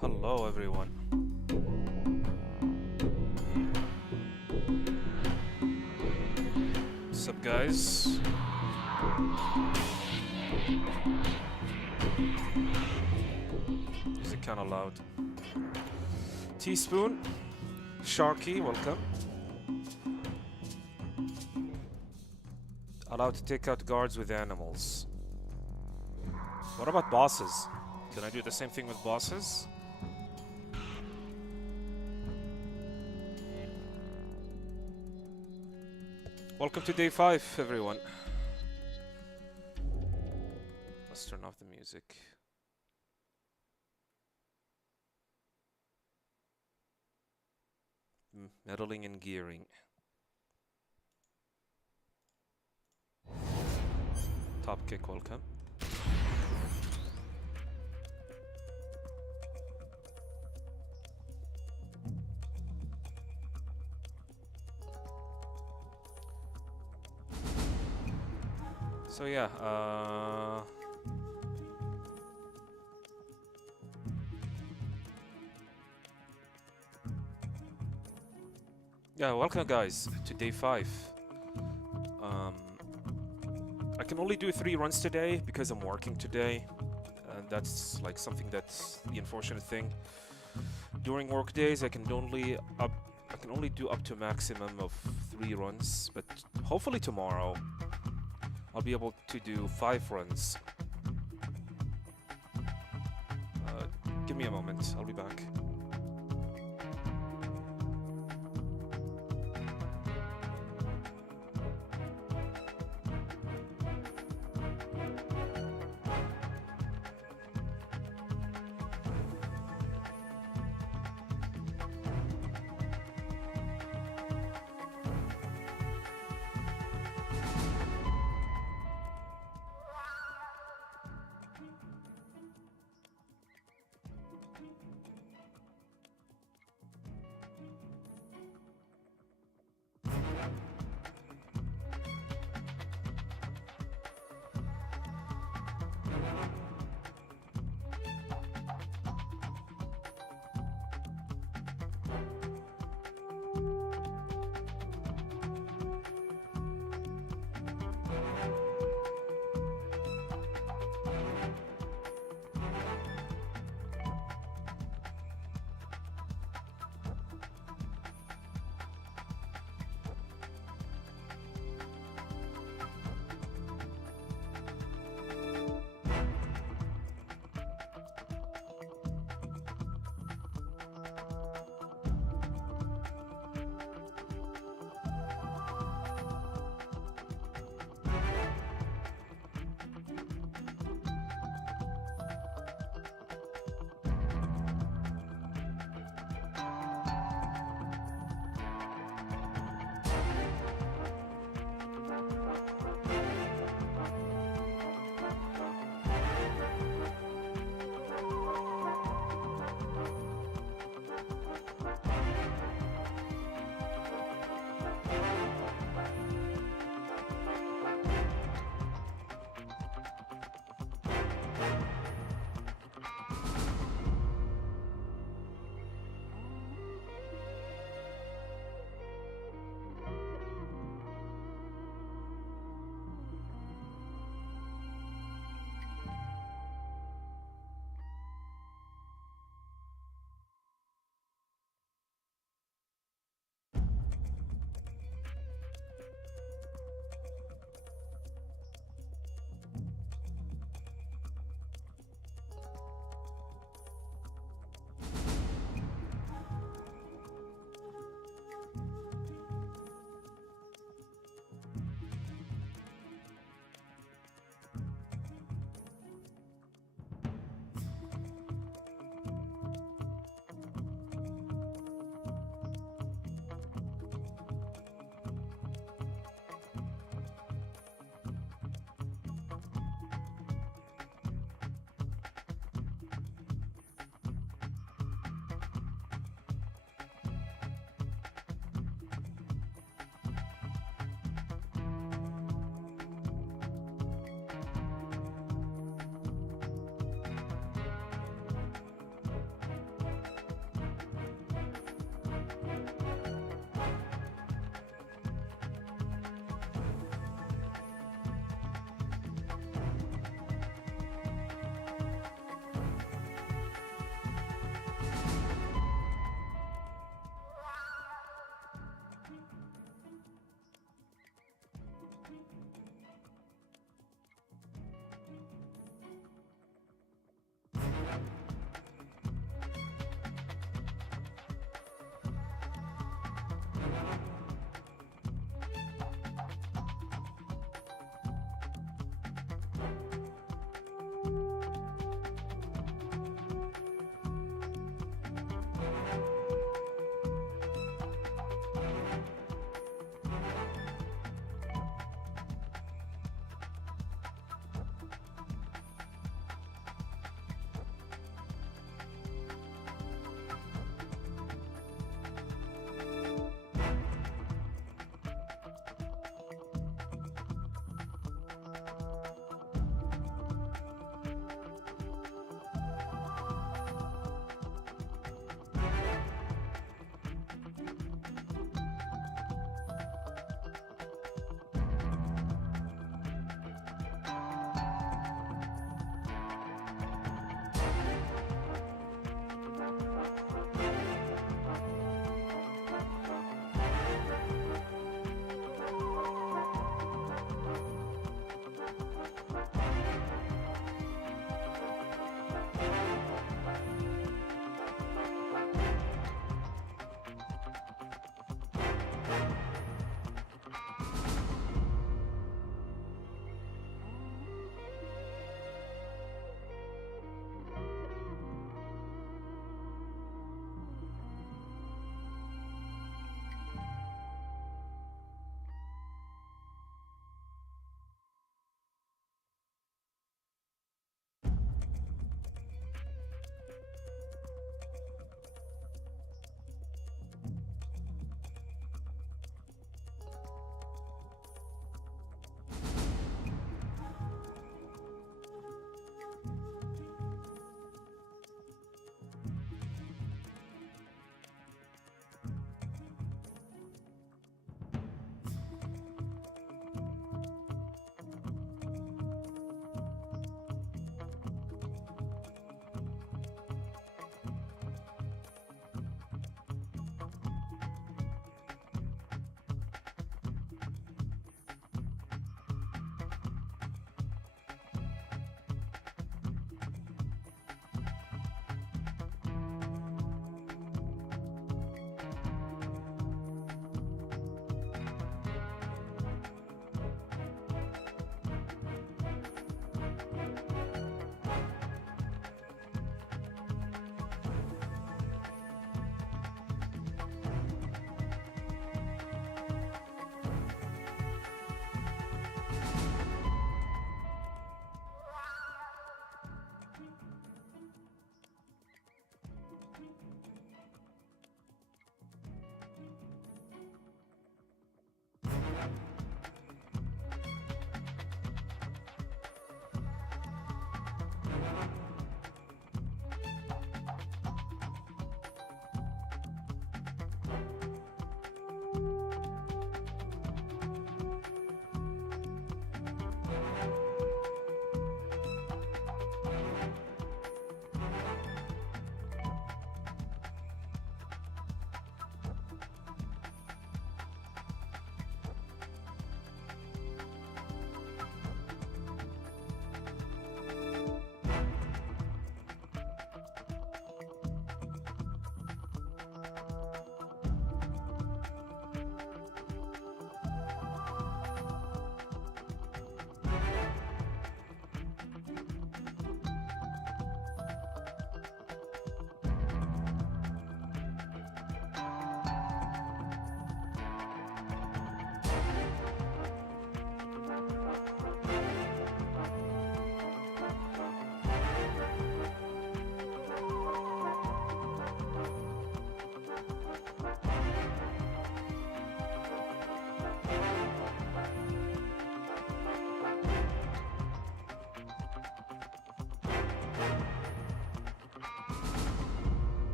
Hello everyone. What's up guys? Music kinda loud. Teaspoon, Sharky, welcome. Allowed to take out guards with animals. What about bosses? Can I do the same thing with bosses? Welcome to day 5, everyone. Let's turn off the music. Meddling and gearing. Top kick, welcome. So yeah, welcome guys to day 5. I can only do 3 runs today because I'm working today. And that's like something that's the unfortunate thing. During work days, I can only do up to a maximum of 3 runs, but hopefully tomorrow I'll be able to do 5 runs. Give me a moment, I'll be back.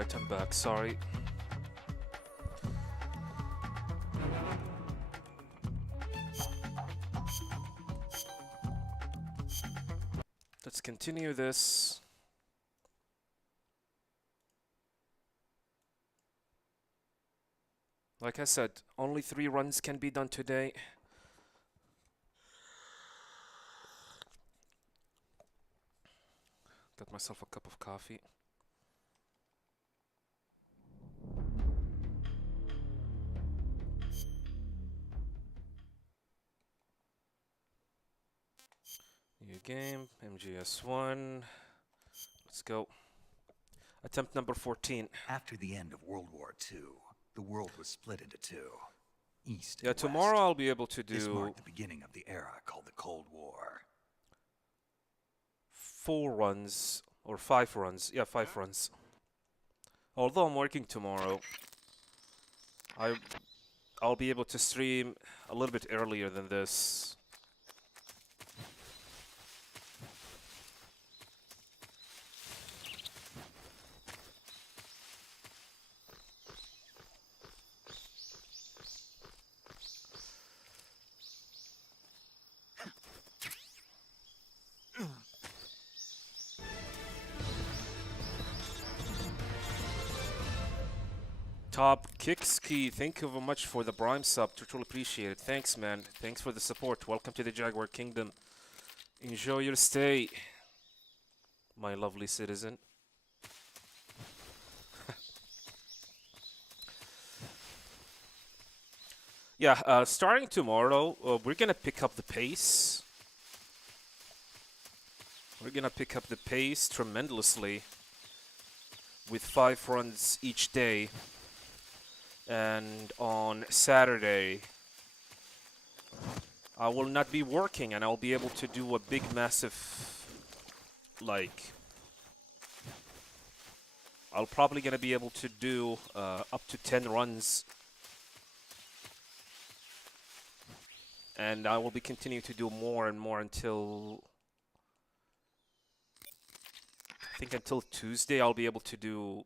Alright, I'm back, sorry. Let's continue this. Like I said, only 3 runs can be done today. Got myself a cup of coffee. New game, MGS1. Let's go. Attempt number 14. After the end of World War II, the world was split into two. East Yeah, and tomorrow West. I'll be able to This do marked the beginning of the era called the Cold War. 4 runs, or 5 runs. Yeah, 5 runs. Although I'm working tomorrow, I'll be able to stream a little bit earlier than this. Top Kikski, thank you very much for the Prime sub. Truly appreciate it. Thanks, man. Thanks for the support. Welcome to the Jaguar Kingdom. Enjoy your stay, my lovely citizen. Yeah, starting tomorrow, we're gonna pick up the pace. We're gonna pick up the pace tremendously with 5 runs each day. And on Saturday, I will not be working and I'll be able to do a big, massive, like, I'll probably gonna be able to do up to 10 runs. And I will be continuing to do more and more until, I think until Tuesday, I'll be able to do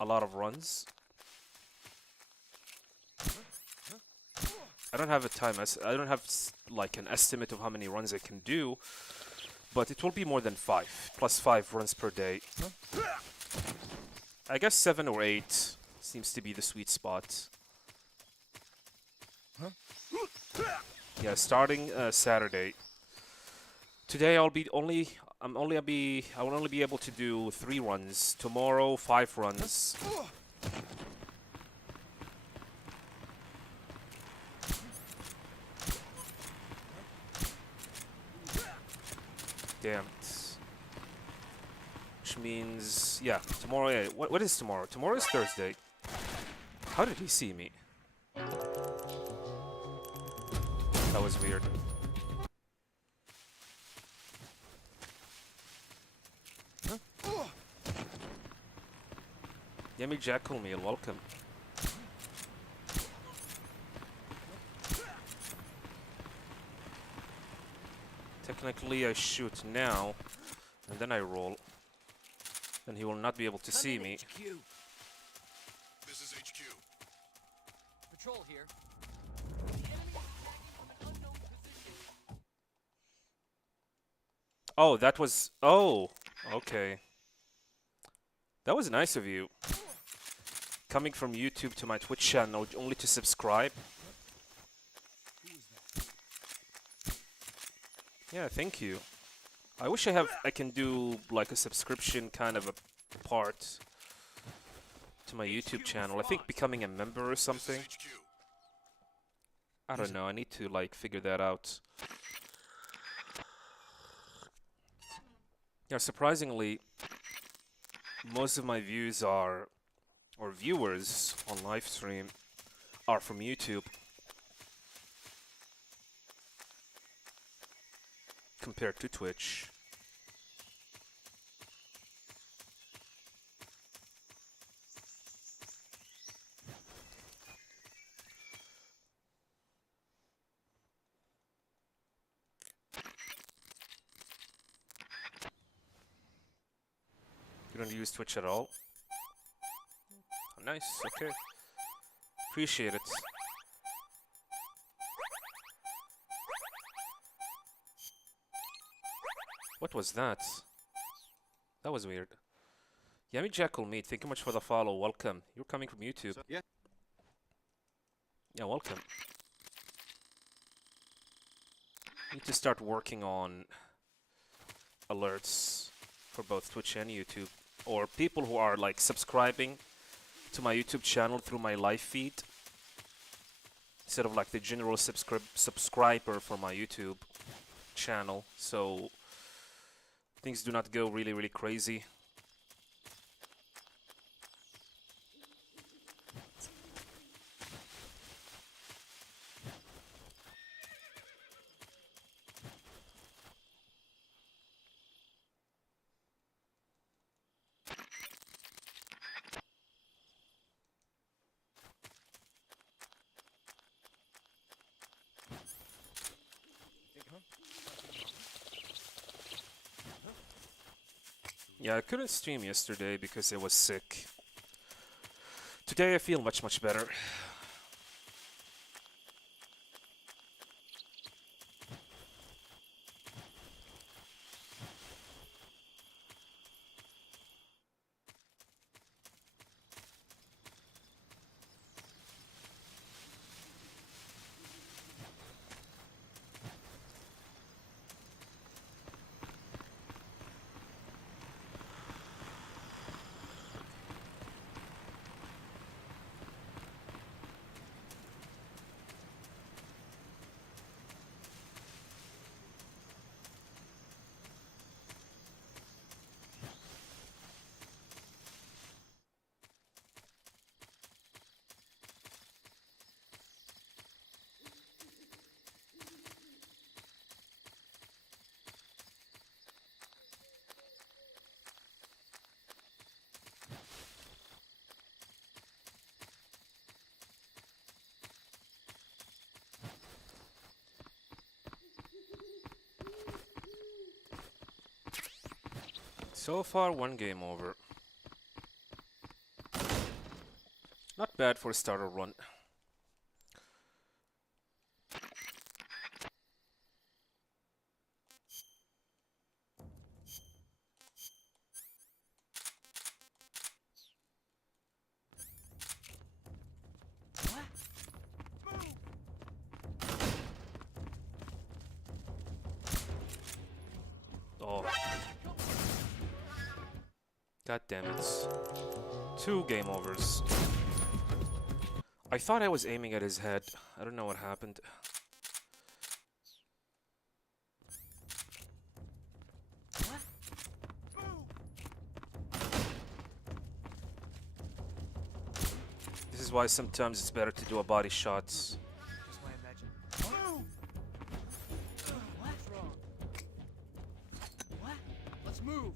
a lot of runs. I don't have a time. I don't have like an estimate of how many runs I can do, but it will be more than 5, plus 5 runs per day. I guess 7 or 8 seems to be the sweet spot. Yeah, starting Saturday. Today I will only be able to do 3 runs. Tomorrow 5 runs. Damn it. Which means, yeah, tomorrow. Yeah, what is tomorrow? Tomorrow is Thursday. How did he see me? That was weird. Yummy Jackal meal, welcome. Technically I shoot now, and then I roll. And he will not be able to see me. HQ. This is HQ. Patrol here. Oh, that was... Oh, okay. That was nice of you. Coming from YouTube to my Twitch channel only to subscribe. Yeah, thank you. I wish I can do like a subscription kind of a part to my YouTube channel. I think becoming a member or something. I don't know, I need to like figure that out. Yeah, surprisingly, most of my views are, or viewers on live stream, are from YouTube. Compared to Twitch. You don't use Twitch at all? nice. Okay. Appreciate it. What was that? That was weird. Yummy Jackal Meat, thank you much for the follow. Welcome. You're coming from YouTube. So, yeah. Yeah, welcome. Need to start working on alerts for both Twitch and YouTube. Or people who are like subscribing to my YouTube channel through my live feed. Instead of like the general subscriber for my YouTube channel. So things do not go really, really crazy. Yeah, I couldn't stream yesterday because I was sick. Today I feel much, much better. So far, one game over. Not bad for a starter run. Oh. God damn it. 2 game overs. I thought I was aiming at his head. I don't know what happened. This is why sometimes it's better to do a body shots. Just my imagination. What's wrong? What? Let's move.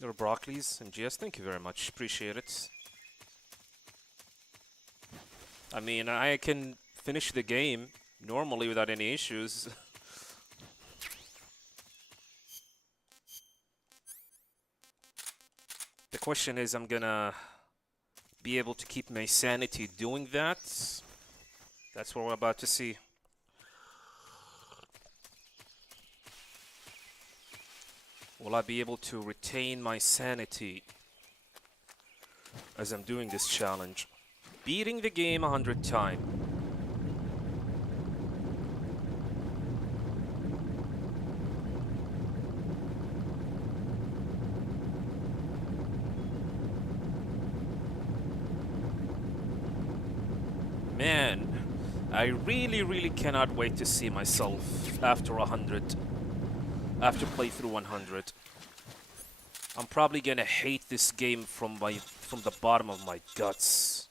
Your broccolis and GS, thank you very much. Appreciate it. I mean, I can finish the game normally without any issues. The question is, I'm gonna be able to keep my sanity doing that? That's what we're about to see. Will I be able to retain my sanity as I'm doing this challenge? Beating the game 100 times. Man, I really cannot wait to see myself after 100. After playthrough 100. I'm probably gonna hate this game from the bottom of my guts.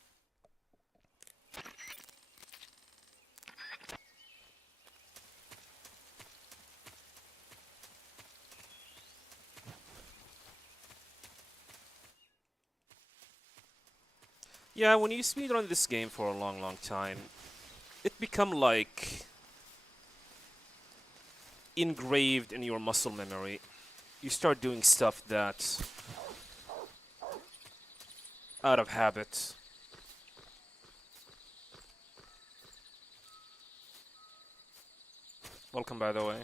Yeah, when you speedrun this game for a long, long time, it become like engraved in your muscle memory. You start doing stuff that's out of habit. Welcome, by the way.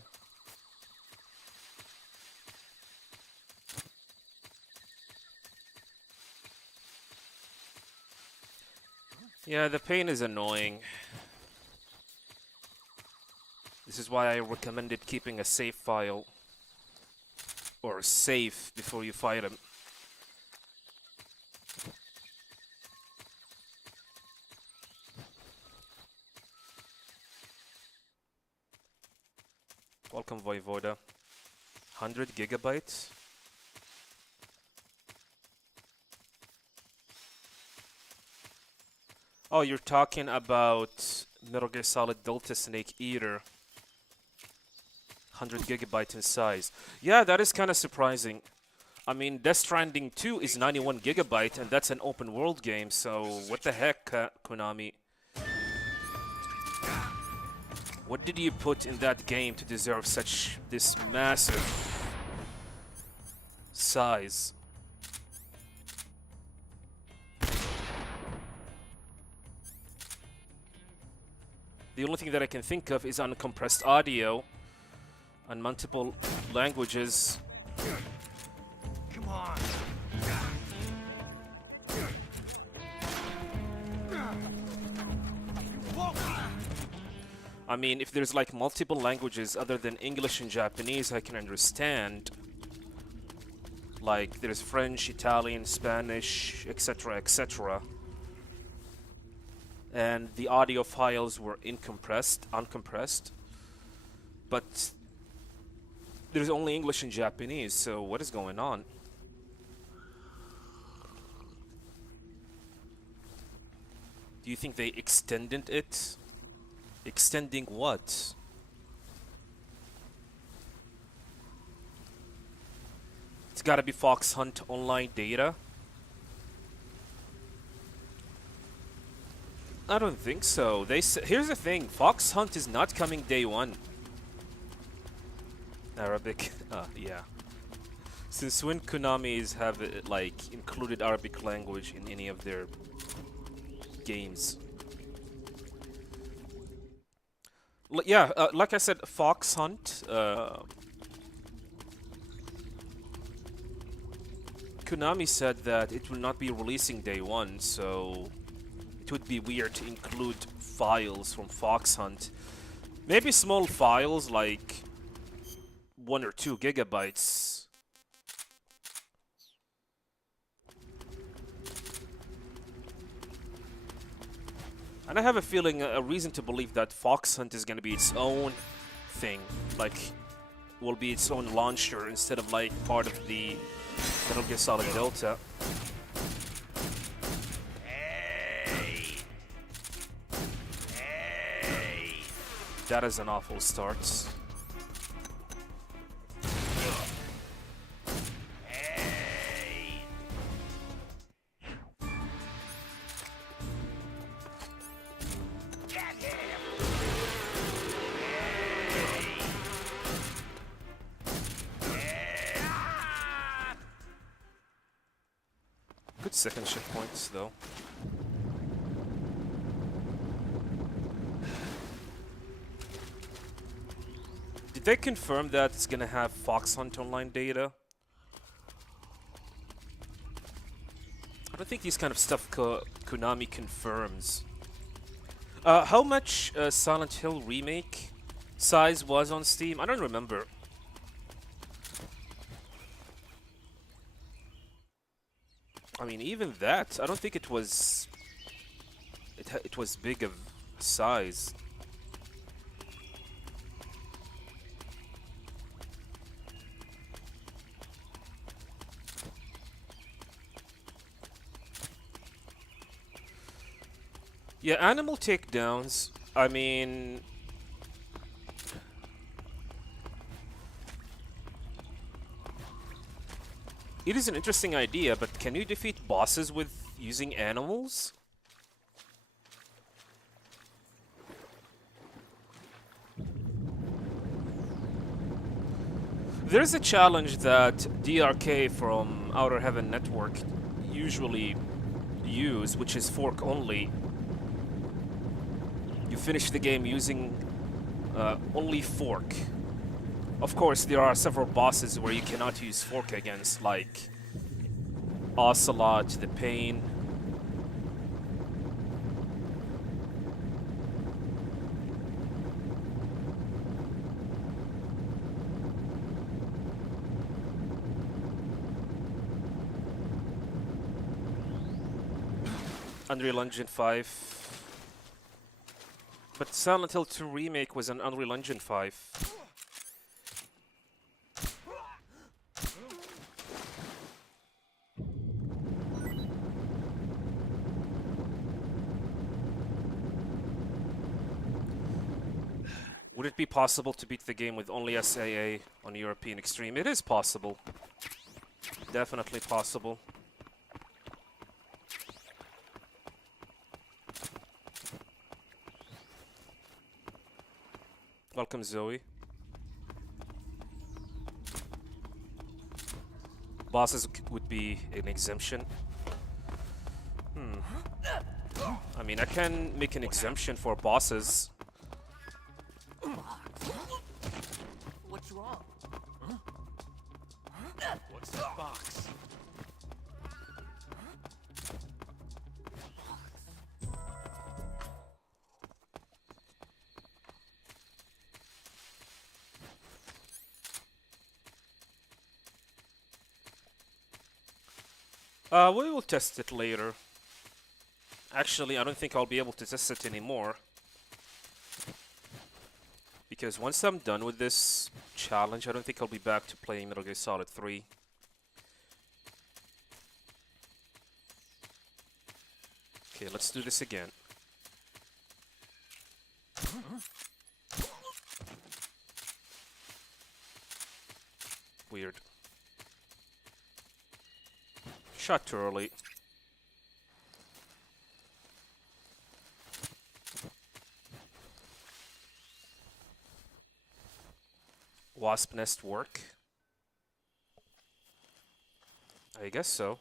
Yeah, the pain is annoying. This is why I recommended keeping a save file. Or save before you fight him. Welcome, Voivoda. 100 gigabytes? Oh, you're talking about Metal Gear Solid Delta Snake Eater. 100 gigabytes in size. Yeah, that is kind of surprising. I mean, Death Stranding 2 is 91 gigabyte, and that's an open world game, so what the heck, Konami? What did you put in that game to deserve this massive size? The only thing that I can think of is uncompressed audio on multiple languages. Come on. I mean, if there's like multiple languages other than English and Japanese, I can understand. Like, there's French, Italian, Spanish, etc., etc. And the audio files were uncompressed. But there's only English and Japanese, so what is going on? Do you think they extended it? Extending what? It's gotta be Fox Hunt Online data? I don't think so. Here's the thing, Fox Hunt is not coming day one. Arabic, yeah. Since when Konami's have like included Arabic language in any of their games? Yeah, like I said, Fox Hunt. Konami said that it will not be releasing day one, so it would be weird to include files from Fox Hunt. Maybe small files like 1 or 2 gigabytes. And I have a feeling, a reason to believe that Fox Hunt is going to be its own thing. Like, will be its own launcher instead of like part of the Metal Gear Solid Delta. Hey. That is an awful start. Good second checkpoints, though. Did they confirm that it's gonna have Fox Hunt Online data? I don't think these kind of stuff Konami confirms. How much Silent Hill remake size was on Steam? I don't remember. I mean, even that, I don't think it was. It was big of size. Yeah, animal takedowns. I mean, it is an interesting idea, but can you defeat bosses with using animals? There's a challenge that DRK from Outer Heaven Network usually use, which is fork only. You finish the game using only fork. Of course, there are several bosses where you cannot use fork against, like Ocelot, the Pain. Unreal Engine 5. But Silent Hill 2 Remake was an Unreal Engine 5. Would it be possible to beat the game with only SAA on European Extreme? It is possible. Definitely possible. Welcome, Zoe. Bosses would be an exemption. I mean, I can make an exemption for bosses. What's wrong? What's that box? We will test it later. Actually, I don't think I'll be able to test it anymore. Because once I'm done with this challenge, I don't think I'll be back to playing Metal Gear Solid 3. Okay, let's do this again. Weird. Shot too early. Wasp nest work? I guess so.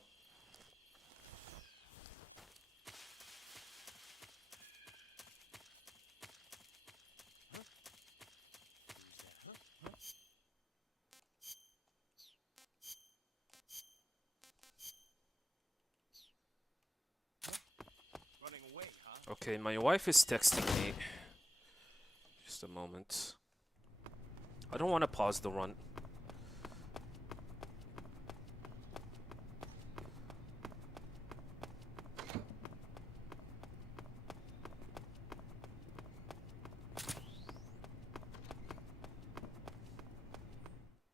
Running away, huh? Okay, my wife is texting me. Just a moment. I don't want to pause the run.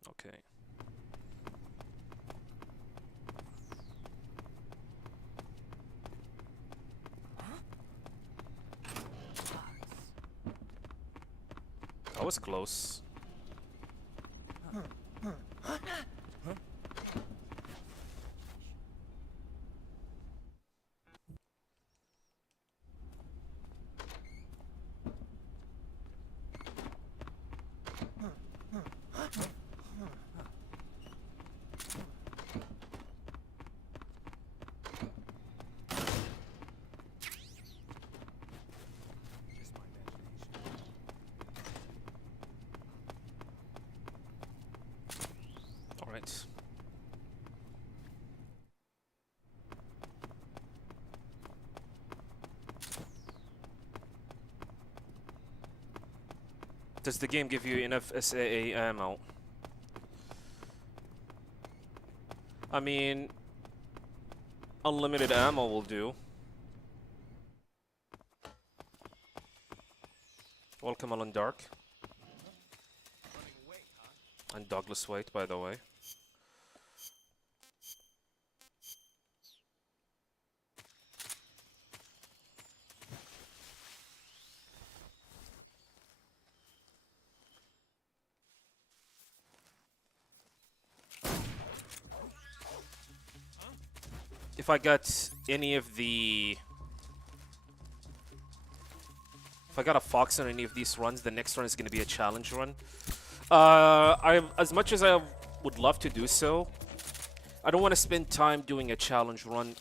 Okay. That was close. Just my imagination. All right. Does the game give you enough SAA ammo? I mean, unlimited ammo will do. Welcome, Alan Dark. Running away, huh? And Douglas White, by the way. if I got any of the... If I got a fox on any of these runs, the next run is going to be a challenge run. As much as I would love to do so, I don't want to spend time doing a challenge run.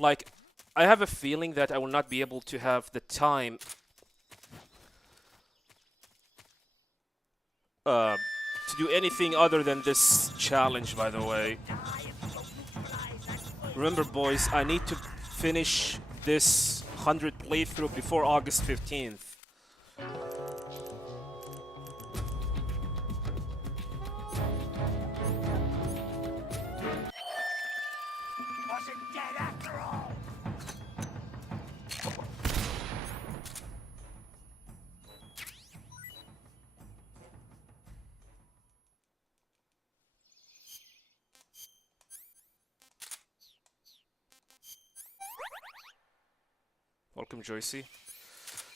Like, I have a feeling that I will not be able to have the time to do anything other than this challenge, by the way. Remember, boys, I need to finish this 100 playthrough before August 15th. Wasn't dead after all. Welcome, Joycey.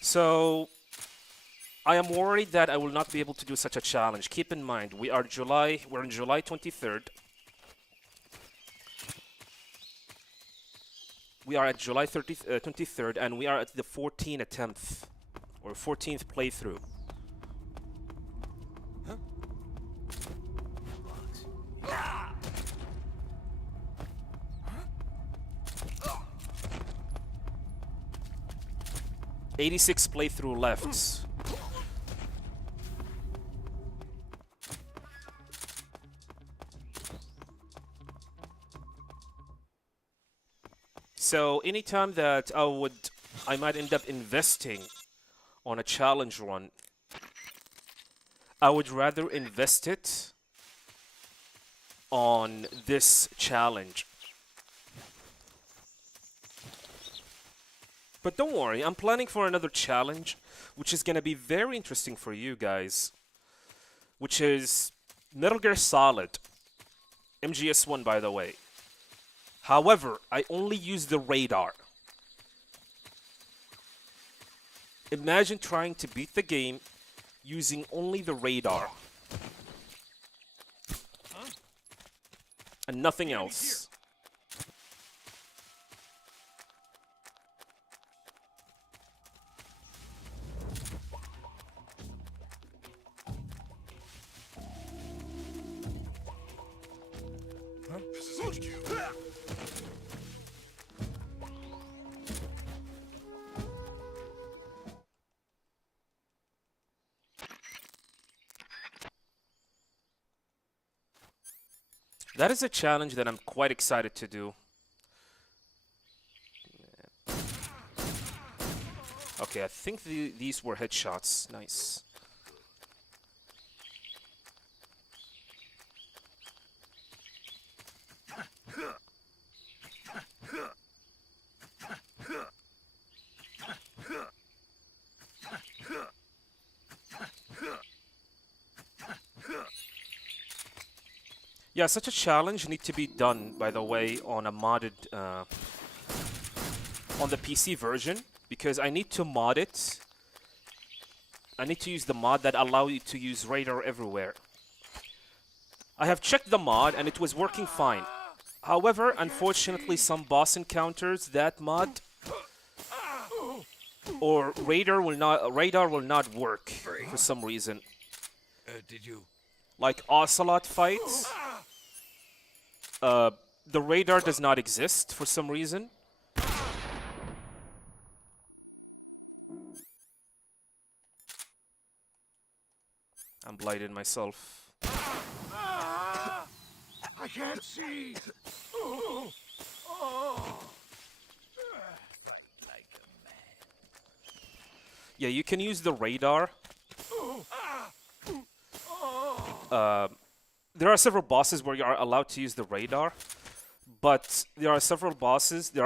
So, I am worried that I will not be able to do such a challenge. Keep in mind, we're in July 23rd. We are at July 23rd, and we are at the 14th attempt, or 14th playthrough. Huh? 86 playthrough left. So anytime that I might end up investing on a challenge run, I would rather invest it on this challenge. But don't worry, I'm planning for another challenge, which is going to be very interesting for you guys, which is Metal Gear Solid, MGS1, by the way. However, I only use the radar. Imagine trying to beat the game using only the radar. Huh? And nothing else. Huh? This is HQ. That is a challenge that I'm quite excited to do. Okay, I think these were headshots. Nice. Yeah, such a challenge need to be done, by the way, on a modded, on the PC version, because I need to mod it. I need to use the mod that allows you to use radar everywhere. I have checked the mod and it was working fine. However, unfortunately, some boss encounters that mod or radar will not work for some reason. Did you? Like Ocelot fights, the radar does not exist for some reason. I'm blinded myself. I can't see. Like a man. Yeah, you can use the radar. There are several bosses where you are allowed to use the radar, but there are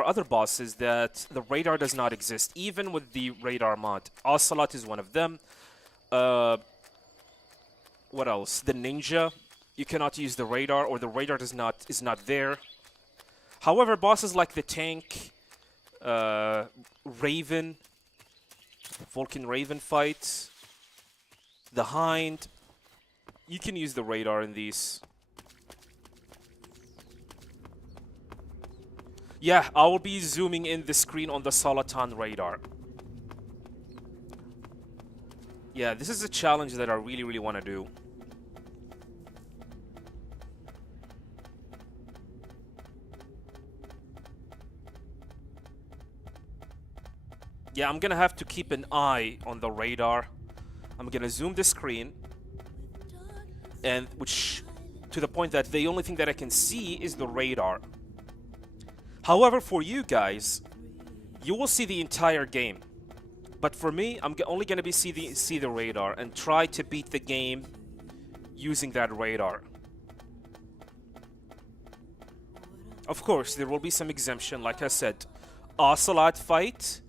other bosses that the radar does not exist, even with the radar mod. Ocelot is one of them. What else? The ninja. You cannot use the radar, or the radar is not there. However, bosses like the tank, Raven, Vulcan Raven fight, the Hind, you can use the radar in these. Yeah, I will be zooming in the screen on the Soliton radar. Yeah, this is a challenge that I really, really want to do. Yeah, I'm gonna have to keep an eye on the radar. I'm gonna zoom the screen, and which to the point that the only thing that I can see is the radar. However, for you guys, you will see the entire game. But for me, I'm only gonna be see the radar and try to beat the game using that radar. Of course, there will be some exemption. Like I said, Ocelot fight,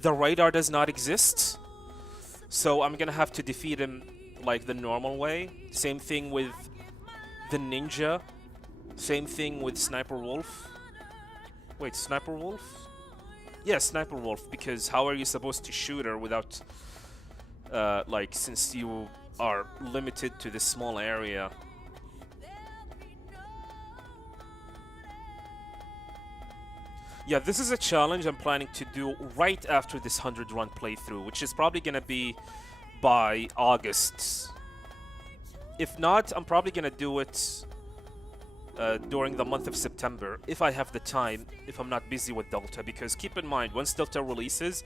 the radar does not exist. So I'm gonna have to defeat him like the normal way. Same thing with the ninja. Same thing with Sniper Wolf. Wait, Sniper Wolf? Yeah, Sniper Wolf, because how are you supposed to shoot her without, like, since you are limited to this small area? Yeah, this is a challenge I'm planning to do right after this 100-run playthrough, which is probably gonna be by August. If not, I'm probably gonna do it during the month of September, if I have the time, if I'm not busy with Delta, because keep in mind, once Delta releases,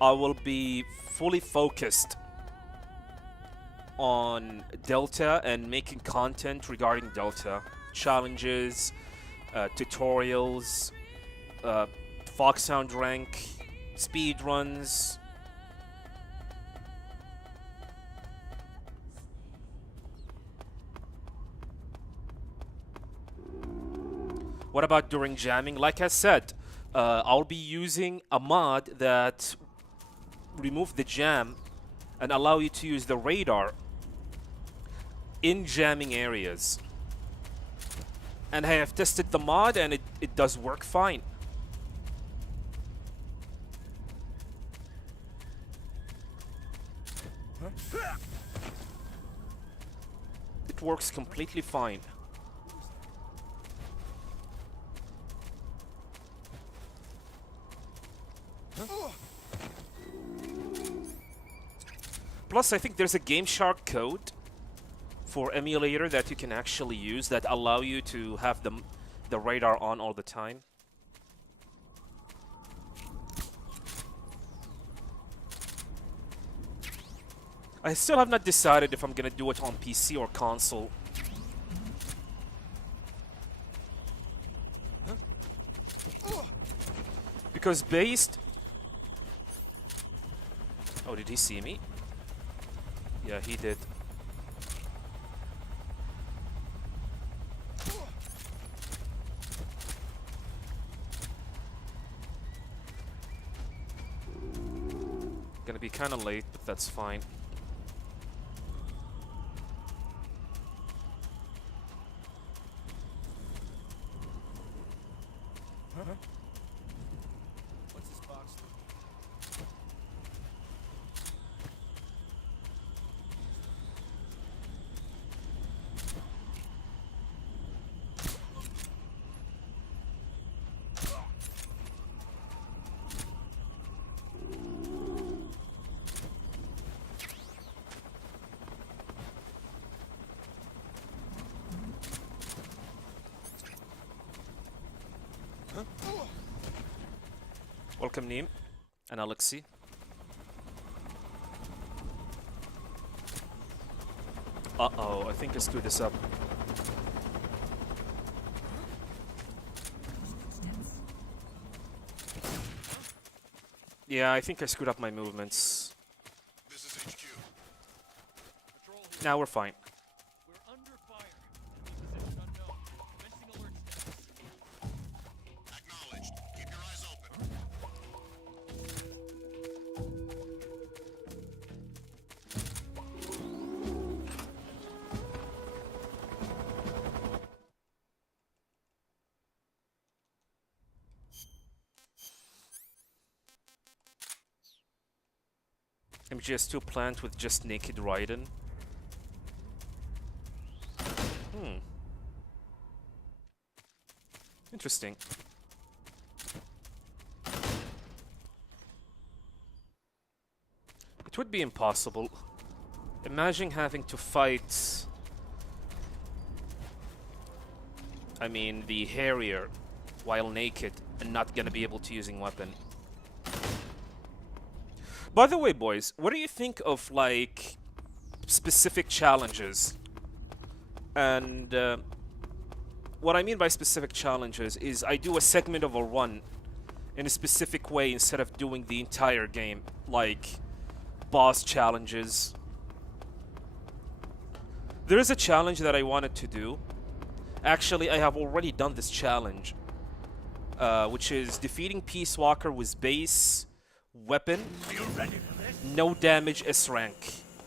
I will be fully focused on Delta and making content regarding Delta. Challenges, tutorials, Foxhound rank, speedruns. What about during jamming? Like I said, I'll be using a mod that remove the jam and allow you to use the radar in jamming areas. And I have tested the mod and it does work fine. It works completely fine. Plus, I think there's a Game Shark code for emulator that you can actually use that allow you to have the radar on all the time. I still have not decided if I'm gonna do it on PC or console. Because based... Oh, did he see me? Yeah, he did. Gonna be kinda late, but that's fine. What's this box? Welcome, Neem and Alexi. Uh-oh, I think I screwed this up. Yeah, I think I screwed up my movements. This is HQ. Patrol here. Now we're fine. We're under fire. Position unknown. Commencing alert status. Acknowledged. Keep your eyes open. MGS2 plant with just naked Raiden. Interesting. It would be impossible. Imagine having to fight... I mean, the Harrier while naked and not gonna be able to using weapon. By the way, boys, what do you think of, like, specific challenges? And what I mean by specific challenges is I do a segment of a run in a specific way instead of doing the entire game, like boss challenges. There is a challenge that I wanted to do. Actually, I have already done this challenge, which is defeating Peace Walker with base weapon, no damage S rank.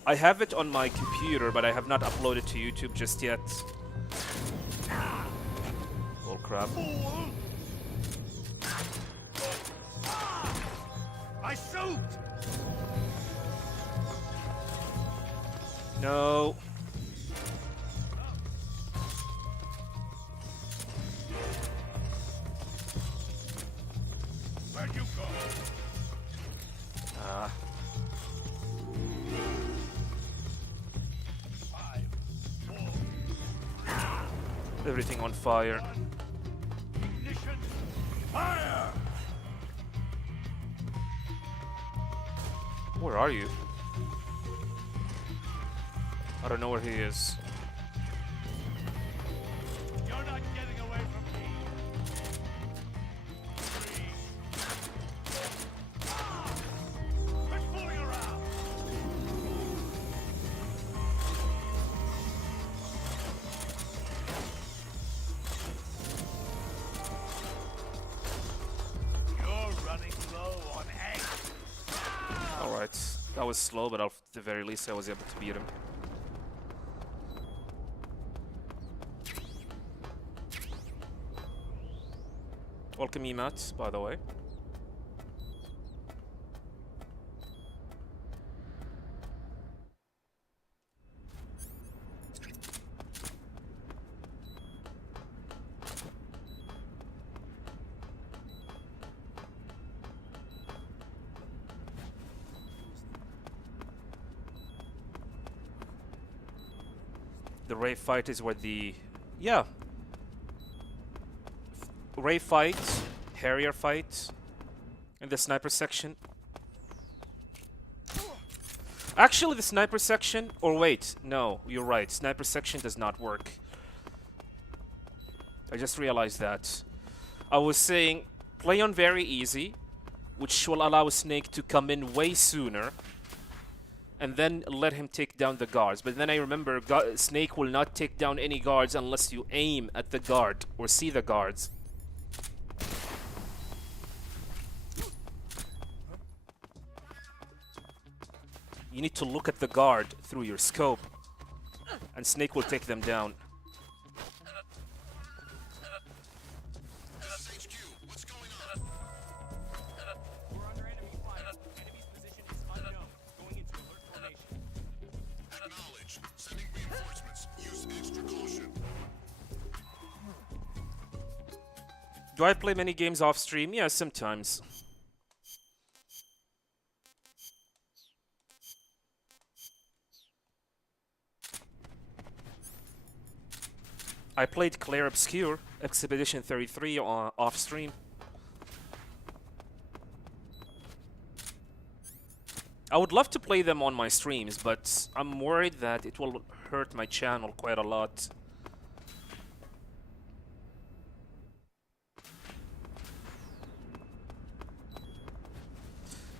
I have it on my computer, but I have not uploaded to YouTube just yet. Oh crap. I shoot! No. Where'd you go? Ah. 5, 4, Everything on fire. ignition, fire! Where are you? I don't know where he is. You're not getting away from me. 3. Quit fooling around. You're running low on eggs. Alright. That was slow, but at the very least I was able to beat him. Welcome, Emat, by the way. The Ray fight is where the... Yeah. Ray fight, Harrier fight, and the sniper section. Actually, the sniper section... Or wait, no, you're right. Sniper section does not work. I just realized that. I was saying, play on very easy, which will allow Snake to come in way sooner, and then let him take down the guards. But then I remember Snake will not take down any guards unless you aim at the guard or see the guards. You need to look at the guard through your scope, and Snake will take them down. We're under enemy fire. Enemy's position is unknown. Going into alert formation. Acknowledged. Sending reinforcements. Use extra caution. Do I play many games off stream? Yeah, sometimes. I played Claire Obscure, Expedition 33 off stream. I would love to play them on my streams, but I'm worried that it will hurt my channel quite a lot.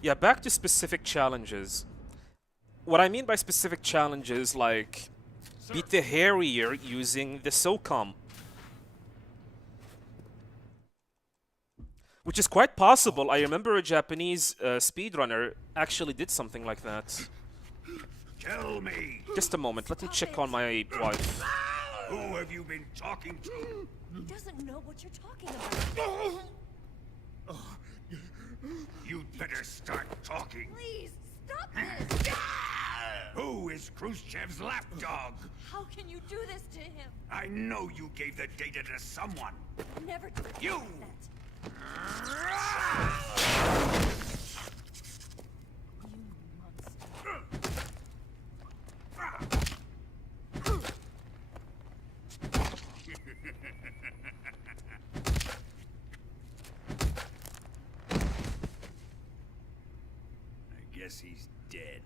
Yeah, back to specific challenges. What I mean by specific challenges, like... beat the Harrier using the SOCOM. Which is quite possible. I remember a Japanese speedrunner actually did something like that. Kill me! Just a moment, let me check on my wife. Who have you been talking to? He doesn't know what you're talking about. You'd better start talking. Please, stop this! Who is Khrushchev's lapdog? How can you do this to him? I know you gave the data to someone. Never do You! that. You monster. guess he's dead.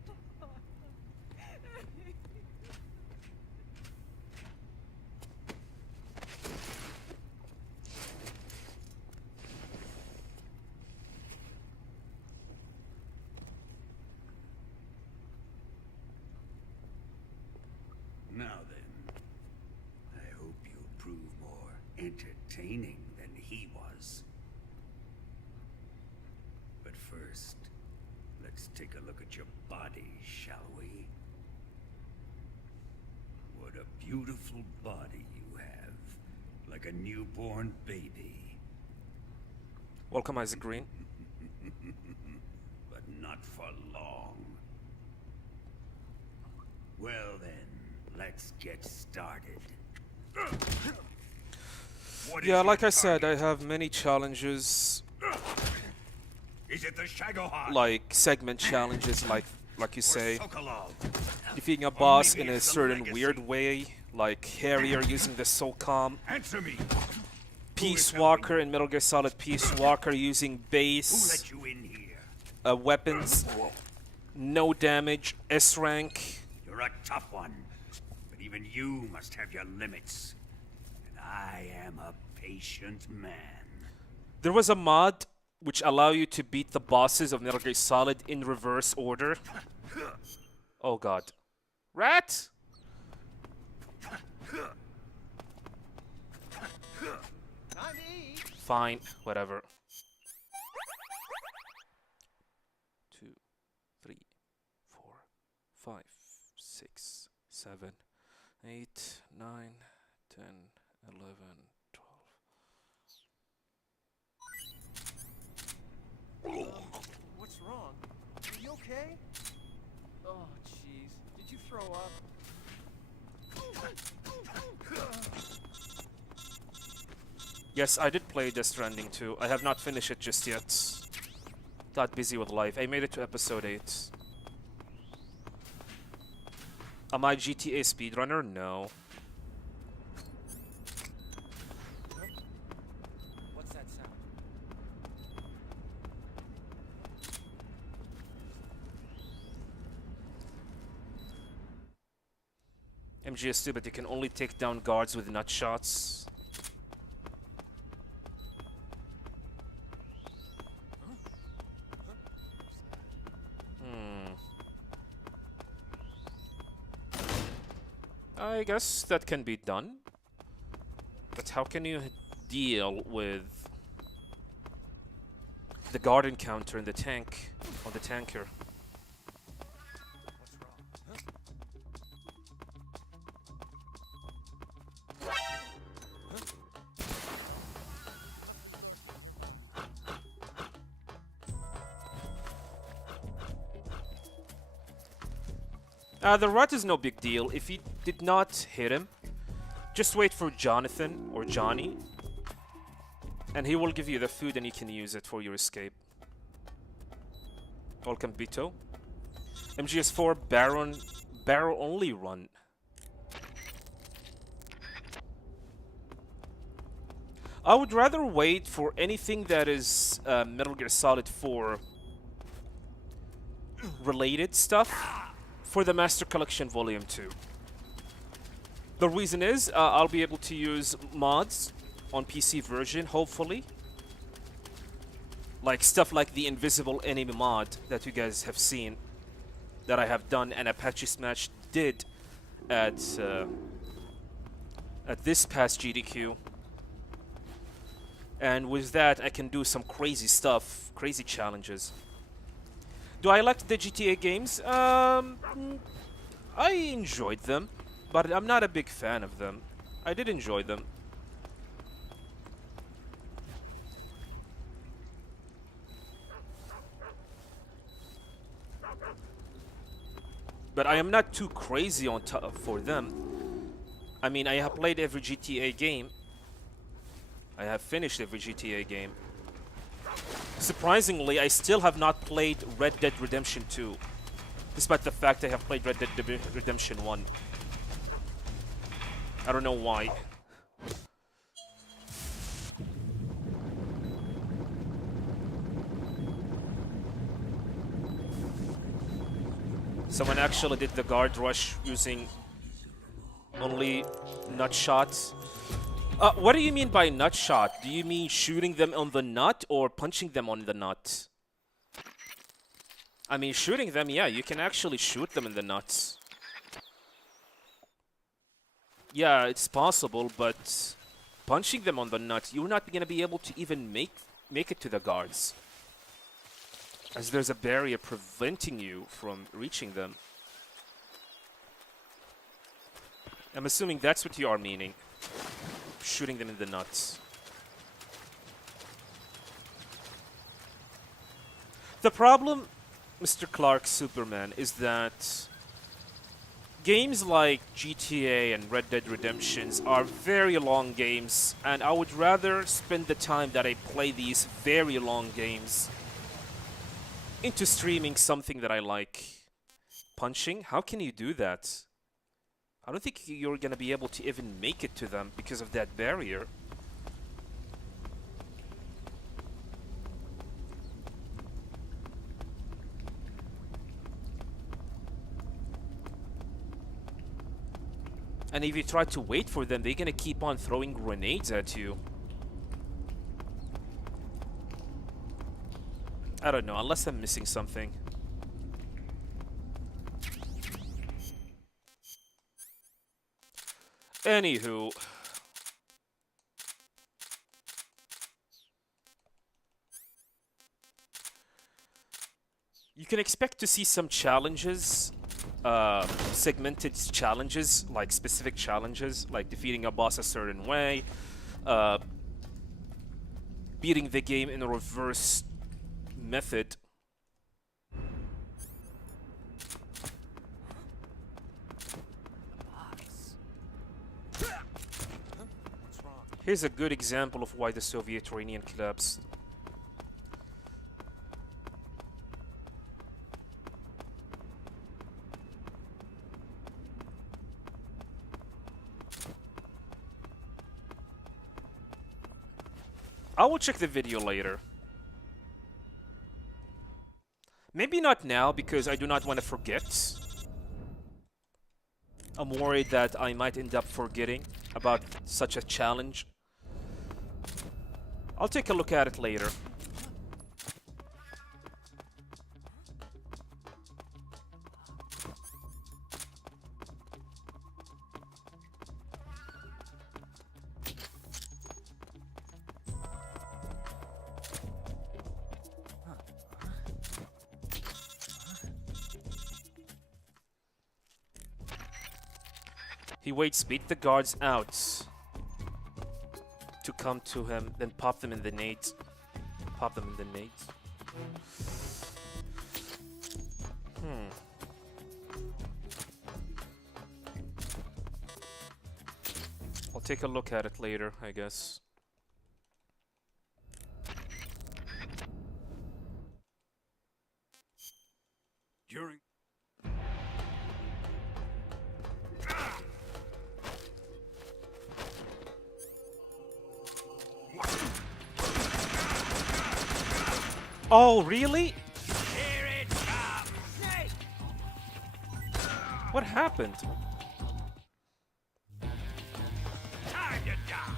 Now then, I hope you'll prove more entertaining than he was. But first, let's take a look at your body, shall we? What a beautiful body you have, like a newborn baby. Welcome, Isaac Green. But not for long. Well then, let's get started. What is Yeah, your like I said, I target? have many challenges, Is it the Shagohod? like segment challenges, like you or say, Sokolov? defeating a boss maybe in a it's the certain legacy. weird way, like Harrier using the SOCOM, Answer me. Peace helping Walker in Metal Gear Solid Peace Walker using Who base let you in here? weapons, no damage, S rank. You're a tough one, but even you must have your limits. And I am a patient man. There was a mod which allow you to beat the bosses of Metal Gear Solid in reverse order. Oh god. Rat! Fine, whatever. 2, 3, 4, 5, 6, 7, 8, 9, 10, 11, 12. What's wrong? Are you okay? Oh, jeez. Did you throw up? Yes, I did play Death Stranding too. I have not finished it just yet. Got busy with life. I made it to episode 8. Am I GTA speedrunner? No. What's that sound? MG is stupid. You can only take down guards with nut shots. I guess that can be done. But how can you deal with the guard encounter in the tank, on the tanker? What's wrong? The rat is no big deal. If you did not hit him, just wait for Jonathan or Johnny, and he will give you the food and you can use it for your escape. Welcome, Bito. MGS4 barrel only run. I would rather wait for anything that is Metal Gear Solid 4 related stuff for the Master Collection Volume 2. The reason is I'll be able to use mods on PC version, hopefully. Like stuff like the Invisible Enemy mod that you guys have seen, that I have done and Apache Smash did at this past GDQ. And with that, I can do some crazy stuff, crazy challenges. Do I like the GTA games? I enjoyed them, but I'm not a big fan of them. I did enjoy them. But I am not too crazy on for them. I mean, I have played every GTA game. I have finished every GTA game. Surprisingly, I still have not played Red Dead Redemption 2, despite the fact I have played Red Dead Redemption 1. I don't know why. Someone actually did the guard rush using only nut shots. What do you mean by nut shot? Do you mean shooting them on the nut or punching them on the nut? I mean, shooting them, yeah, you can actually shoot them in the nuts. Yeah, it's possible, but punching them on the nuts, you're not going to be able to even make it to the guards, as there's a barrier preventing you from reaching them. I'm assuming that's what you are meaning. Shooting them in the nuts. The problem, Mr. Clark Superman, is that games like GTA and Red Dead Redemptions are very long games, and I would rather spend the time that I play these very long games into streaming something that I like. Punching? How can you do that? I don't think you're gonna be able to even make it to them because of that barrier. And if you try to wait for them, they're gonna keep on throwing grenades at you. I don't know, unless I'm missing something. Anywho. You can expect to see some challenges. Segmented challenges, like specific challenges, like defeating a boss a certain way, beating the game in a reverse method. Here's a good example of why the Soviet Union collapsed. I will check the video later. Maybe not now, because I do not want to forget. I'm worried that I might end up forgetting about such a challenge. I'll take a look at it later. He waits, beat the guards out to come to him, then pop them in the nades. Pop them in the nades. I'll take a look at it later, I guess. During Oh, really? Here it comes! What happened? Time to die!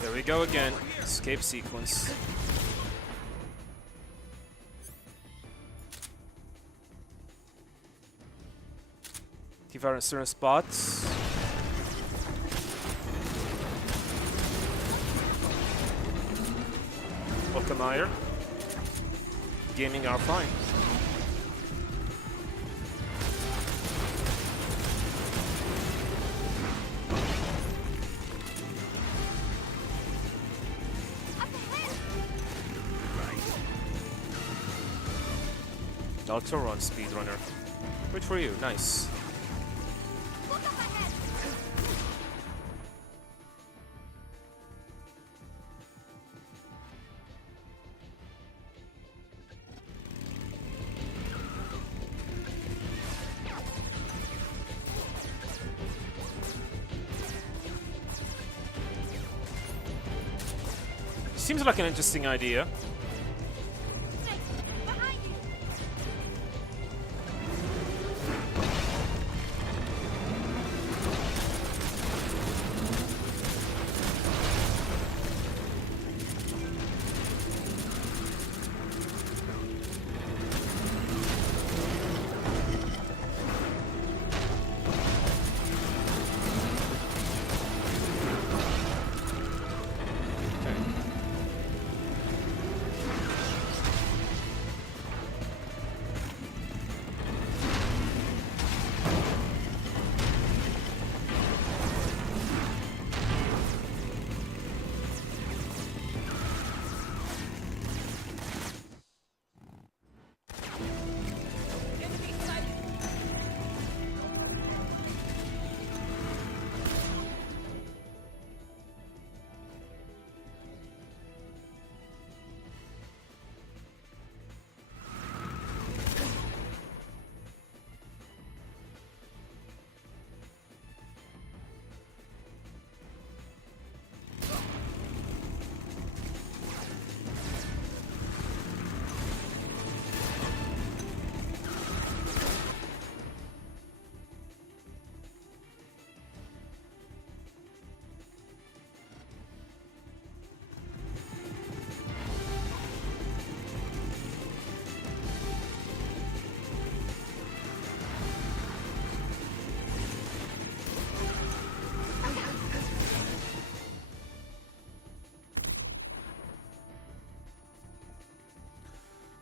There we go again. Escape sequence. If you are in certain spots. Welcome, Meyer. Gaming are fine. Delta run speedrunner. Wait for you. Nice. Look up ahead! Seems like an interesting idea. Snake, behind you! Enemy sighted!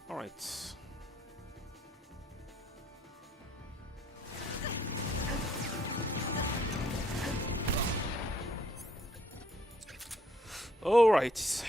All right. All right.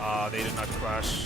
Ah, they did not crash.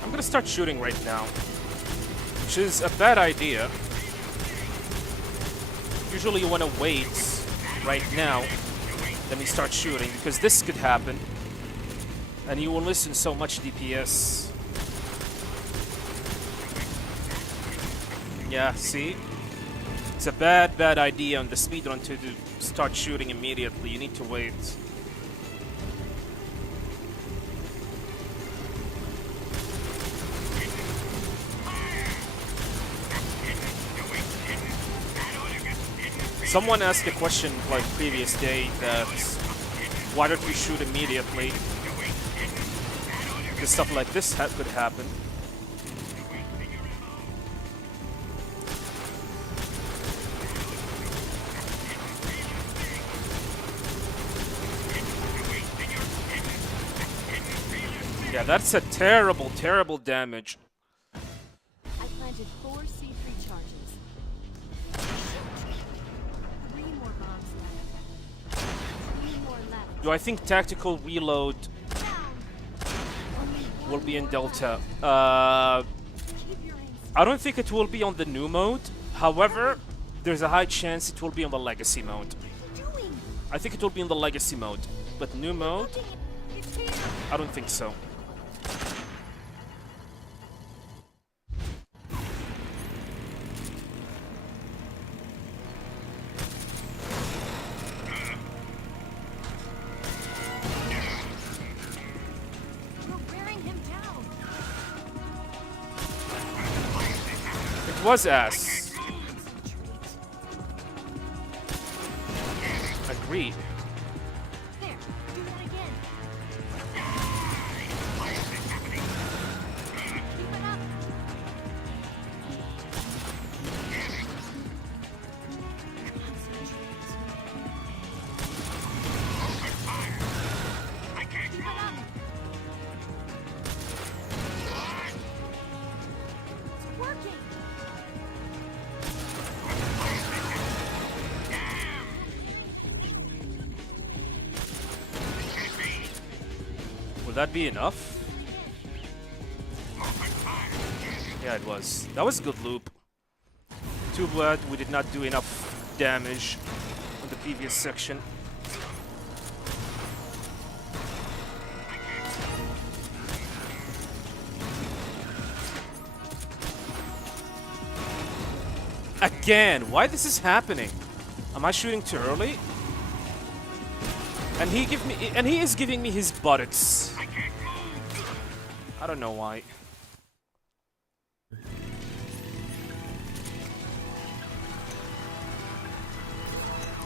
I'm gonna start shooting right now, which is a bad idea. Usually you want to wait right now, then we start shooting, because this could happen, and you will listen so much DPS. Yeah, see? It's a bad idea on the speedrun to start shooting immediately. You need to wait. Someone asked a question like previous day that why don't we shoot immediately? Because stuff like this could happen. Yeah, that's a terrible, terrible damage. I planted 4 C3 charges. 3 more bombs left. Do I think tactical reload will be in Delta? I don't think it will be on the new mode. However, there's a high chance it will be on the legacy mode. I think it will be in the legacy mode, but new mode, I don't think so. It was ass. Agreed. There, do that again. Keep it up. Keep it up. It's working. Will that be enough? Yeah, it was. That was a good loop. Too bad we did not do enough damage in the previous section. Again, why this is happening? Am I shooting too early? And he is giving me his buttocks. I don't know why.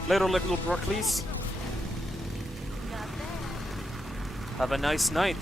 Later, little Broccoli's. Have a nice night.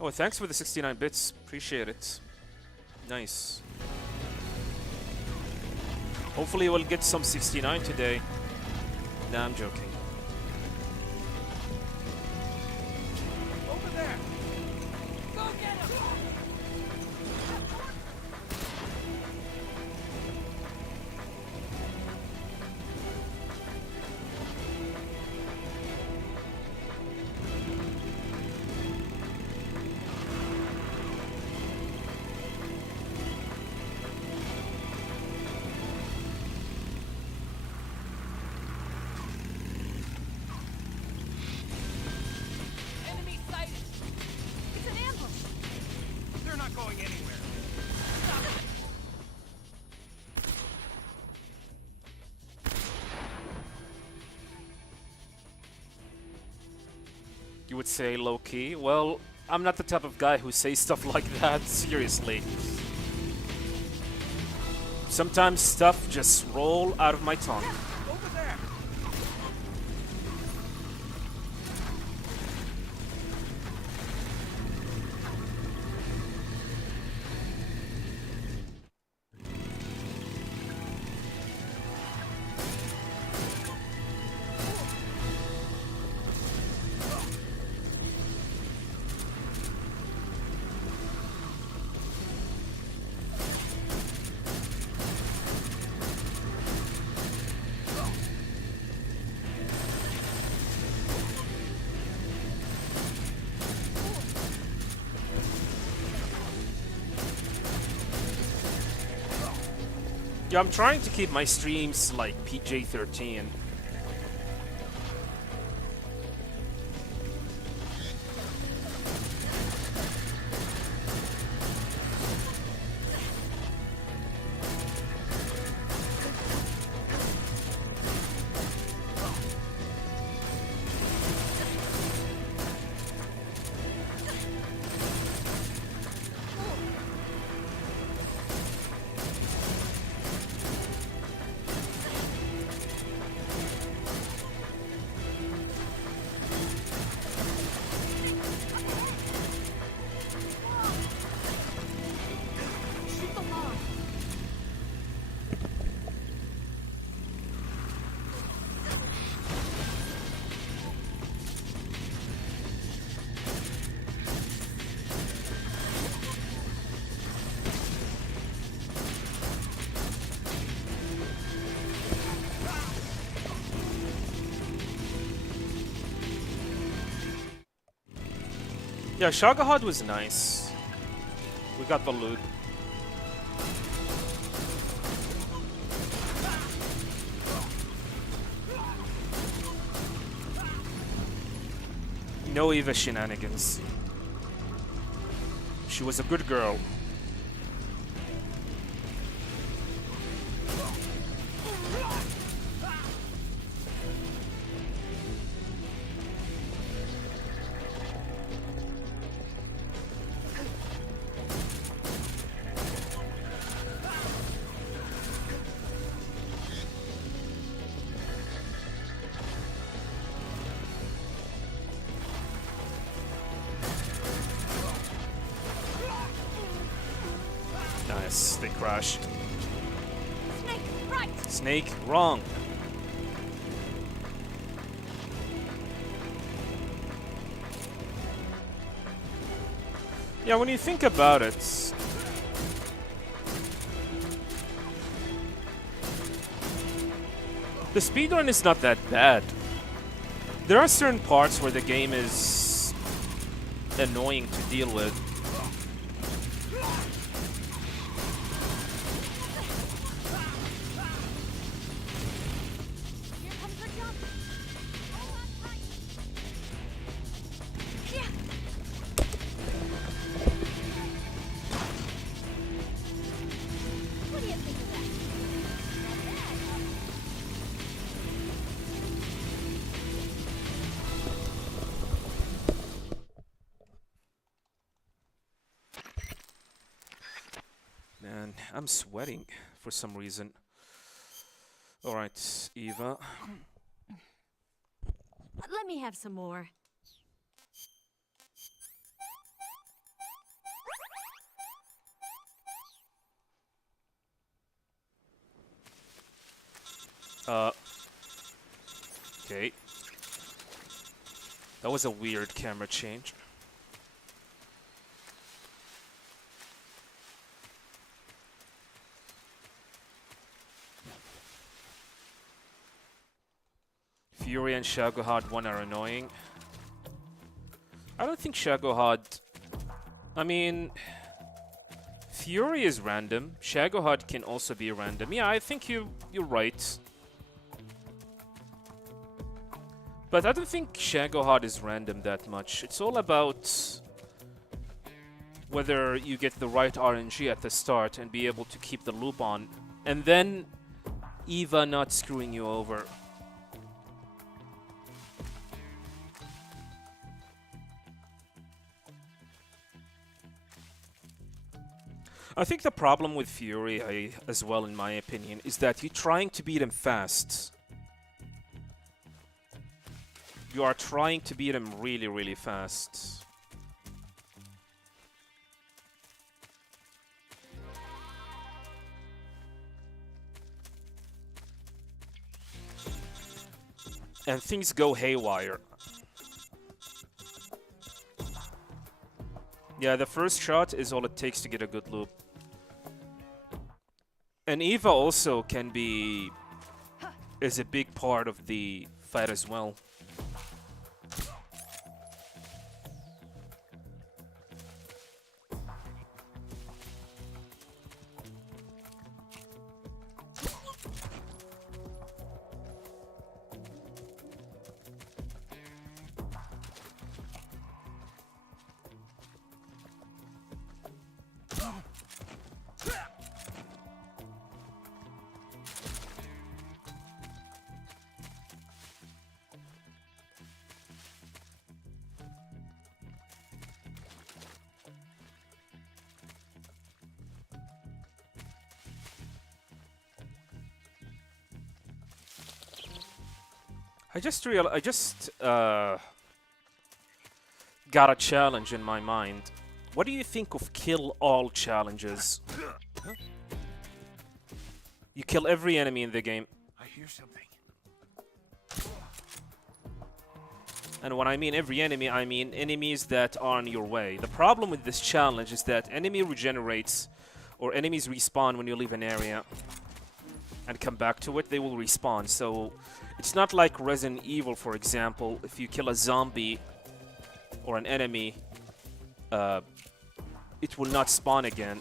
Oh, thanks for the 69 bits. Appreciate it. Nice. Hopefully we'll get some 69 today. Nah, I'm joking. Over there! Go get him! Enemy sighted! It's an ambush. They're not going anywhere. You would say low key? Well, I'm not the type of guy who says stuff like that, seriously. Sometimes stuff just roll out of my tongue. Over there! Yeah, I'm trying to keep my streams like PG-13. Yeah, Shagahad was nice. We got the loot. No Eva shenanigans. She was a good girl. Nice, they crash. Snake, right! Snake, wrong. Yeah, when you think about it, the speedrun is not that bad. There are certain parts where the game is annoying to deal with. Here comes the jump! Hold on tight! Yeah! What do you think of that? Man, I'm sweating for some reason. Alright, Eva. Let me have some more. Okay. That was a weird camera change. Fury and Shagohod 1 are annoying. I don't think Shagohod... I mean... Fury is random. Shagohod can also be random. Yeah, I think you're right. But I don't think Shagohod is random that much. It's all about whether you get the right RNG at the start and be able to keep the loop on. And then Eva not screwing you over. I think the problem with Fury, as well in my opinion, is that you're trying to beat him fast. You are trying to beat him really, really fast. And things go haywire. Yeah, the first shot is all it takes to get a good loop. And Eva also can be... is a big part of the fight as well. I just got a challenge in my mind. What do you think of kill all challenges? You kill every enemy in the game. I hear something. And when I mean every enemy, I mean enemies that are on your way. The problem with this challenge is that enemy regenerates, or enemies respawn when you leave an area and come back to it, they will respawn. So it's not like Resident Evil, for example. If you kill a zombie or an enemy it will not spawn again.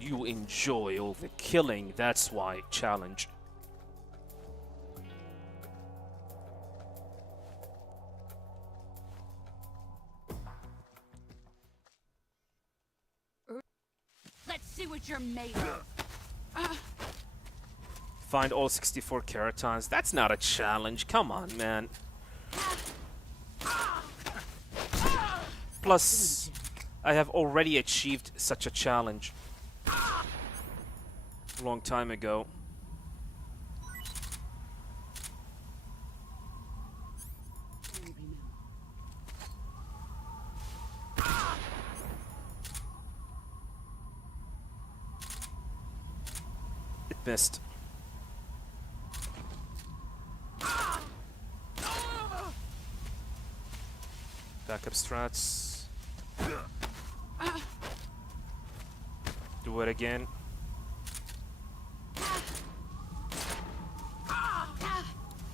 You enjoy all the killing, that's why. Challenge. Let's see what you're made of. Find all 64 keratons. That's not a challenge. Come on, man. Plus, I have already achieved such a challenge a long time ago. It missed. Backup strats. Do it again.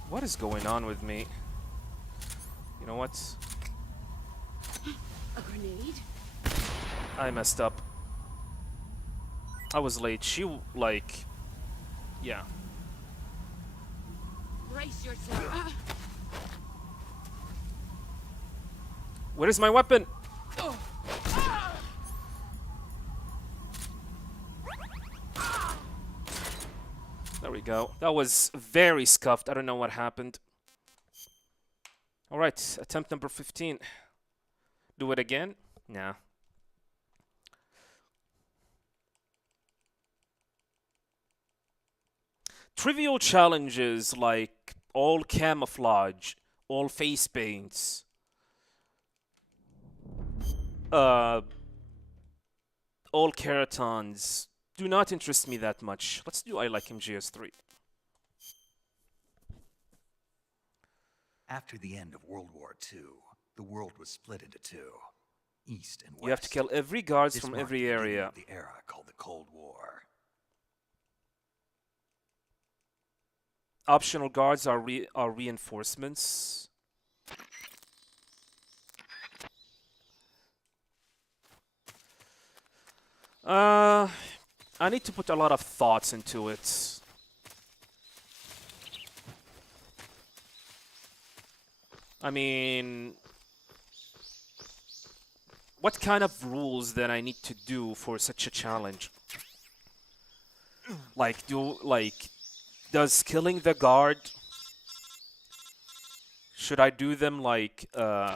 What is going on with me? You know what? A grenade? I messed up. I was late. She, like... Yeah. Brace yourself. Where is my weapon? There we go. That was very scuffed. I don't know what happened. Alright, attempt number 15. Do it again? Nah. Trivial challenges like all camouflage, all face paints, all keratons do not interest me that much. Let's do I like MGS3. After the end of World War II, the world was split into two, East and West. You have to kill every guards This from marked every the beginning area. of the era called the Cold War. Optional guards are reinforcements. I need to put a lot of thoughts into it. I mean, what kind of rules then I need to do for such a challenge? Like, does killing the guard, should I do them like, do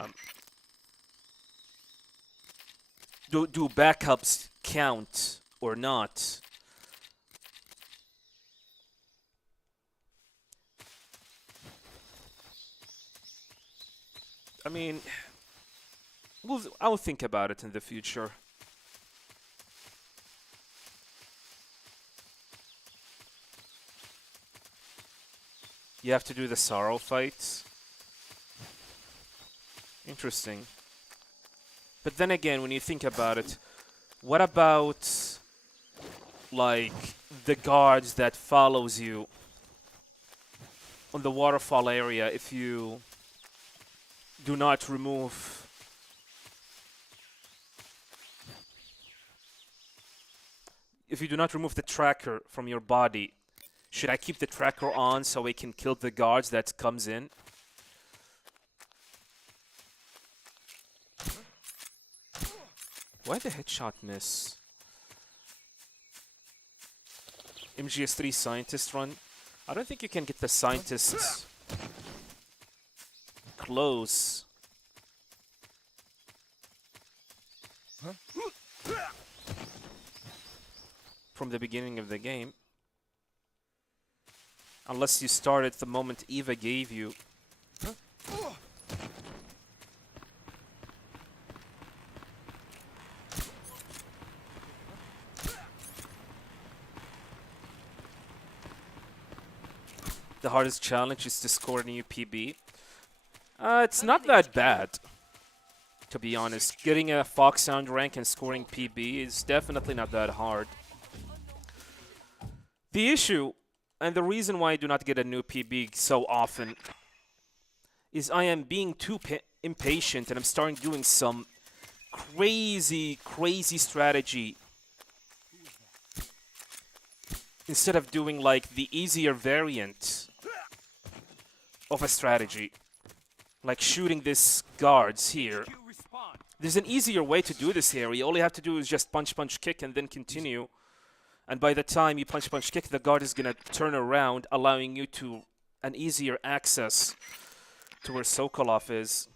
backups count or not? I mean, I'll think about it in the future. You have to do the sorrow fights. Interesting. But then again, when you think about it, what about like the guards that follows you on the waterfall area if you do not remove the tracker from your body? Should I keep the tracker on so we can kill the guards that comes in? Why the headshot miss? MGS3 scientist run. I don't think you can get the scientists close. From the beginning of the game. Unless you start at the moment Eva gave you. The hardest challenge is to score a new PB. It's not that bad, to be honest. Getting a Foxhound rank and scoring PB is definitely not that hard. The issue And the reason why I do not get a new PB so often is I am being too impatient, and I'm starting doing some crazy strategy instead of doing like the easier variant of a strategy, like shooting these guards here. You respond. There's an easier way to do this here. All you have to do is just punch, kick, and then continue. And by the time you punch, kick, the guard is gonna turn around, allowing you to an easier access to where Sokolov is.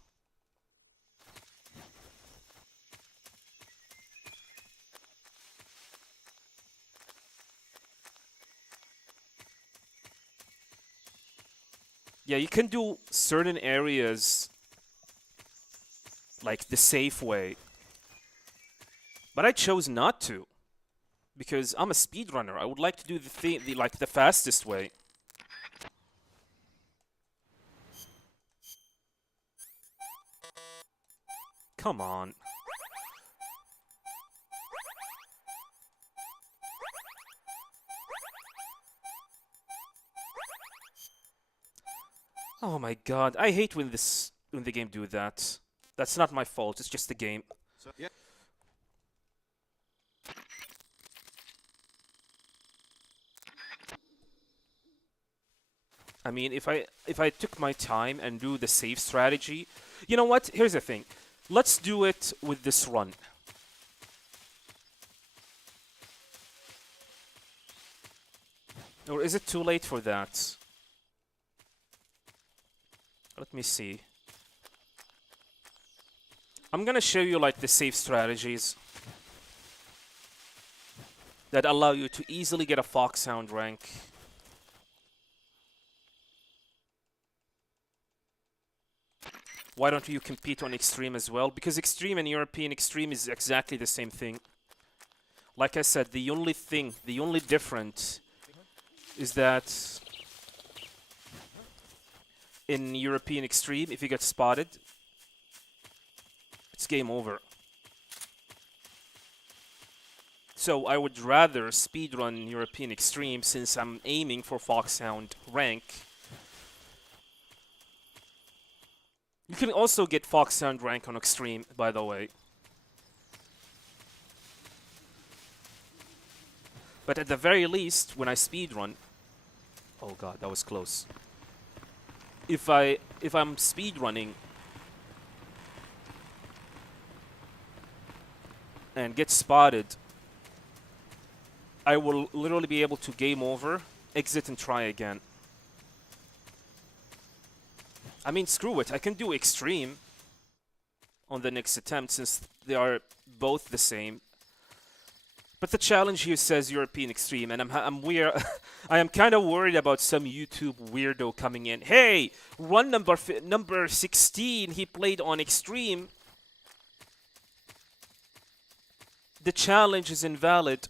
Yeah, you can do certain areas like the safe way. But I chose not to because I'm a speedrunner. I would like to do the fastest way. Come on. Oh my god, I hate when the game do that. That's not my fault, it's just the game. So, yeah. I mean, if I took my time and do the safe strategy, you know what? Here's the thing. Let's do it with this run. Or is it too late for that? Let me see. I'm gonna show you like the safe strategies that allow you to easily get a Foxhound rank. Why don't you compete on Extreme as well? Because Extreme and European Extreme is exactly the same thing. Like I said, the only difference is that in European Extreme, if you get spotted, it's game over. So I would rather speedrun European Extreme since I'm aiming for Foxhound rank. You can also get Foxhound rank on Extreme, by the way. But at the very least, when I speedrun... Oh god, that was close. If I'm speedrunning and get spotted, I will literally be able to game over, exit, and try again. I mean, screw it. I can do Extreme on the next attempt since they are both the same. But the challenge here says European Extreme, and I'm weird. I am kind of worried about some YouTube weirdo coming in. Hey, run number 16. He played on Extreme. The challenge is invalid,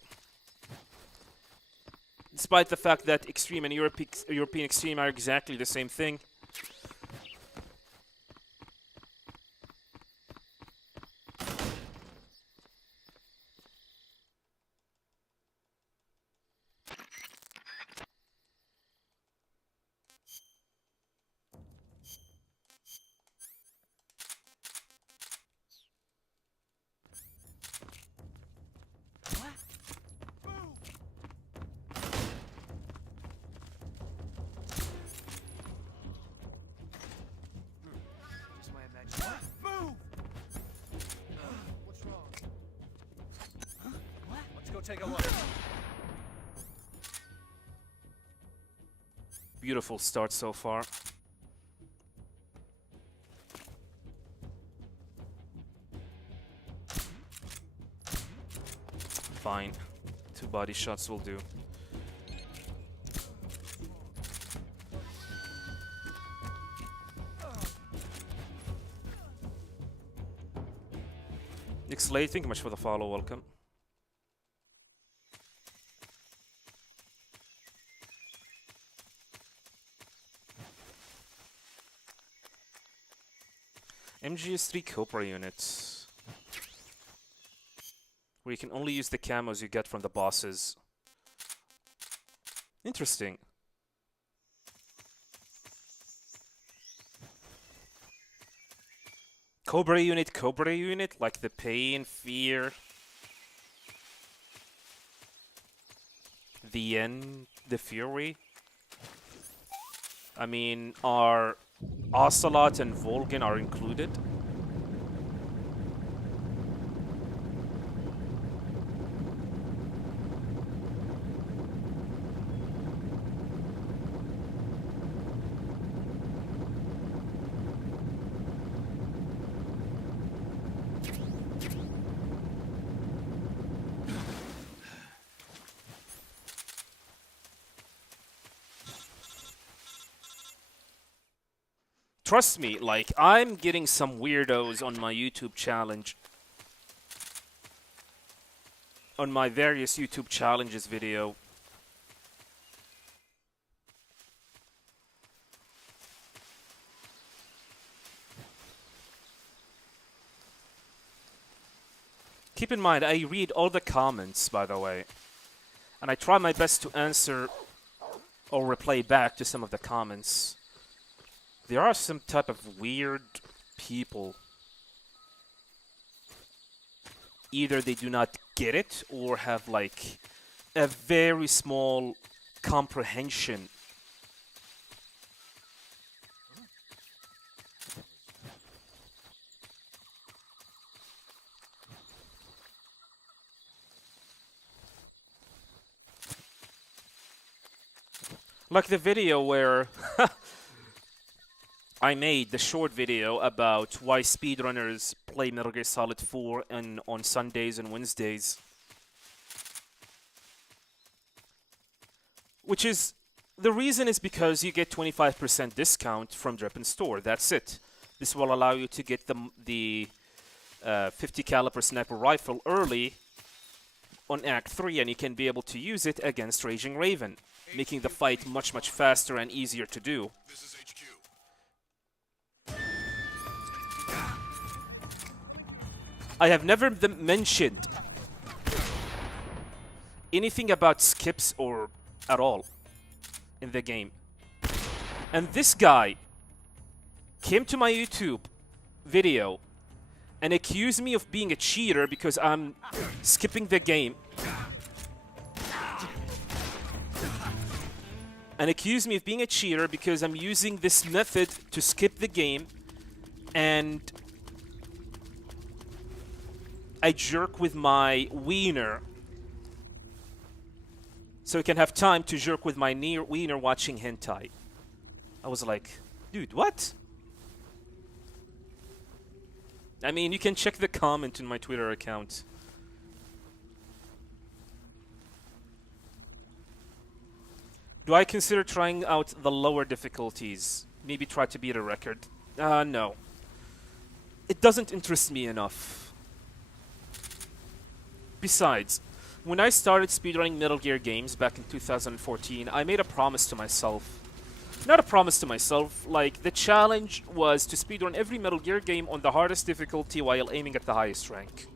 despite the fact that Extreme and European Extreme are exactly the same thing. Just my imagination. Move! What's wrong? What? Let's go take a look. Beautiful start so far. Fine. 2 body shots will do. Nick Slade, thank you much for the follow, welcome. MGS3 Cobra units, where you can only use the camos you get from the bosses. Interesting. Cobra Unit, like the pain, fear, the end, the fury. I mean, are Ocelot and Volgan are included? Trust me, like, I'm getting some weirdos on my YouTube challenge. On my various YouTube challenges video. Keep in mind, I read all the comments, by the way. And I try my best to answer or reply back to some of the comments. There are some type of weird people. Either they do not get it or have like a very small comprehension. Like the video where I made the short video about why speedrunners play Metal Gear Solid 4 on Sundays and Wednesdays. Which is, the reason is because you get 25% discount from Drip and Store. That's it. This will allow you to get the 50 caliber sniper rifle early on Act 3, and you can be able to use it against Raging Raven, making the fight much, much faster and easier to do. This is HQ. I have never mentioned anything about skips or at all in the game. And this guy came to my YouTube video and accused me of being a cheater because I'm skipping the game. And accused me of being a cheater because I'm using this method to skip the game, and I jerk with my wiener so I can have time to jerk with my wiener watching hentai. I was like, dude, what? I mean, you can check the comment in my Twitter account. Do I consider trying out the lower difficulties? Maybe try to beat a record? No. It doesn't interest me enough. Besides, when I started speedrunning Metal Gear games back in 2014, I made a promise to myself. Not a promise to myself, like, the challenge was to speedrun every Metal Gear game on the hardest difficulty while aiming at the highest rank.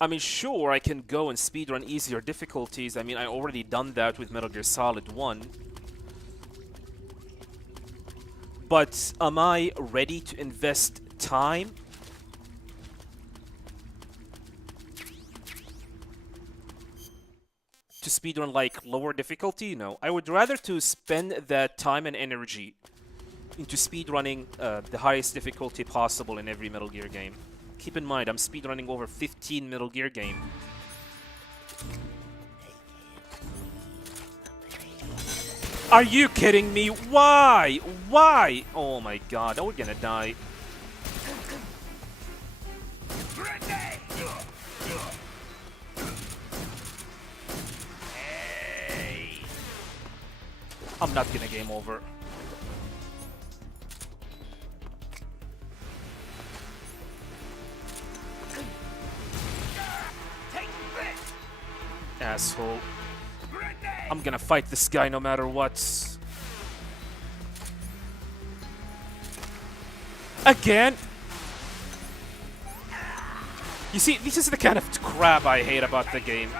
I mean, sure, I can go and speedrun easier difficulties. I mean, I already done that with Metal Gear Solid 1. But am I ready to invest time to speedrun like lower difficulty? No. I would rather to spend that time and energy into speedrunning the highest difficulty possible in every Metal Gear game. Keep in mind, I'm speedrunning over 15 Metal Gear games. Are you kidding me? Why? Why? Oh my god, we're gonna die. I'm not gonna game over. Asshole. I'm gonna fight this guy no matter what. Again? You see, this is the kind of crap I hate about the game.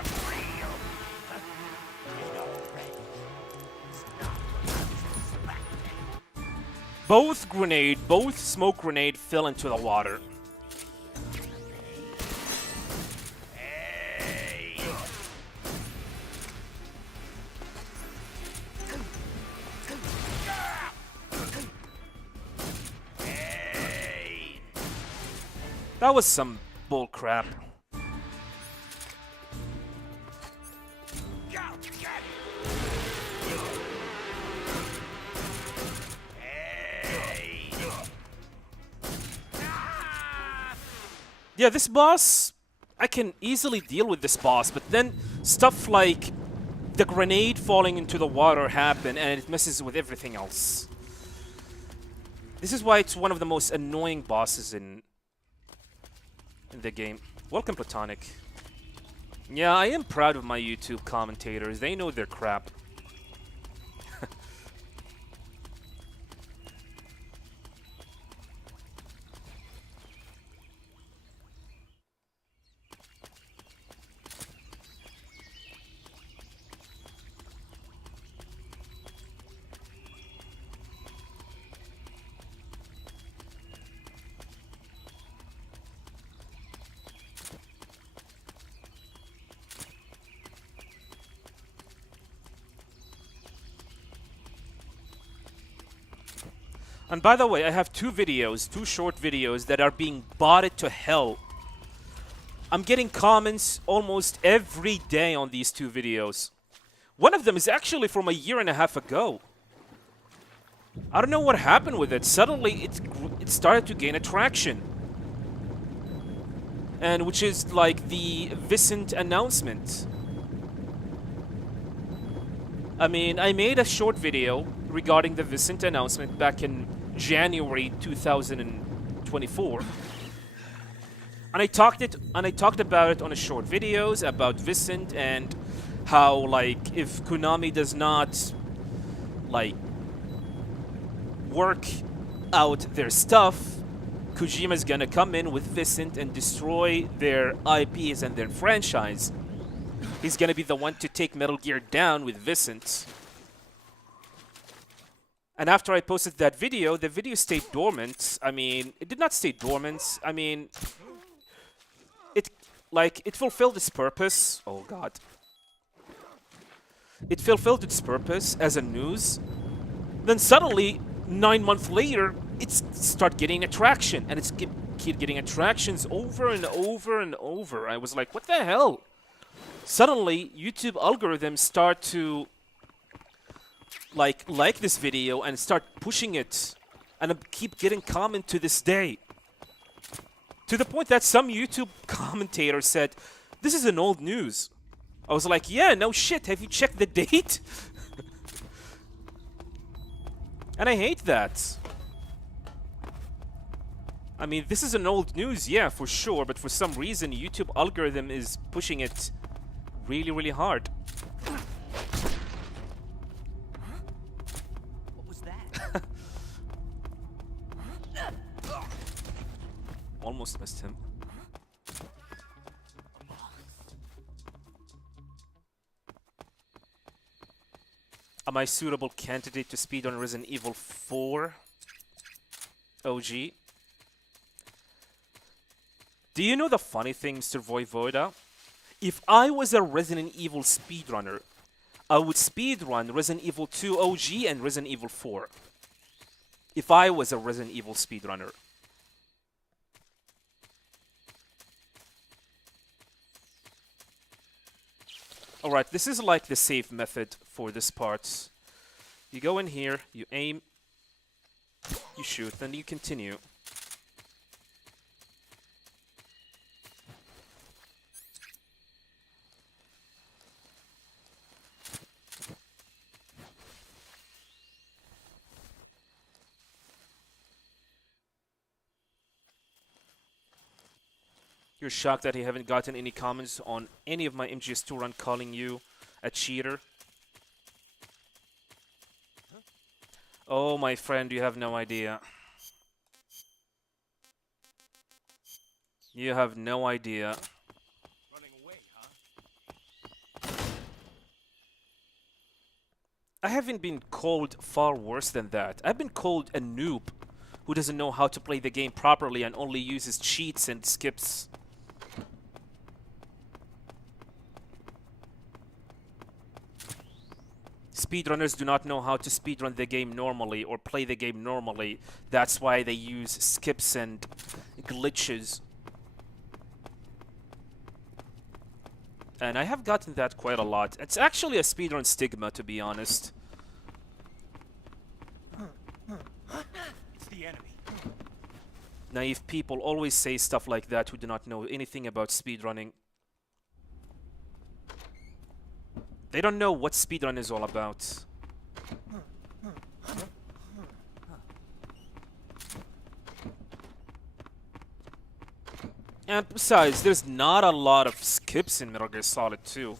both smoke grenade fell into the water. That was some bull crap. Yeah, this boss, I can easily deal with this boss, but then stuff like the grenade falling into the water happen and it messes with everything else. This is why it's one of the most annoying bosses in the game. Welcome, Platonic. Yeah, I am proud of my YouTube commentators. They know their crap. And by the way, I have two short videos that are being botted to hell. I'm getting comments almost every day on these two videos. One of them is actually from a year and a half ago. I don't know what happened with it. Suddenly, it started to gain attraction. And which is like the Vicent announcement. I mean, I made a short video regarding the Vicent announcement back in January 2024. And I talked about it on a short videos about Vicent and how, like, if Konami does not like work out their stuff, Kojima's gonna come in with Vicent and destroy their IPs and their franchise. He's gonna be the one to take Metal Gear down with Vicent. And after I posted that video, the video stayed dormant. I mean, it did not stay dormant. I mean, it fulfilled its purpose. Oh god. It fulfilled its purpose as a news. Then suddenly, 9 months later, it started getting attraction, and it's keep getting attractions over and over and over. I was like, what the hell? Suddenly, YouTube algorithms start to like this video and start pushing it, and I keep getting comment to this day. To the point that some YouTube commentator said, "This is an old news." I was like, "Yeah, no shit. Have you checked the date?" And I hate that. I mean, this is an old news, yeah, for sure, but for some reason, YouTube algorithm is pushing it really, really hard. What was that? Almost missed him. Am I suitable candidate to speedrun Resident Evil 4 OG? Do you know the funny thing, Mr. Voivoda? If I was a Resident Evil speedrunner, I would speedrun Resident Evil 2 OG and Resident Evil 4. If I was a Resident Evil speedrunner. Alright, this is like the safe method for this part. You go in here, you aim, you shoot, then you continue. You're shocked that you haven't gotten any comments on any of my MGS2 run calling you a cheater? Oh, my friend, you have no idea. You have no idea. Running away, huh? I haven't been called far worse than that. I've been called a noob who doesn't know how to play the game properly and only uses cheats and skips. Speedrunners do not know how to speedrun the game normally or play the game normally. That's why they use skips and glitches. And I have gotten that quite a lot. It's actually a speedrun stigma, to be honest. It's the enemy. Naive people always say stuff like that who do not know anything about speedrunning. They don't know what speedrun is all about. And besides, there's not a lot of skips in Metal Gear Solid 2.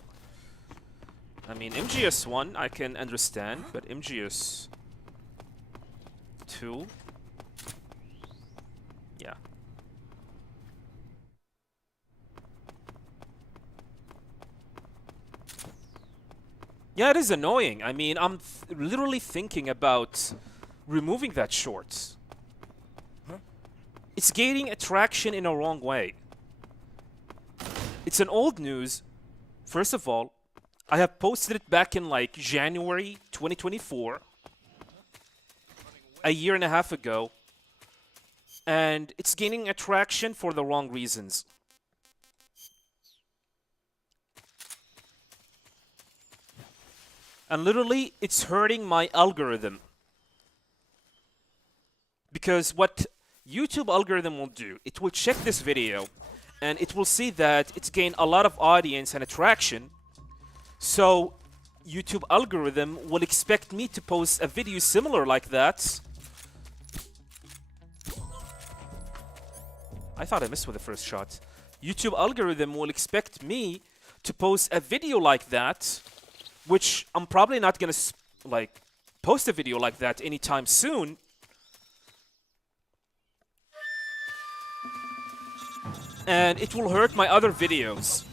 I mean, MGS 1 I can understand, but MGS 2? Yeah. Yeah, it is annoying. I mean, I'm literally thinking about removing that short. It's gaining attraction in a wrong way. It's an old news. First of all, I have posted it back in like January 2024, a year and a half ago, and it's gaining attraction for the wrong reasons. And literally, it's hurting my algorithm. Because what YouTube algorithm will do, it will check this video, and it will see that it's gained a lot of audience and attraction. So, YouTube algorithm will expect me to post a video similar like that. I thought I missed with the first shot. YouTube algorithm will expect me to post a video like that, which I'm probably not gonna like post a video like that anytime soon. And it will hurt my other videos.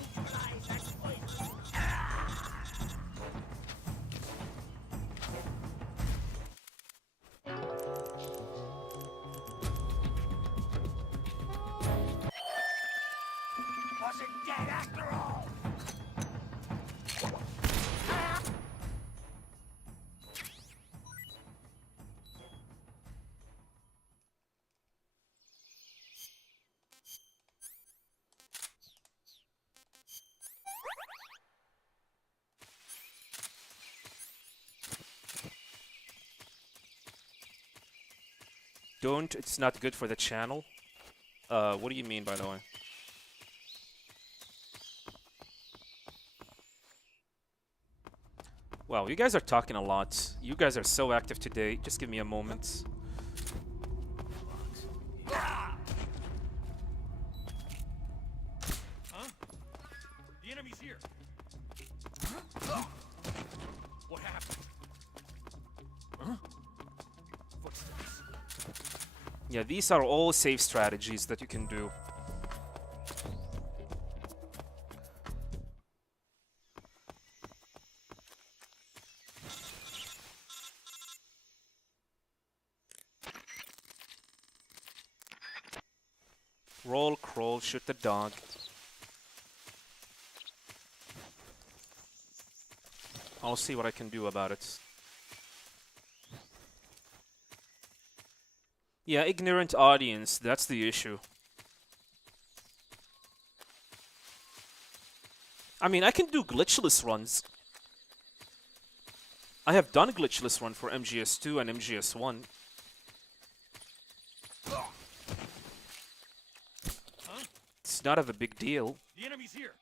Wasn't dead after all. Don't, it's not good for the channel. What do you mean, by the way? Wow, you guys are talking a lot. You guys are so active today. Just give me a moment. Huh? The enemy's here. What happened? Footsteps. Yeah, these are all safe strategies that you can do. Roll, crawl, shoot the dog. I'll see what I can do about it. Yeah, ignorant audience, that's the issue. I mean, I can do glitchless runs. I have done glitchless run for MGS2 and MGS1. It's not of a big deal. The enemy's here.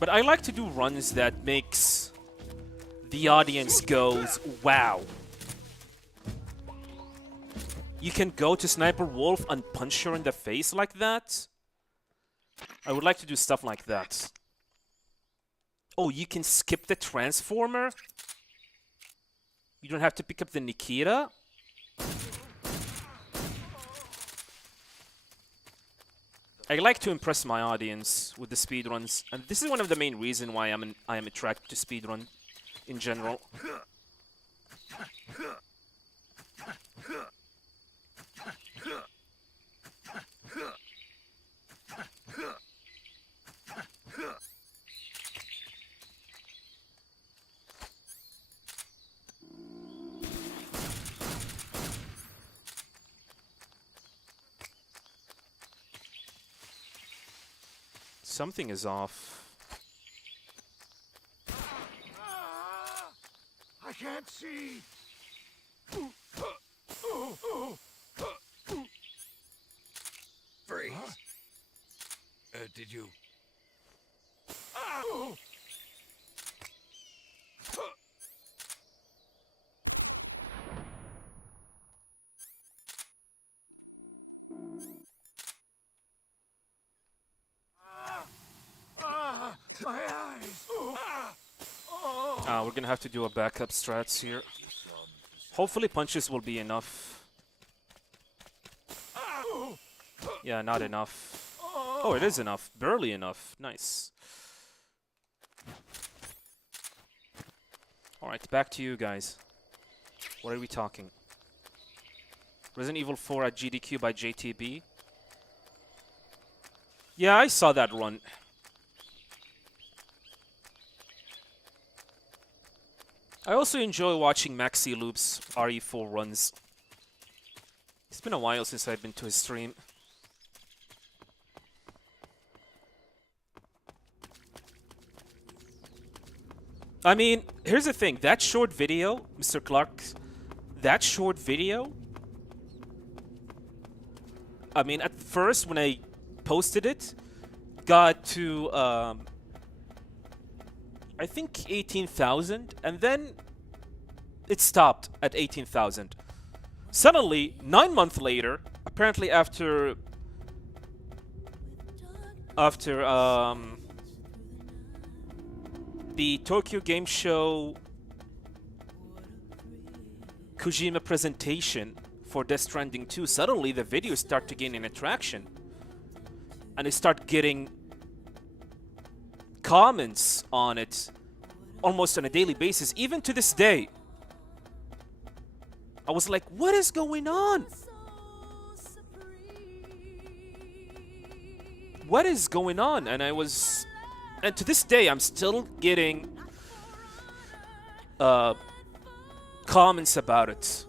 But I like to do runs that makes the audience goes, wow. You can go to Sniper Wolf and punch her in the face like that? I would like to do stuff like that. Oh, you can skip the Transformer? You don't have to pick up the Nikita? I like to impress my audience with the speedruns, and this is one of the main reasons why I am attracted to speedrun in general. Something is off. I can't see. Freeze. Did you? My eyes. We're gonna have to do a backup strats here. Hopefully punches will be enough. Yeah, not enough. Oh, it is enough. Barely enough. Nice. Alright, back to you guys. What are we talking? Resident Evil 4 at GDQ by JTB. Yeah, I saw that run. I also enjoy watching Maxi Loop's RE4 runs. It's been a while since I've been to his stream. I mean, here's the thing. That short video, Mr. Clark, that short video, I mean, at first when I posted it, got to, I think 18,000, and then it stopped at 18,000. Suddenly, 9 months later, apparently after the Tokyo Game Show Kojima presentation for Death Stranding 2, suddenly the videos start to gain an attraction. And I start getting comments on it almost on a daily basis, even to this day. I was like, what is going on? What is going on? And and to this day, I'm still getting comments about it.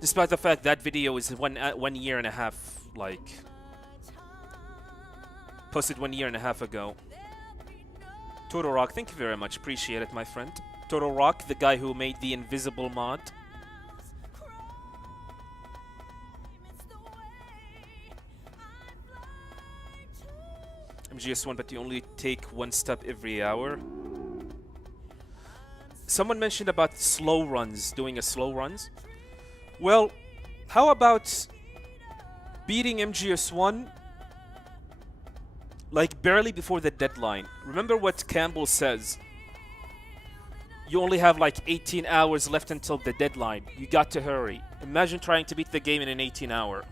Despite the fact that video is 1 year and a half, like, posted 1 year and a half ago. Total Rock, thank you very much. Appreciate it, my friend. Total Rock, the guy who made the Invisible mod. MGS1, but you only take one step every hour. Someone mentioned about slow runs, doing a slow runs. Well, how about beating MGS1 like barely before the deadline? Remember what Campbell says. You only have like 18 hours left until the deadline. You got to hurry. Imagine trying to beat the game in an 18-hour.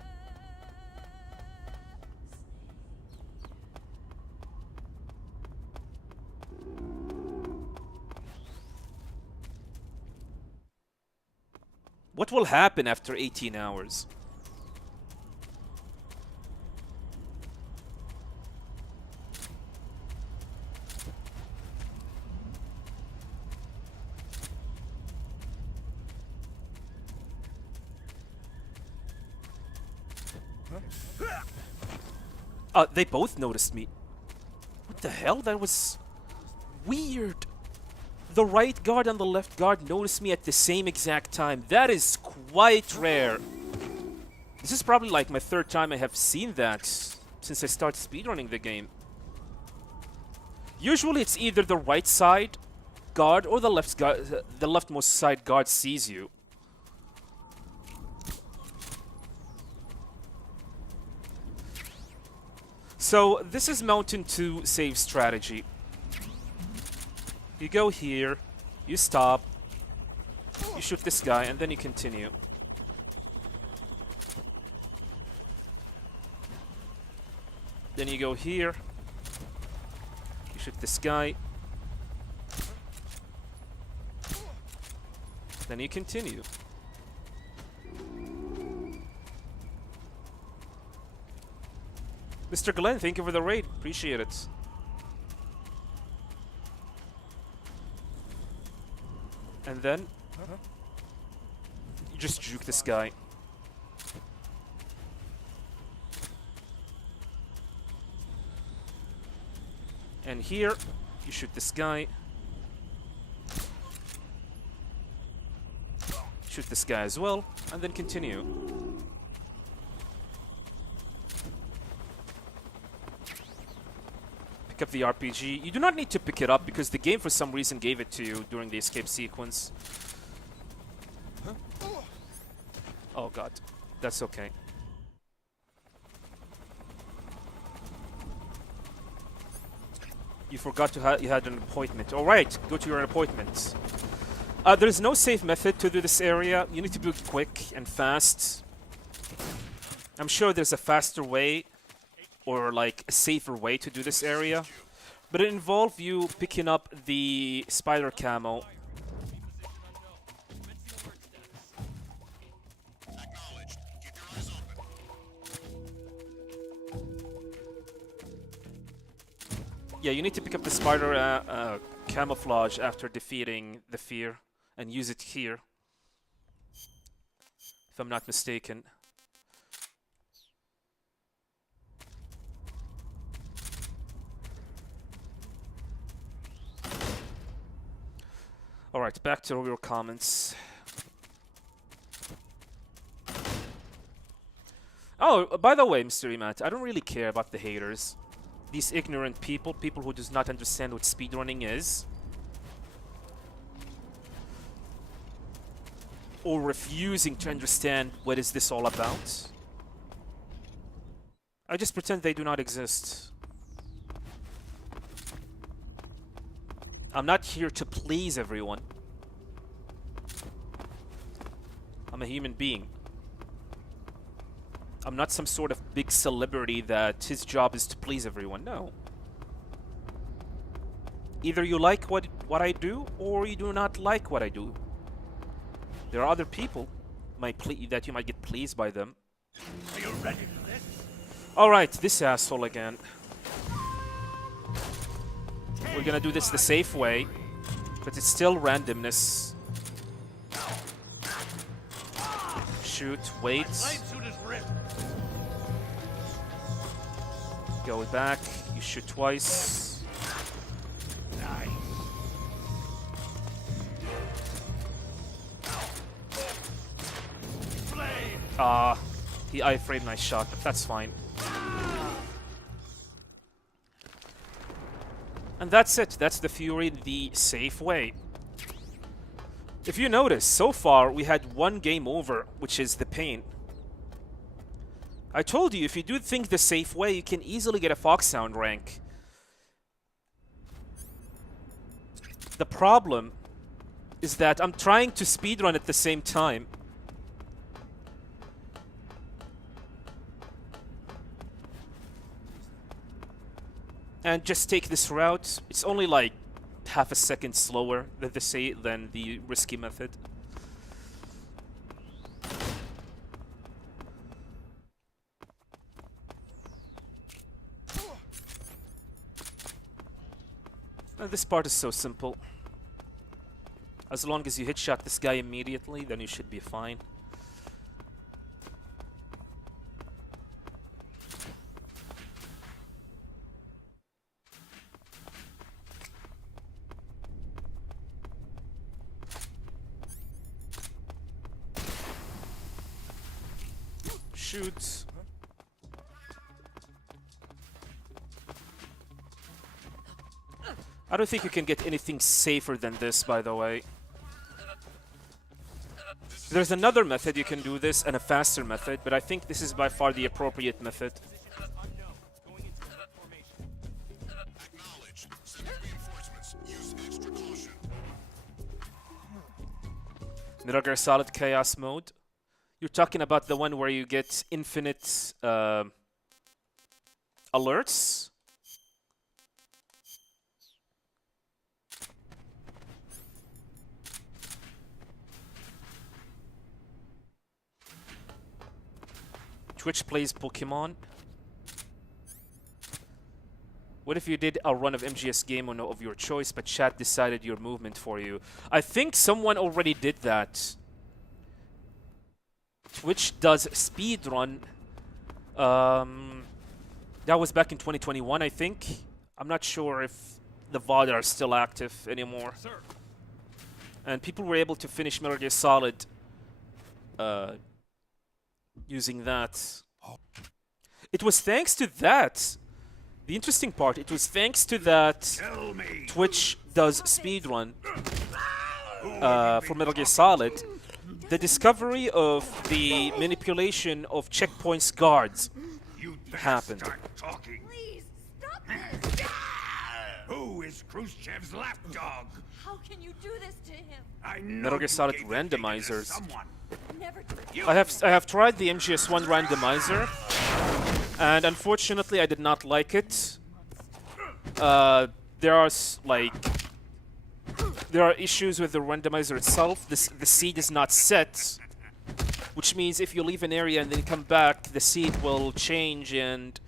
What will happen after 18 hours? They both noticed me. What the hell? That was weird. The right guard and the left guard noticed me at the same exact time. That is quite rare. This is probably like my third time I have seen that since I started speedrunning the game. Usually it's either the right side guard or the leftmost side guard sees you. So this is Mountain 2 save strategy. You go here, you stop, you shoot this guy, and then you continue. Then you go here. You shoot this guy. Then you continue. Mr. Glenn, thank you for the raid. Appreciate it. And then you just juke this guy. And here you shoot this guy. Shoot this guy as well, and then continue. Pick up the RPG. You do not need to pick it up because the game for some reason gave it to you during the escape sequence. Oh god, that's okay. You forgot you had an appointment. Alright, go to your appointment. There's no safe method to do this area. You need to be quick and fast. I'm sure there's a faster way or like a safer way to do this area. But it involves you picking up the spider camo. Acknowledged. Keep your eyes open. Yeah, you need to pick up the spider camouflage after defeating the fear and use it here. If I'm not mistaken. Alright, back to your comments. Oh, by the way, Mr. Emat, I don't really care about the haters. These ignorant people, people who does not understand what speedrunning is. Or refusing to understand what is this all about. I just pretend they do not exist. I'm not here to please everyone. I'm a human being. I'm not some sort of big celebrity that his job is to please everyone. No. Either you like what I do, or you do not like what I do. There are other people that you might get pleased by them. Are you ready for this? Alright, this asshole again. We're gonna do this the safe way, but it's still randomness. Shoot, wait. Go back, you shoot twice. He iframed my shot, but that's fine. And that's it. That's the Fury the safe way. If you notice, so far we had one game over, which is the Pain. I told you, if you do think the safe way, you can easily get a Foxhound rank. The problem is that I'm trying to speedrun at the same time. And just take this route. It's only like half a second slower than the risky method. And this part is so simple. As long as you headshot this guy immediately, then you should be fine. Shoot. I don't think you can get anything safer than this, by the way. There's another method you can do this, and a faster method, but I think this is by far the appropriate method. Acknowledged. Sending reinforcements. Use extra caution. Metal Gear Solid Chaos Mode. You're talking about the one where you get infinite Alerts? Twitch plays Pokemon. What if you did a run of MGS game of your choice, but chat decided your movement for you? I think someone already did that. Twitch does speedrun. That was back in 2021, I think. I'm not sure if the VOD are still active anymore. Sir. And people were able to finish Metal Gear Solid using that. It was thanks to that. The interesting part, it was thanks to that Tell me. Twitch does speedrun for Metal Gear Solid. The discovery of the manipulation of checkpoints guards You happened. Start talking. Please, stop this! Who is Khrushchev's lapdog? How can you do this to him? I know Metal Gear you Solid gave the data to randomizers. someone. Never You I have tried the MGS1 randomizer, and unfortunately I did not like it. There are there are issues with the randomizer itself. The seed is not set, which means if you leave an area and then come back, the seed will change. And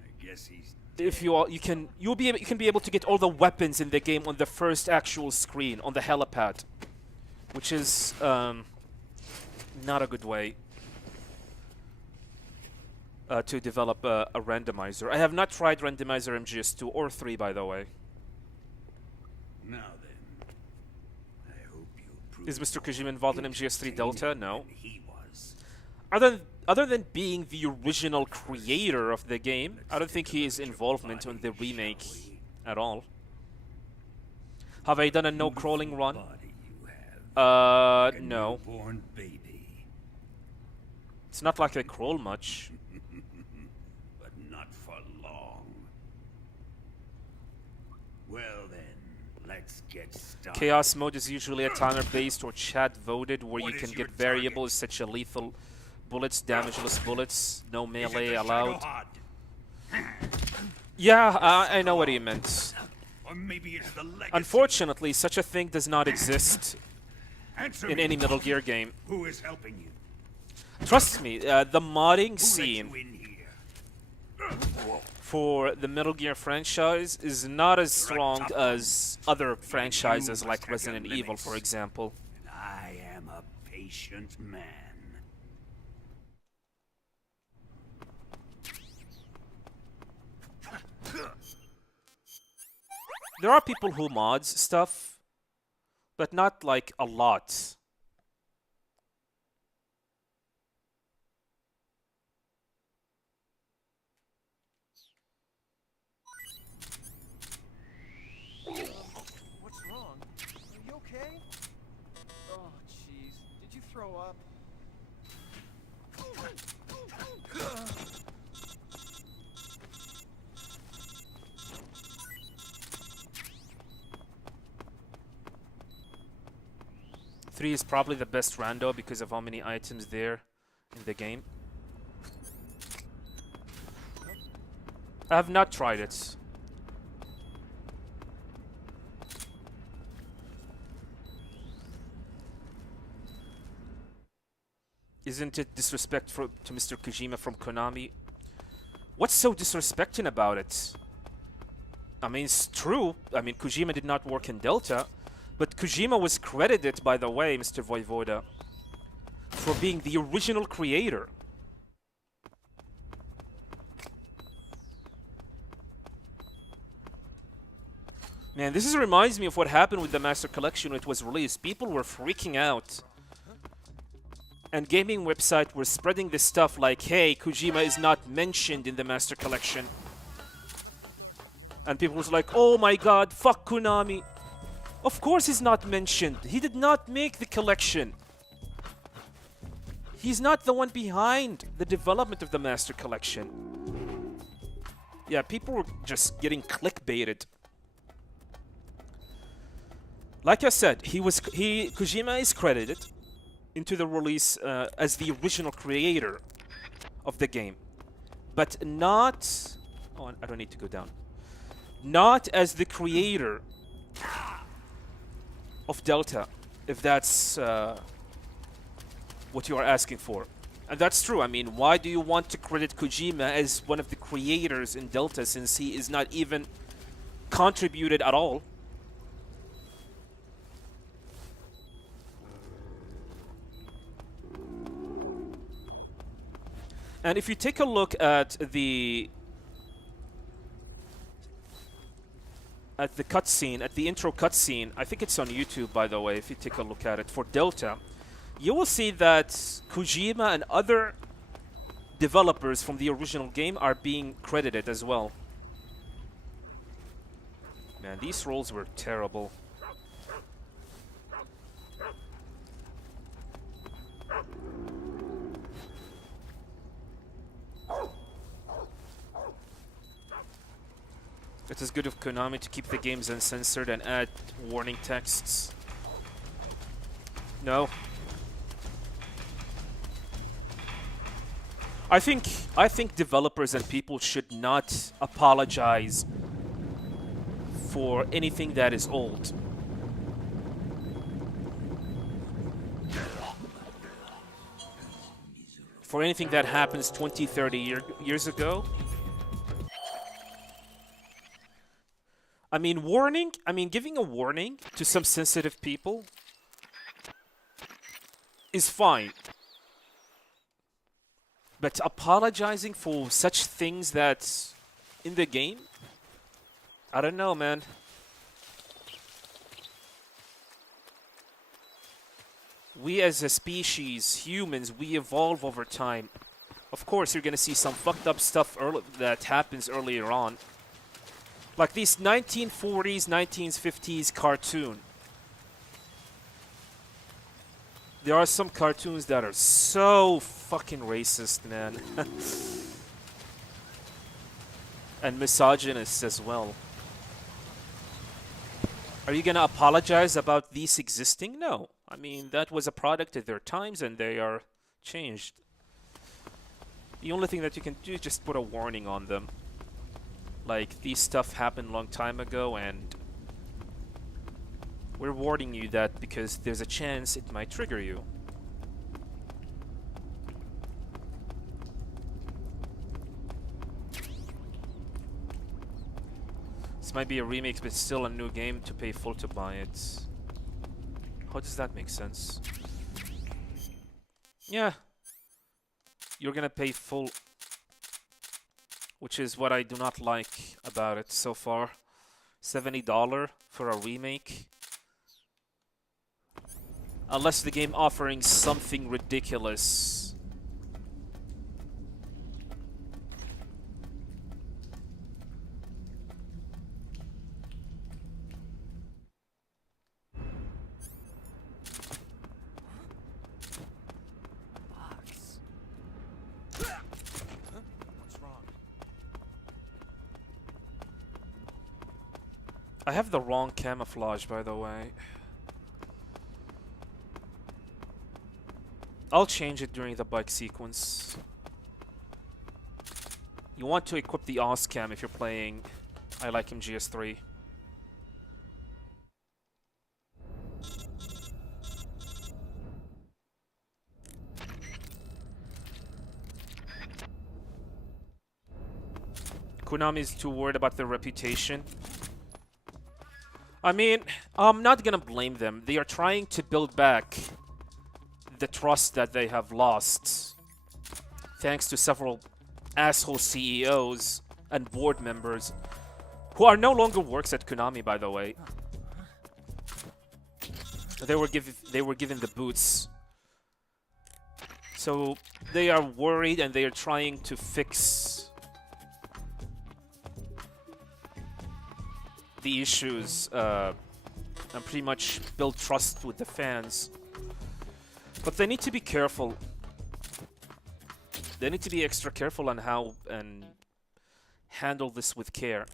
I guess he's if you can be able to get all the weapons in the game on the first actual screen on the helipad, which is not a good way to develop a randomizer. I have not tried randomizer MGS2 or 3, by the way. now then. I hope you prove Is Mr. Kojima involved in MGS3 Delta? No. than he was. Other than being the original creator of the game, I don't think he is involvement in the remake at all. Have I done a no crawling run? Body you have. A No. newborn baby. It's not like I crawl much. But not for long. Well then, let's get started. Chaos mode is usually a timer based or chat voted where What you is can your get variables such as lethal bullets, damageless bullets, no Is it melee the allowed. Shadowhod? Yeah, I know what he meant. Or maybe it's the legacy. Unfortunately, such a thing does not exist Answer in me. any Metal Gear game. Who is helping you? Trust me, the modding Who let scene you in here? for the Metal Gear franchise is not as strong as other franchises must like have your Resident Evil, limits. for example. And I am a patient man. There are people who mods stuff, but not like a lot. What's wrong? Are you okay? Oh, jeez. Did you throw up? Three is probably the best rando because of how many items there in the game. I have not tried it. Isn't it disrespectful to Mr. Kojima from Konami? What's so disrespecting about it? I mean, it's true. I mean, Kojima did not work in Delta, but Kojima was credited, by the way, Mr. Voivoda, for being the original creator. Man, reminds me of what happened with the Master Collection when it was released. People were freaking out. And gaming websites were spreading this stuff like, hey, Kojima is not mentioned in the Master Collection. And people was like, oh my god, fuck Konami. Of course he's not mentioned. He did not make the collection. He's not the one behind the development of the Master Collection. Yeah, people were just getting clickbaited. Like I said, Kojima is credited into the release as the original creator of the game. but not... Oh, I don't need to go down. Not as the creator of Delta, if that's what you are asking for. And that's true. I mean, why do you want to credit Kojima as one of the creators in Delta since he is not even contributed at all? And if you take a look at the cutscene, at the intro cutscene, I think it's on YouTube, by the way, if you take a look at it, for Delta, you will see that Kojima and other developers from the original game are being credited as well. Man, these rolls were terrible. It is good of Konami to keep the games uncensored and add warning texts. No. I think developers and people should not apologize for anything that is old. For anything that happens 20, 30 years ago. I mean, giving a warning to some sensitive people is fine. But apologizing for such things that's in the game? I don't know, man. We as a species, humans, we evolve over time. Of course, you're gonna see some fucked up stuff that happens earlier on. Like this 1940s, 1950s cartoon. There are some cartoons that are so fucking racist, man. And misogynist as well. Are you gonna apologize about these existing? No. I mean, that was a product of their times and they are changed. The only thing that you can do is just put a warning on them. Like, these stuff happened a long time ago and we're warning you that because there's a chance it might trigger you. This might be a remake, but still a new game to pay full to buy it. How does that make sense? Yeah. You're gonna pay full, which is what I do not like about it so far. $70 for a remake. Unless the game offering something ridiculous. Box. Huh? What's wrong? I have the wrong camouflage, by the way. I'll change it during the bike sequence. You want to equip the Oscam if you're playing I Like Him GS3. Konami is too worried about their reputation. I mean, I'm not gonna blame them. They are trying to build back the trust that they have lost thanks to several asshole CEOs and board members who are no longer works at Konami, by the way. They were given the boots. So they are worried and they are trying to fix the issues and pretty much build trust with the fans. But they need to be careful. They need to be extra careful on how and handle this with care.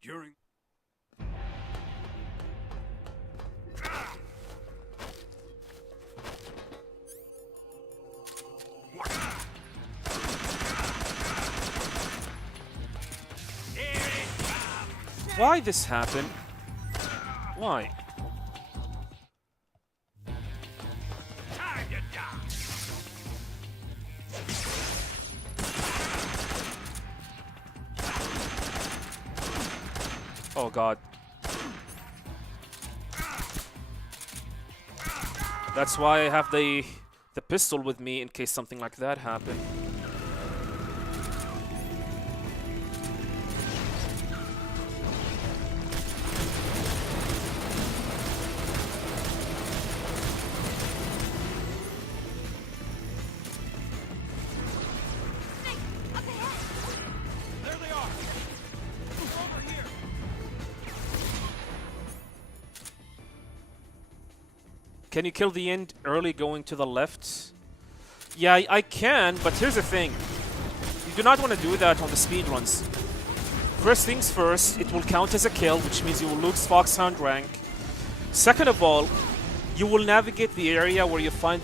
During Why this happened? Why? Time to die. Oh god. That's why I have the pistol with me in case something like that happened. There they are. Over here. Can you kill the end early going to the left? Yeah, I can, but here's the thing. You do not want to do that on the speedruns. First things first, it will count as a kill, which means you will lose Foxhound rank. Second of all, you will navigate the area where you fight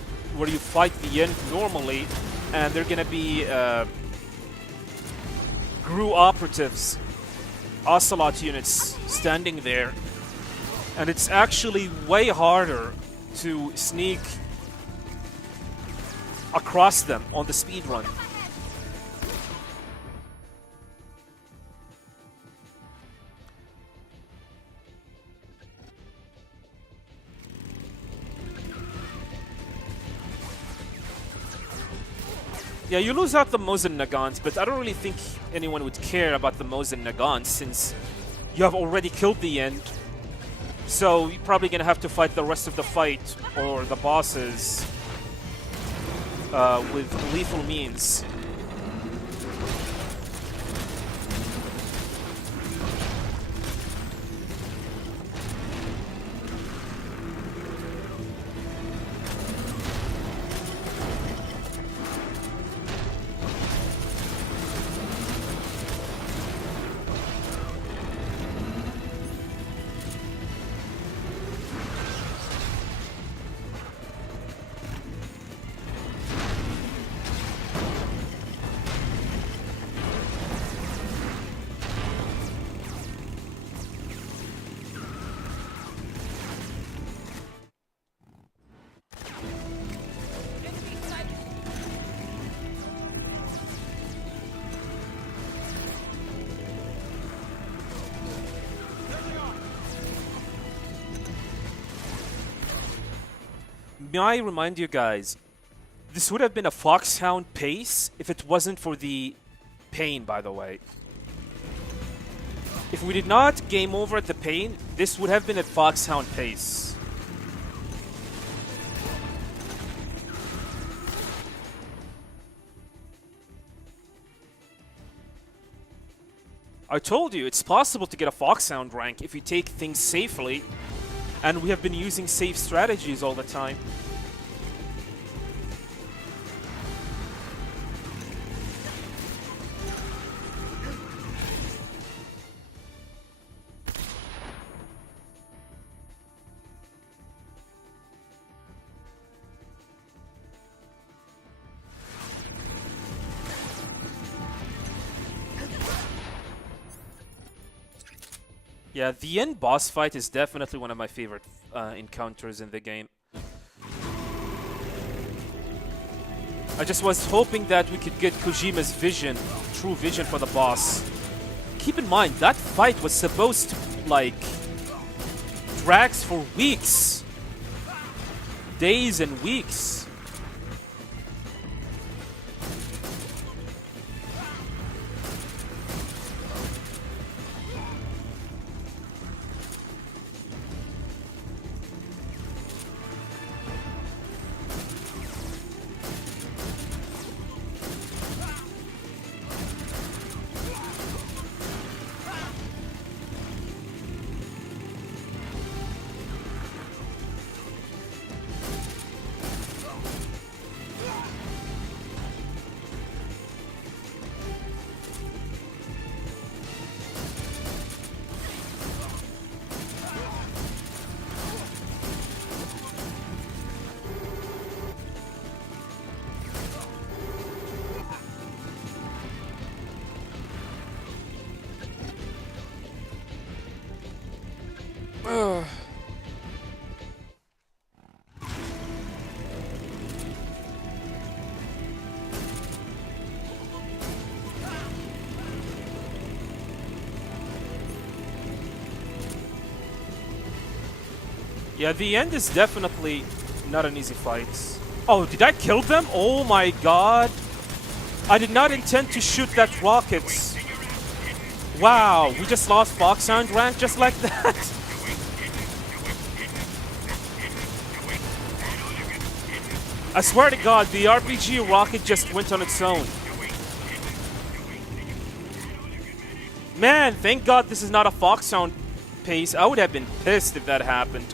the end normally, and they're gonna be GRU operatives, Ocelot units standing there, and it's actually way harder to sneak across them on the speed run. Yeah, you lose out the Mosin Nagants, but I don't really think anyone would care about the Mosin Nagants since you have already killed the end. So you're probably gonna have to fight the rest of the fight or the bosses with lethal means. May I remind you guys, this would have been a Foxhound pace if it wasn't for the pain, by the way. If we did not game over at the pain, this would have been a Foxhound pace. I told you, it's possible to get a Foxhound rank if you take things safely, and we have been using safe strategies all the time. Yeah, the end boss fight is definitely one of my favorite encounters in the game. I just was hoping that we could get Kojima's vision, true vision for the boss. Keep in mind, that fight was supposed to, like, drags for weeks. Days and weeks. Ugh. Yeah, the end is definitely not an easy fight. Oh, did I kill them? Oh my god. I did not intend to shoot that rocket. Wow, we just lost Foxhound rank just like that. I swear to god, the RPG rocket just went on its own. Man, thank god this is not a Foxhound pace. I would have been pissed if that happened.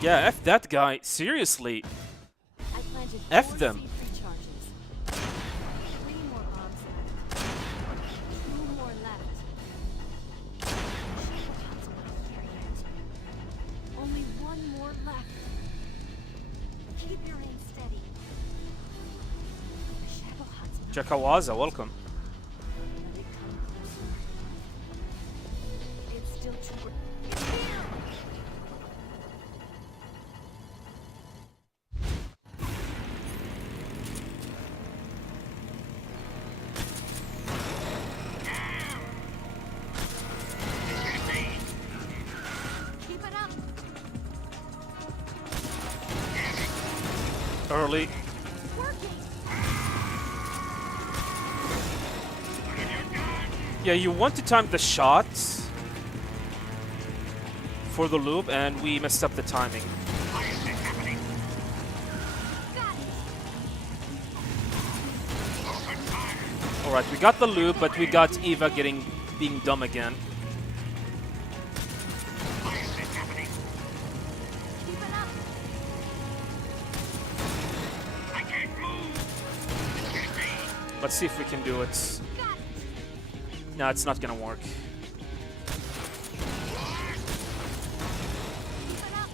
Yeah, F that guy. Seriously. I planted F 4 them. C3 charges. 3 more bombs left. 2 more left. Only 1 more left. Keep your aim steady. Shadow Hunt's Jakawaza, welcome. Let it come closer. It's still too. It's here. Keep it up. Early. Working. Yeah, you want to time the shots for the loop, and we messed up the timing. Alright, we got the loop, but we got Eva being dumb again. Keep it up. Let's see if we can do it. No, it's not gonna work. Keep it up.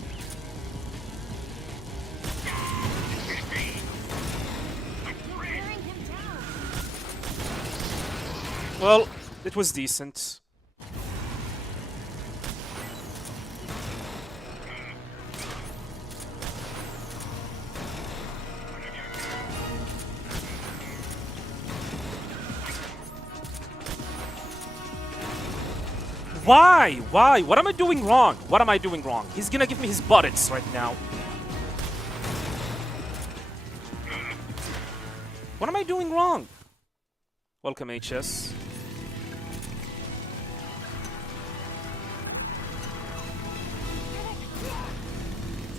Wearing him down. Well, it was decent. Why? Why? What am I doing wrong? What am I doing wrong? He's gonna give me his buttons right now. What am I doing wrong? Welcome, HS.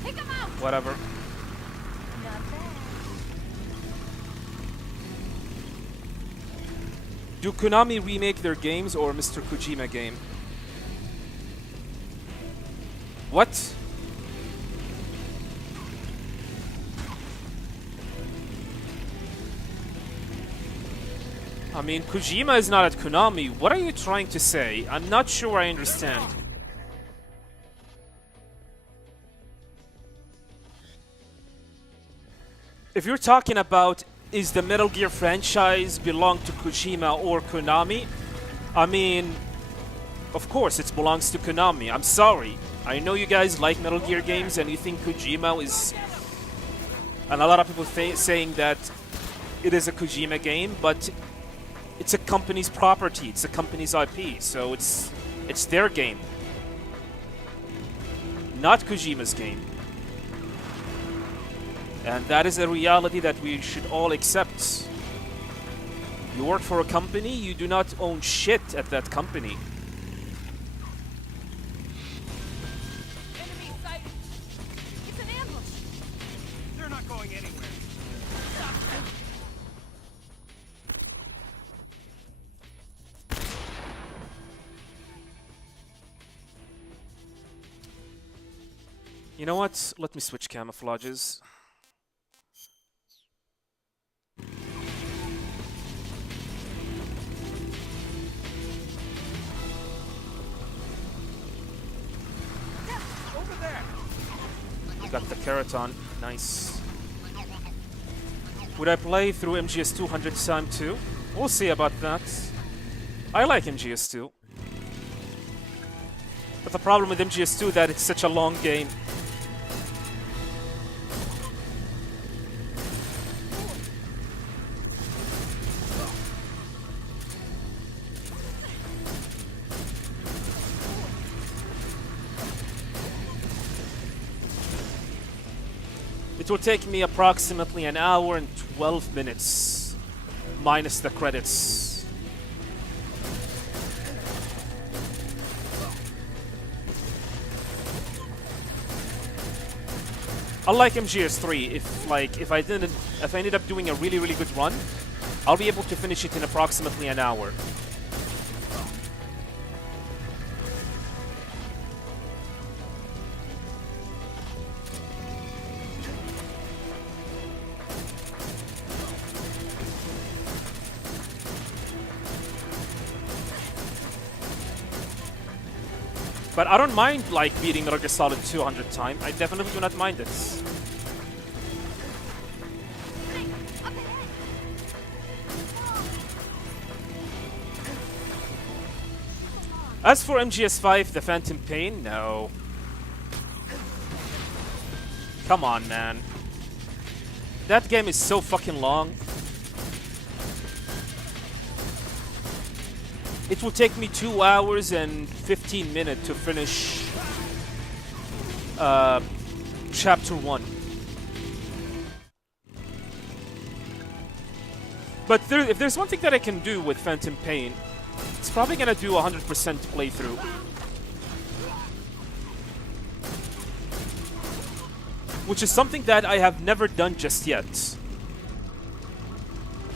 Take him out. Whatever. Not bad. Do Konami remake their games or Mr. Kojima game? What? I mean, Kojima is not at Konami. What are you trying to say? I'm not sure I understand. If you're talking about is the Metal Gear franchise belong to Kojima or Konami, I mean, of course it belongs to Konami. I'm sorry. I know you guys like Metal Gear games and you think Kojima is... And a lot of people saying that it is a Kojima game, but it's a company's property. It's a company's IP, so it's their game. Not Kojima's game. And that is a reality that we should all accept. You work for a company, you do not own shit at that company. Enemy sighted. It's an ambush. They're not going anywhere. You know what? Let me switch camouflages. We got the Keraton. Nice. Would I play through MGS 200 time too? We'll see about that. I like MGS2. But the problem with MGS2 that it's such a long game. It will take me approximately an hour and 12 minutes, minus the credits. Unlike MGS3, if I ended up doing a really good run, I'll be able to finish it in approximately an hour. But I don't mind beating Metal Gear Solid 200 times. I definitely do not mind it. As for MGS5, The Phantom Pain, no. Come on, man. That game is so fucking long. It will take me 2 hours and 15 minutes to finish Chapter 1. But if there's one thing that I can do with Phantom Pain, it's probably gonna do 100% playthrough. Which is something that I have never done just yet.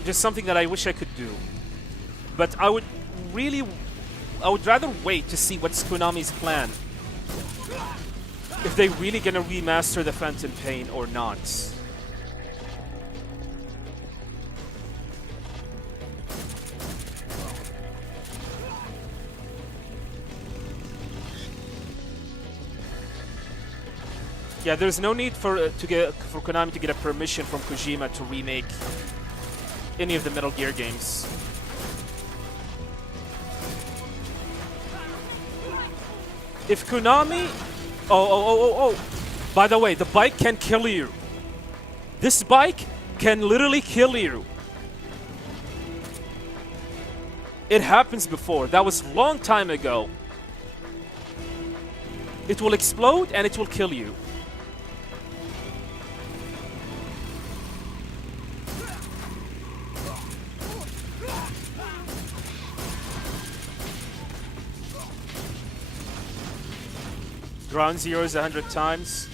Just something that I wish I could do. But I would rather wait to see what's Konami's plan. If they really gonna remaster the Phantom Pain or not. Yeah, there's no need for Konami to get a permission from Kojima to remake any of the Metal Gear games. If Konami... Oh. By the way, the bike can kill you. This bike can literally kill you. It happens before. That was a long time ago. It will explode and it will kill you. Ground zeros 100 times.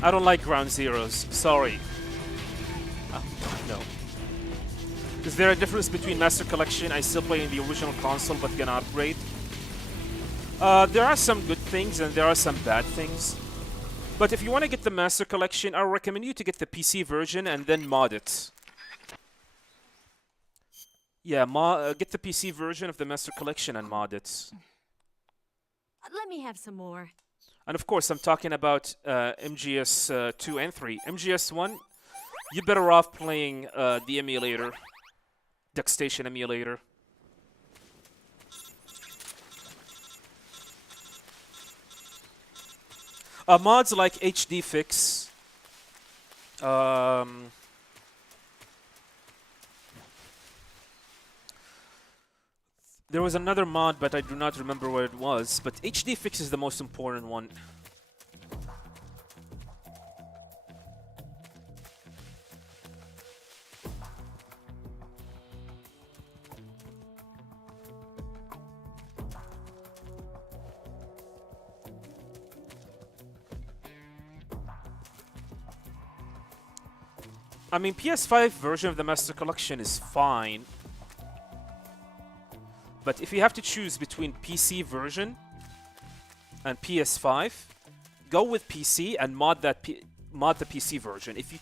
I don't like ground zeros. Sorry. No. Is there a difference between Master Collection? I still play in the original console but gonna upgrade. There are some good things and there are some bad things. But if you want to get the Master Collection, I recommend you to get the PC version and then mod it. Yeah, get the PC version of the Master Collection and mod it. Let me have some more. And of course, I'm talking about MGS 2 and 3. MGS 1, you're better off playing the emulator, DuckStation emulator. Mods like HD Fix. There was another mod, but I do not remember where it was. But HD Fix is the most important one. I mean, PS5 version of the Master Collection is fine. But if you have to choose between PC version and PS5, go with PC and mod the PC version. If you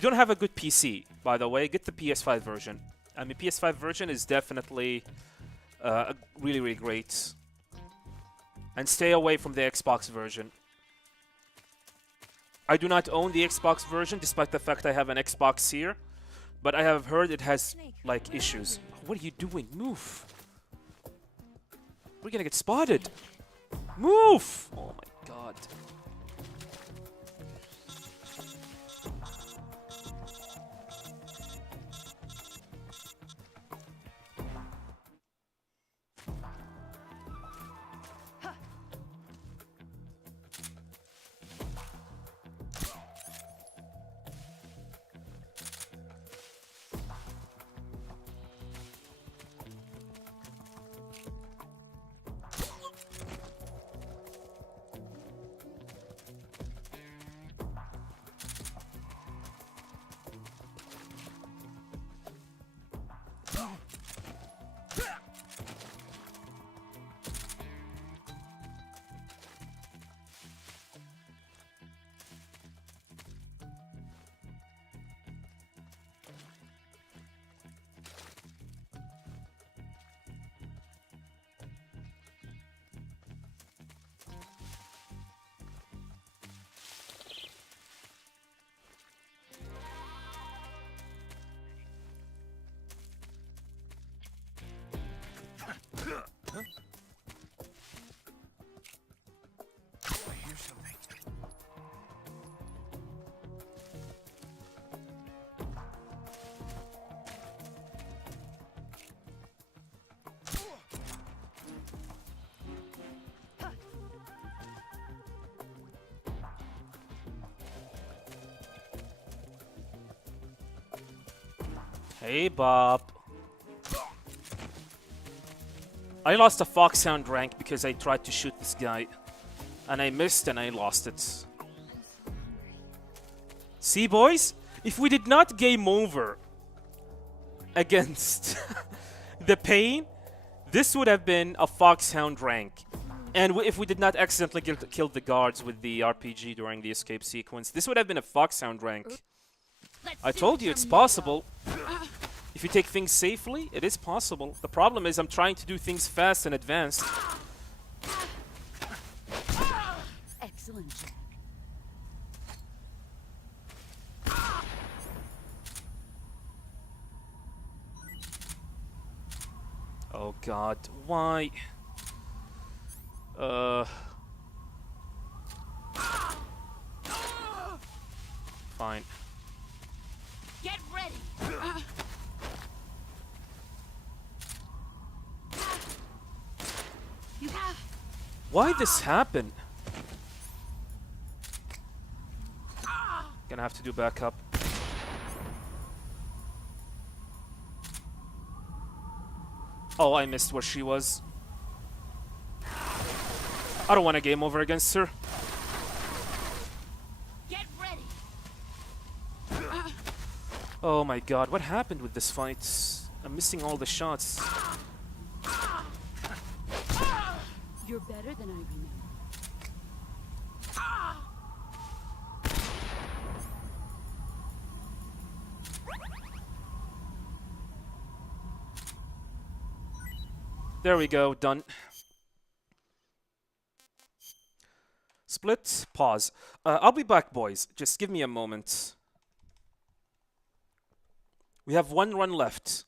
don't have a good PC, by the way, get the PS5 version. I mean, PS5 version is definitely really, really great. and stay away from the Xbox version. I do not own the Xbox version, despite the fact I have an Xbox here, but I have heard it has, like, issues. What are you doing? Move! We're gonna get spotted! Move! Oh my god. Hey, Bob. I lost a Foxhound rank because I tried to shoot this guy. And I missed and I lost it. See, boys? If we did not game over against the pain, this would have been a Foxhound rank. And if we did not accidentally kill the guards with the RPG during the escape sequence, this would have been a Foxhound rank. I told you it's possible. If you take things safely, it is possible. The problem is I'm trying to do things fast and advanced. Excellent job. Oh god, why? Fine. Get ready. Why this happen? Gonna have to do backup. Oh, I missed where she was. I don't want a game over against her. Get ready. Oh my god, what happened with this fight? I'm missing all the shots. You're better than I remember. There we go, done. Split, pause. I'll be back, boys. Just give me a moment. We have one run left.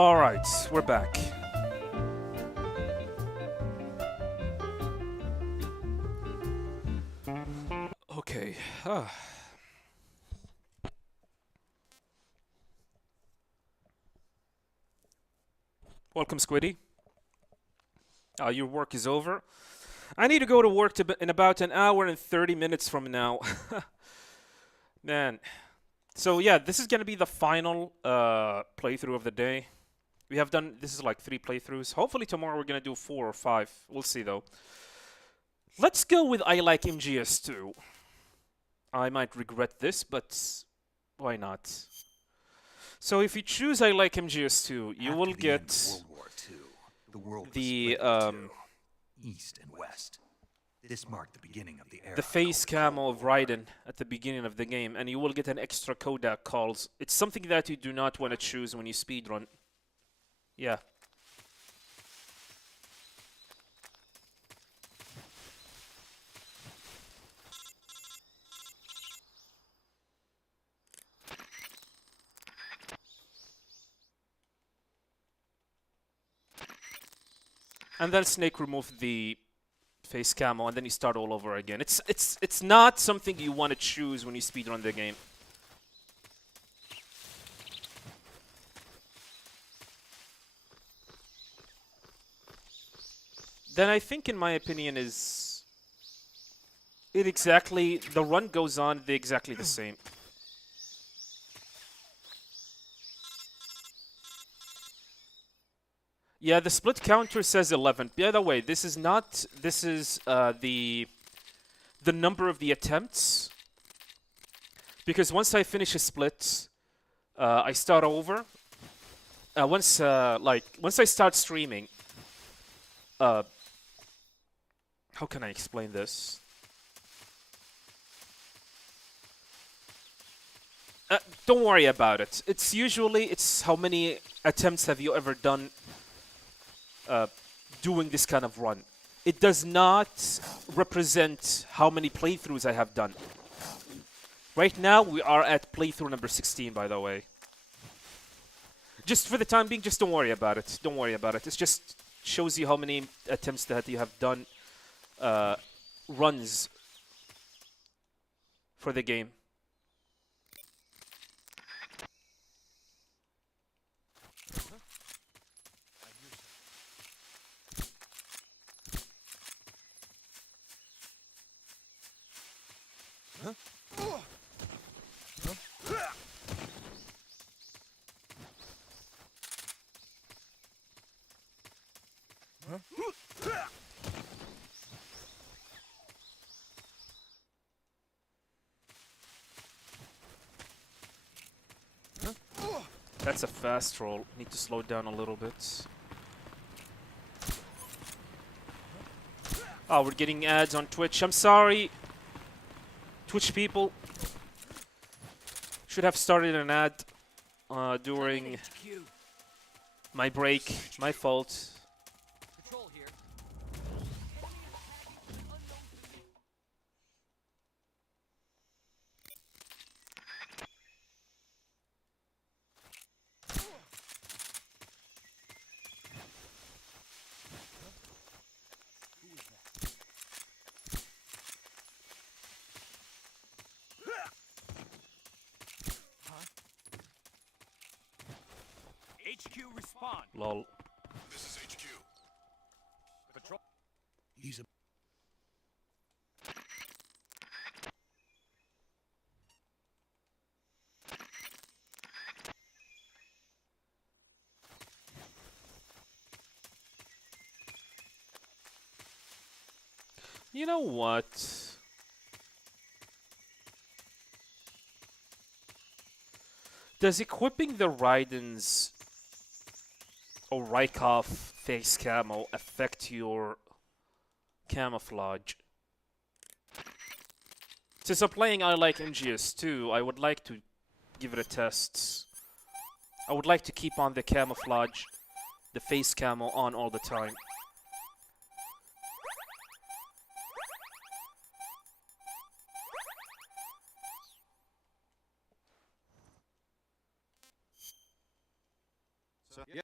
Alright, we're back. Okay. Welcome, Squiddy. Your work is over. I need to go to work in about an hour and 30 minutes from now. Man. So yeah, this is gonna be the final playthrough of the day. We have done, this is like 3 playthroughs. Hopefully tomorrow we're gonna do 4 or 5. We'll see though. Let's go with I Like MGS2. I might regret this, but why not? So if you choose I Like MGS2, you will get World War II, the world was the split into two, East and West. This marked the beginning of the era. the face called the camo Cold of War. Raiden at the beginning of the game, and you will get an extra Kodak calls. It's something that you do not want to choose when you speedrun. Yeah. And then Snake removed the face camo, and then you start all over again. It's not something you want to choose when you speedrun the game. Then I think, in my opinion, is it exactly the run goes on exactly the same. Yeah, the split counter says 11. By the way, this is not. This is the number of the attempts. Because once I finish a split, I start over. Once I start streaming. How can I explain this? Don't worry about it. It's usually how many attempts have you ever done doing this kind of run. It does not represent how many playthroughs I have done. Right now, we are at playthrough number 16, by the way. Just for the time being, just don't worry about it. Don't worry about it. It just shows you how many attempts that you have done runs for the game. That's a fast roll. Need to slow down a little bit. Oh, we're getting ads on Twitch. I'm sorry, Twitch people. Should have started an ad during my break. My fault. Patrol here. HQ respond. Lol. This is HQ. Patrol. He's a You know what? Does equipping the Raiden's or Rykov face camo affect your camouflage? Since I'm playing I Like MGS2, I would like to give it a test. I would like to keep on the camouflage, the face camo on all the time. So, yeah.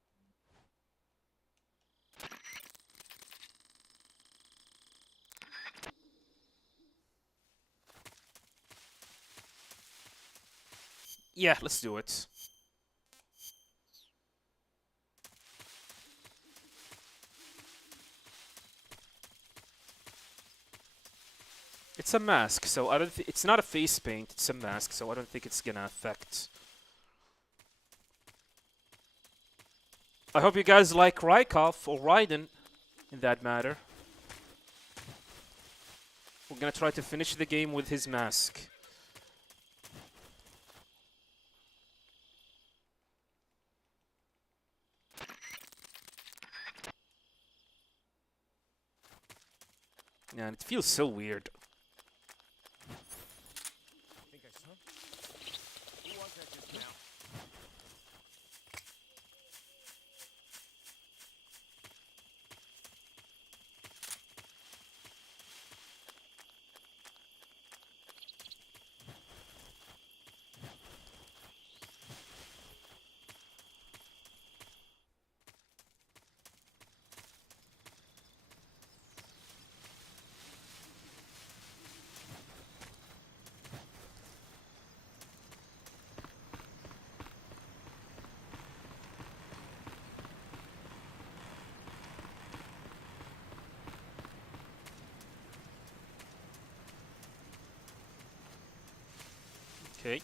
Yeah, let's do it. It's a mask, so I don't think it's not a face paint, it's a mask, so I don't think it's gonna affect. I hope you guys like Rykov or Raiden in that matter. We're gonna try to finish the game with his mask. Yeah, and it feels so weird. Think I saw? Who was that just now? Okay.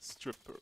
Stripper.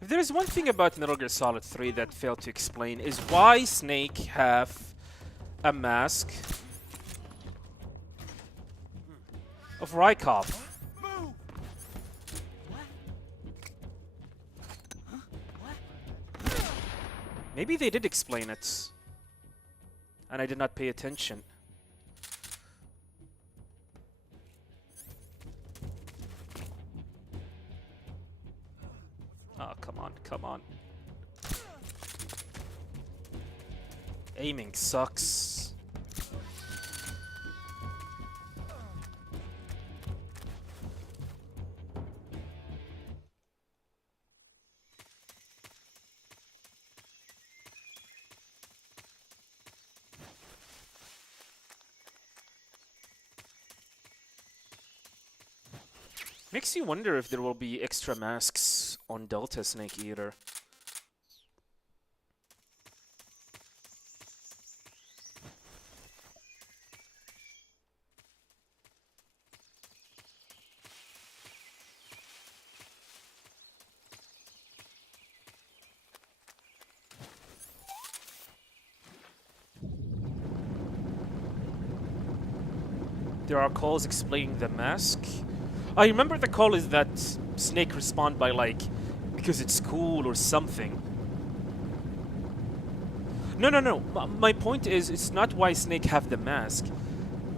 If there's one thing about Metal Gear Solid 3 that failed to explain is why Snake have a mask of Rykov. Move! Maybe they did explain it, and I did not pay attention. Oh, come on, come on. Aiming sucks. Makes you wonder if there will be extra masks on Delta Snake Eater. There are calls explaining the mask. I remember the call is that Snake respond by like, because it's cool or something. No, no, no. My point is, it's not why Snake have the mask.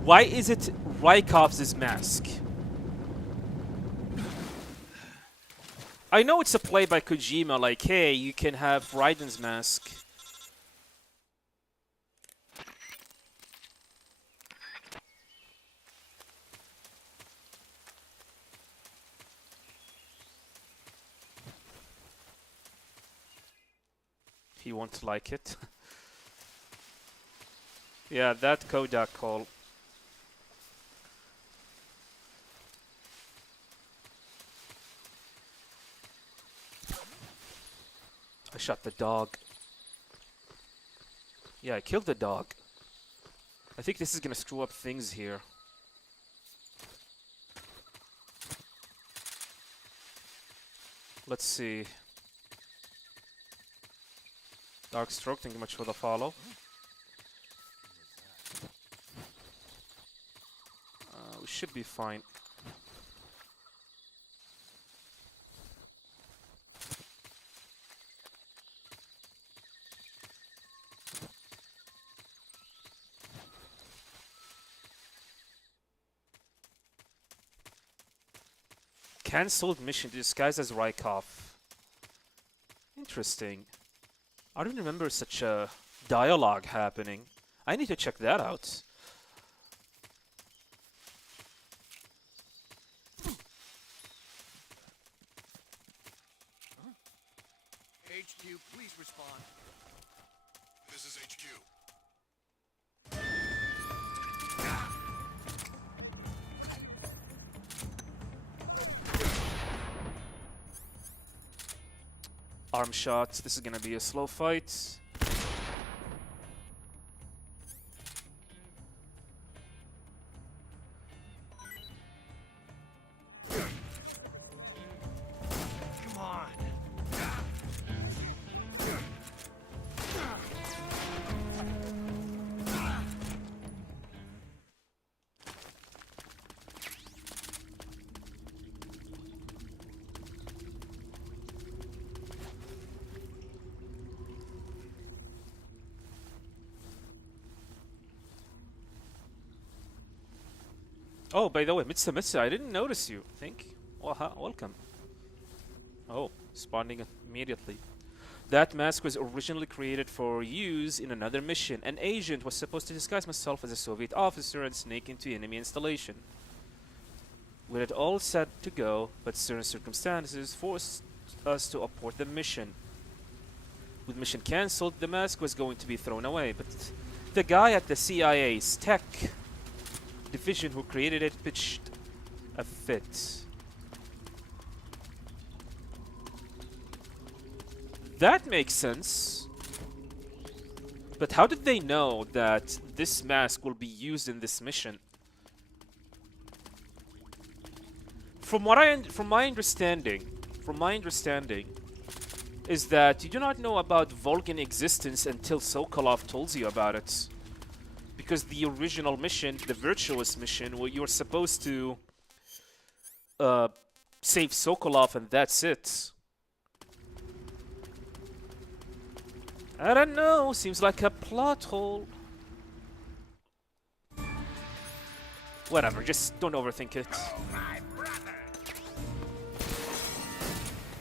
Why is it Rykov's mask? I know it's a play by Kojima, like, hey, you can have Raiden's mask. He won't like it. Yeah, that Kodak call. I shot the dog. Yeah, I killed the dog. I think this is gonna screw up things here. Let's see. Dark Stroke, thank you much for the follow. should be fine. Cancelled mission disguised as Rykov. Interesting. I don't remember such a dialogue happening. I need to check that out. HQ, please respond. This is HQ. Arm shots. This is gonna be a slow fight. Come on. Oh, by the way, Mitsa, I didn't notice you. Thank you. Well, welcome. Oh, spawning immediately. That mask was originally created for use in another mission. An agent was supposed to disguise myself as a Soviet officer and sneak into enemy installation. We had all set to go, but certain circumstances forced us to abort the mission. With mission cancelled, the mask was going to be thrown away, but the guy at the CIA's tech division who created it pitched a fit. That makes sense. But how did they know that this mask will be used in this mission? From my understanding, is that you do not know about Volgin existence until Sokolov tells you about it. Because the original mission, the Virtuous mission, where you're supposed to save Sokolov and that's it. I don't know, seems like a plot hole. Whatever, just don't overthink it. Oh, my brother.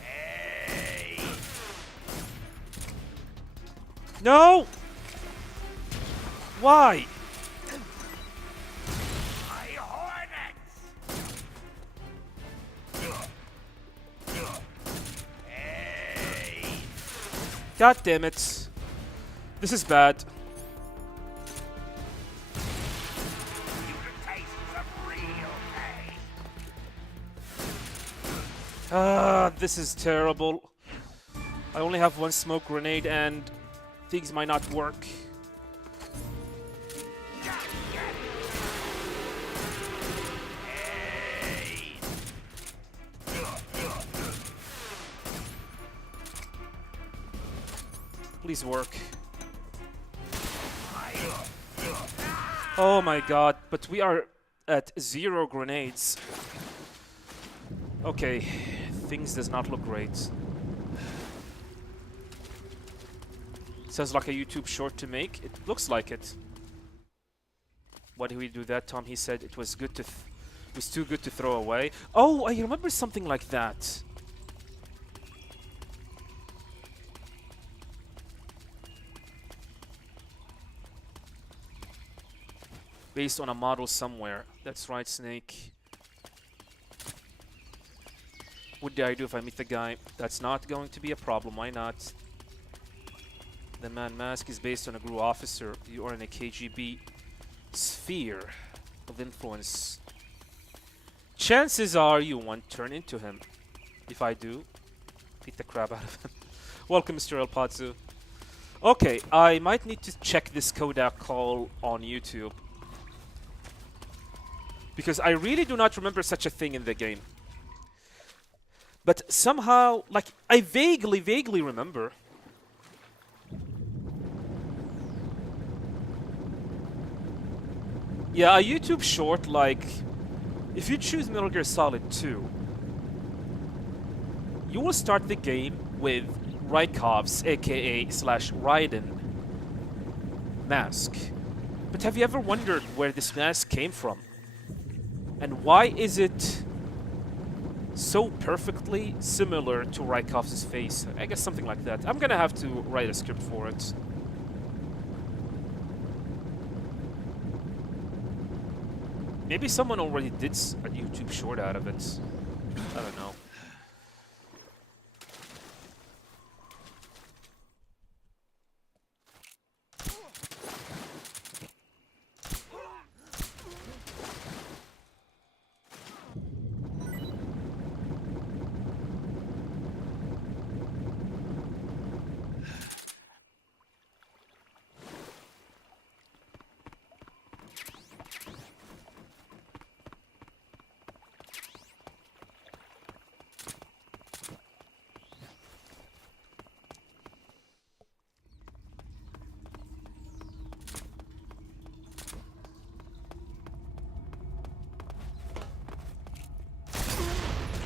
Hey. No! Why? My hornets. Hey. God damn it. This is bad. You can taste some real pain. This is terrible. I only have one smoke grenade and things might not work. Please work. Oh my god, but we are at 0 grenades. Okay, things does not look great. Sounds like a YouTube short to make. It looks like it. Why did we do that, Tom? He said it was good to it was too good to throw away. Oh, I remember something like that. Based on a model somewhere. That's right, Snake. What do I do if I meet the guy? That's not going to be a problem. Why not? The man mask is based on a GRU officer. You are in a KGB sphere of influence. Chances are you won't turn into him. If I do, beat the crap out of him. Welcome, Mr. El Pazzo. Okay, I might need to check this Kodak call on YouTube. Because I really do not remember such a thing in the game. But somehow, like, I vaguely remember. Yeah, a YouTube short, like, If you choose Metal Gear Solid 2, you will start the game with Raikov's, aka slash Raiden, mask. But have you ever wondered where this mask came from? And why is it so perfectly similar to Raikov's face? I guess something like that. I'm gonna have to write a script for it. Maybe someone already did a YouTube short out of it. I don't know.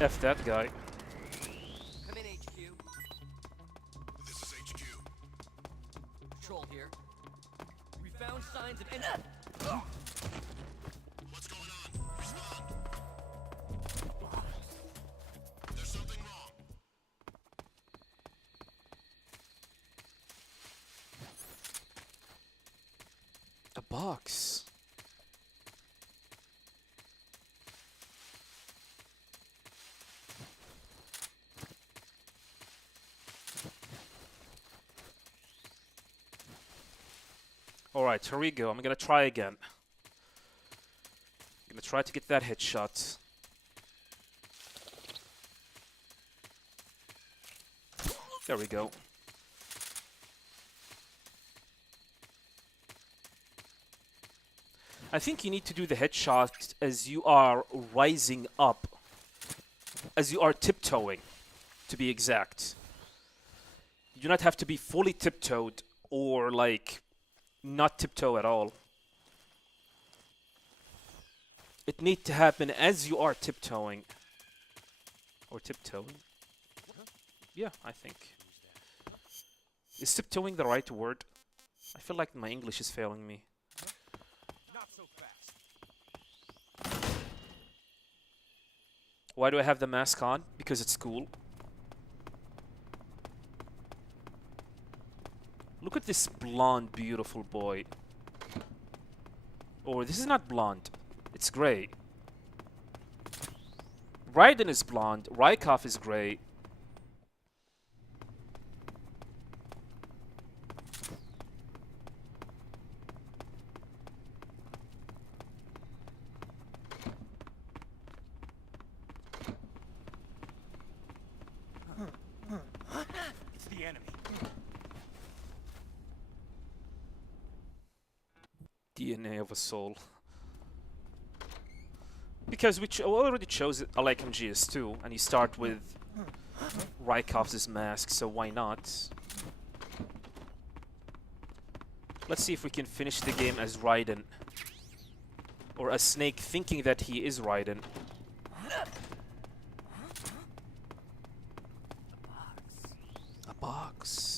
F that guy. Come in, HQ. This is HQ. Patrol here. We found signs of What's going on? Respond. There's something wrong. A box. Alright, here we go. I'm gonna try again. I'm gonna try to get that headshot. There we go. I think you need to do the headshot as you are rising up. As you are tiptoeing, to be exact. You do not have to be fully tiptoed or like not tiptoe at all. It needs to happen as you are tiptoeing. Or tiptoeing? Yeah, I think. Is tiptoeing the right word? I feel like my English is failing me. Not so fast. Why do I have the mask on? Because it's cool. Look at this blonde, beautiful boy. Or this is not blonde. It's gray. Raiden is blonde. Rykov is gray. It's the enemy. DNA of a soul. Because we already chose I like MGS2, and you start with Rykov's mask, so why not? Let's see if we can finish the game as Raiden. Or as Snake thinking that he is Raiden. A box.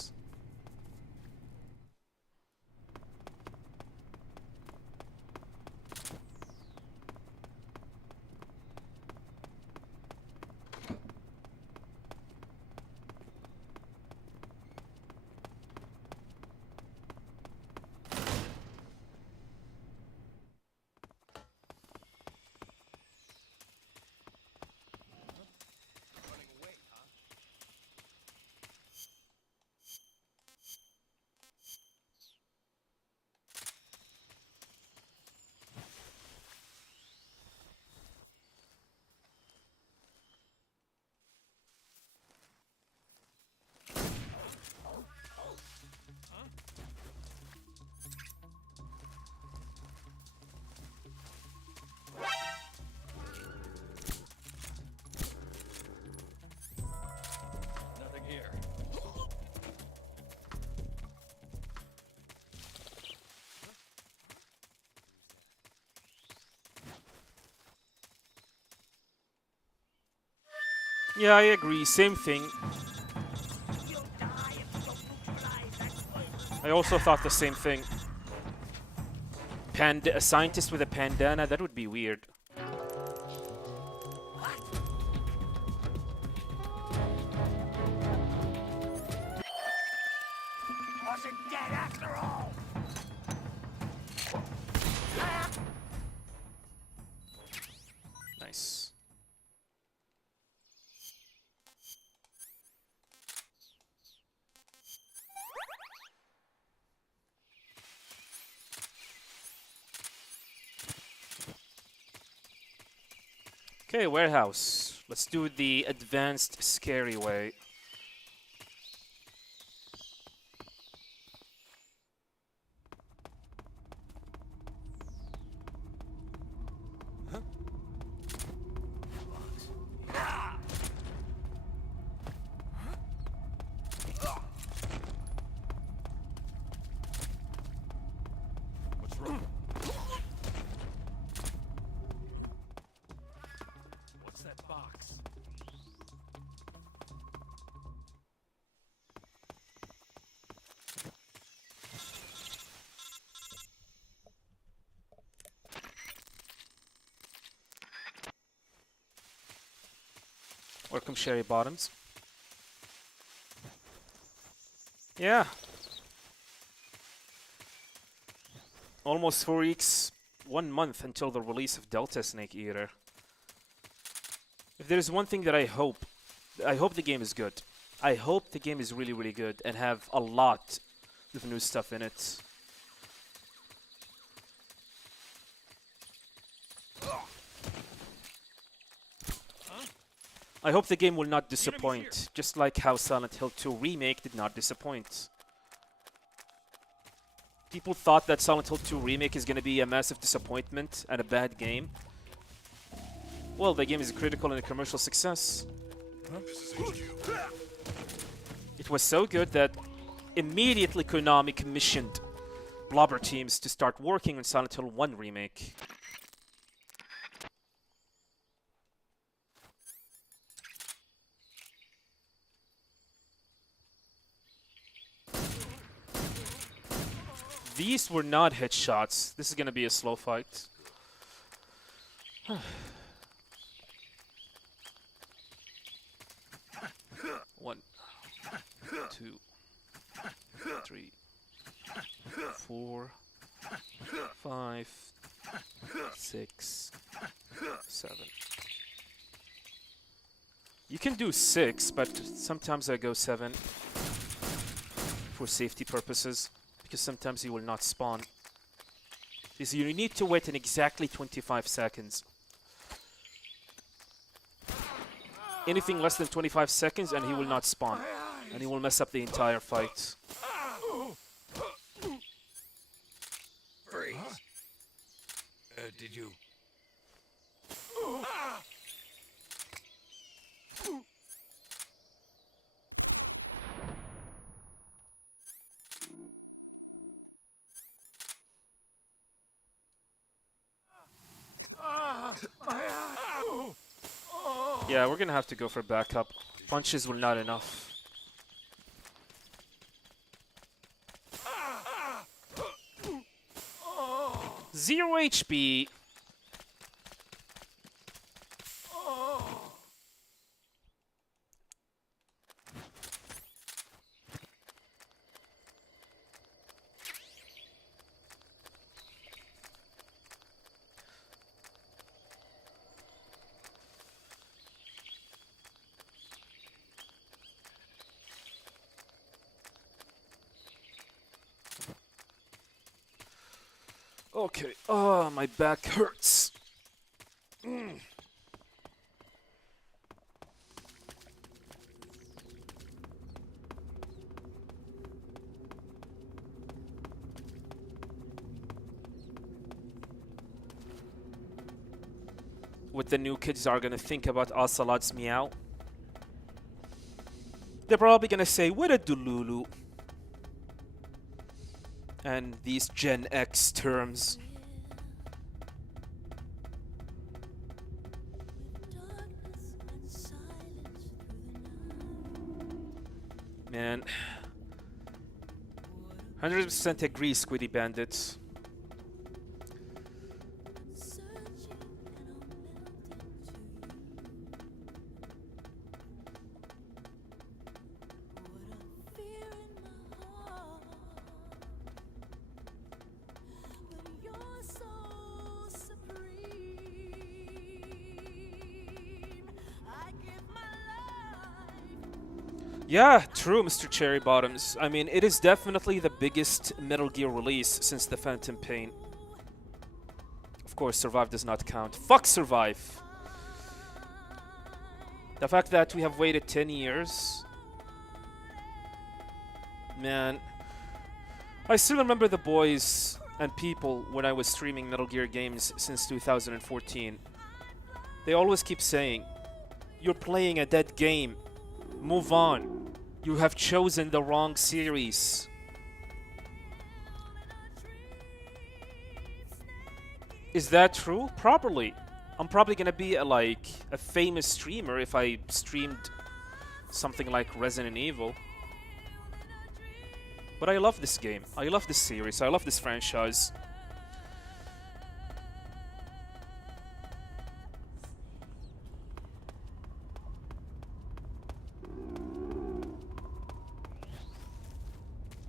Yeah, I agree. Same thing. I also thought the same thing. A scientist with a bandana, that would be weird. Wasn't dead after all. Nice. Okay, warehouse. Let's do the advanced scary way. What's wrong? What's that box? Welcome, Sherry Bottoms. Yeah. Almost 4 weeks, 1 month until the release of Delta Snake Eater. If there's one thing that I hope the game is good. I hope the game is really, really good and have a lot of new stuff in it. I hope the game will not disappoint, just like how Silent Hill 2 Remake did not disappoint. People thought that Silent Hill 2 Remake is going to be a massive disappointment and a bad game. Well, the game is a critical and a commercial success. This is HQ. It was so good that immediately Konami commissioned Blobber teams to start working on Silent Hill 1 Remake. These were not headshots. This is going to be a slow fight. 1, 2, 3, 4, 5, 6, 7. You can do 6, but sometimes I go 7 for safety purposes, because sometimes you will not spawn. So you need to wait in exactly 25 seconds. Anything less than 25 seconds and he will not spawn. And he will mess up the entire fight. Freeze. Did you? Yeah, we're gonna have to go for backup. Punches were not enough. Zero HP. Okay. Oh, my back hurts. What the new kids are gonna think about Ocelot's meow? They're probably gonna say, "What a Dululu." And these Gen X terms. And 100% agree, Squiddy Bandits. Yeah, true, Mr. Cherry Bottoms. I mean, it is definitely the biggest Metal Gear release since the Phantom Pain. Of course, Survive does not count. Fuck Survive! The fact that we have waited 10 years... Man... I still remember the boys and people when I was streaming Metal Gear games since 2014. They always keep saying, "You're playing a dead game. Move on. You have chosen the wrong series." Is that true? Probably. I'm probably gonna be a famous streamer if I streamed something like Resident Evil. But I love this game. I love this series. I love this franchise.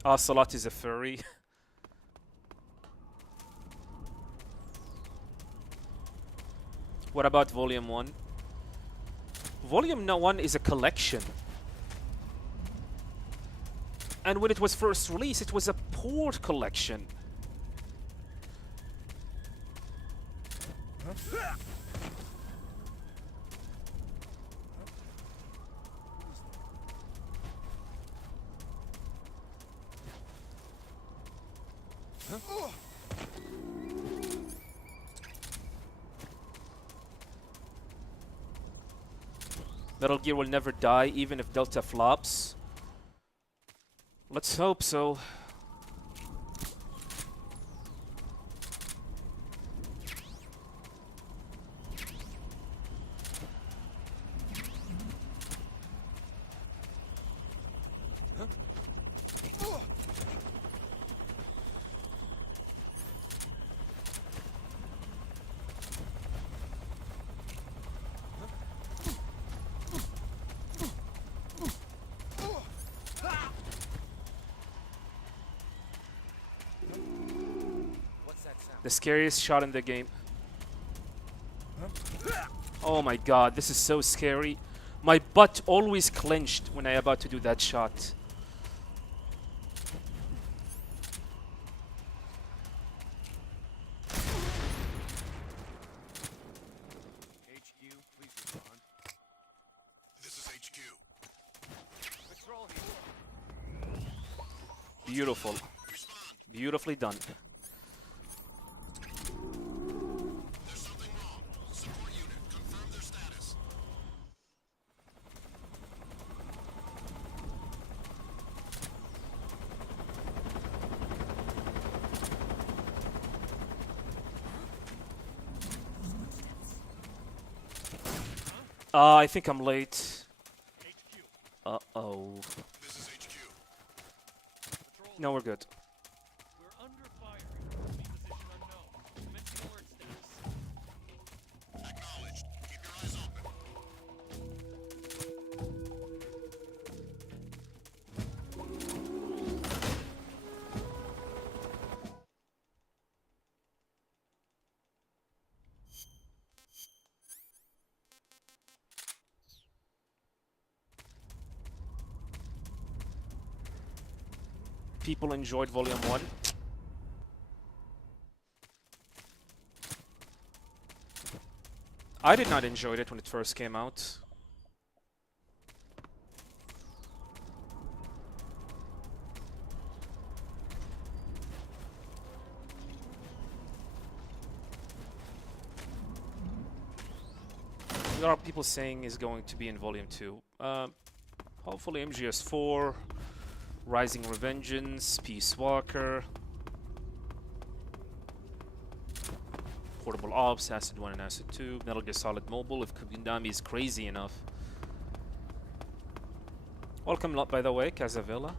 Ocelot is a furry. What about Volume 1? Volume 1 is a collection. And when it was first released, it was a poor collection. Huh? Metal Gear will never die, even if Delta flops. Let's hope so. The scariest shot in the game. Oh my god, this is so scary. My butt always clenched when I about to do that shot. HQ, please respond. This is HQ. Patrol here. Beautiful. Respond. Beautifully done. There's something wrong. Support unit, confirm their status. I think I'm late. HQ. Uh-oh. This is HQ. Patrol. No, we're good. We're under fire. Enemy position unknown. Commencing alert status. Acknowledged. Keep your eyes open. People enjoyed Volume 1. I did not enjoy it when it first came out. There are people saying is going to be in Volume 2. Hopefully MGS4, Rising Revengeance, Peace Walker, Portable Ops, Acid 1 and Acid 2, Metal Gear Solid Mobile if Konami is crazy enough. Welcome, lot, by the way, Casavilla.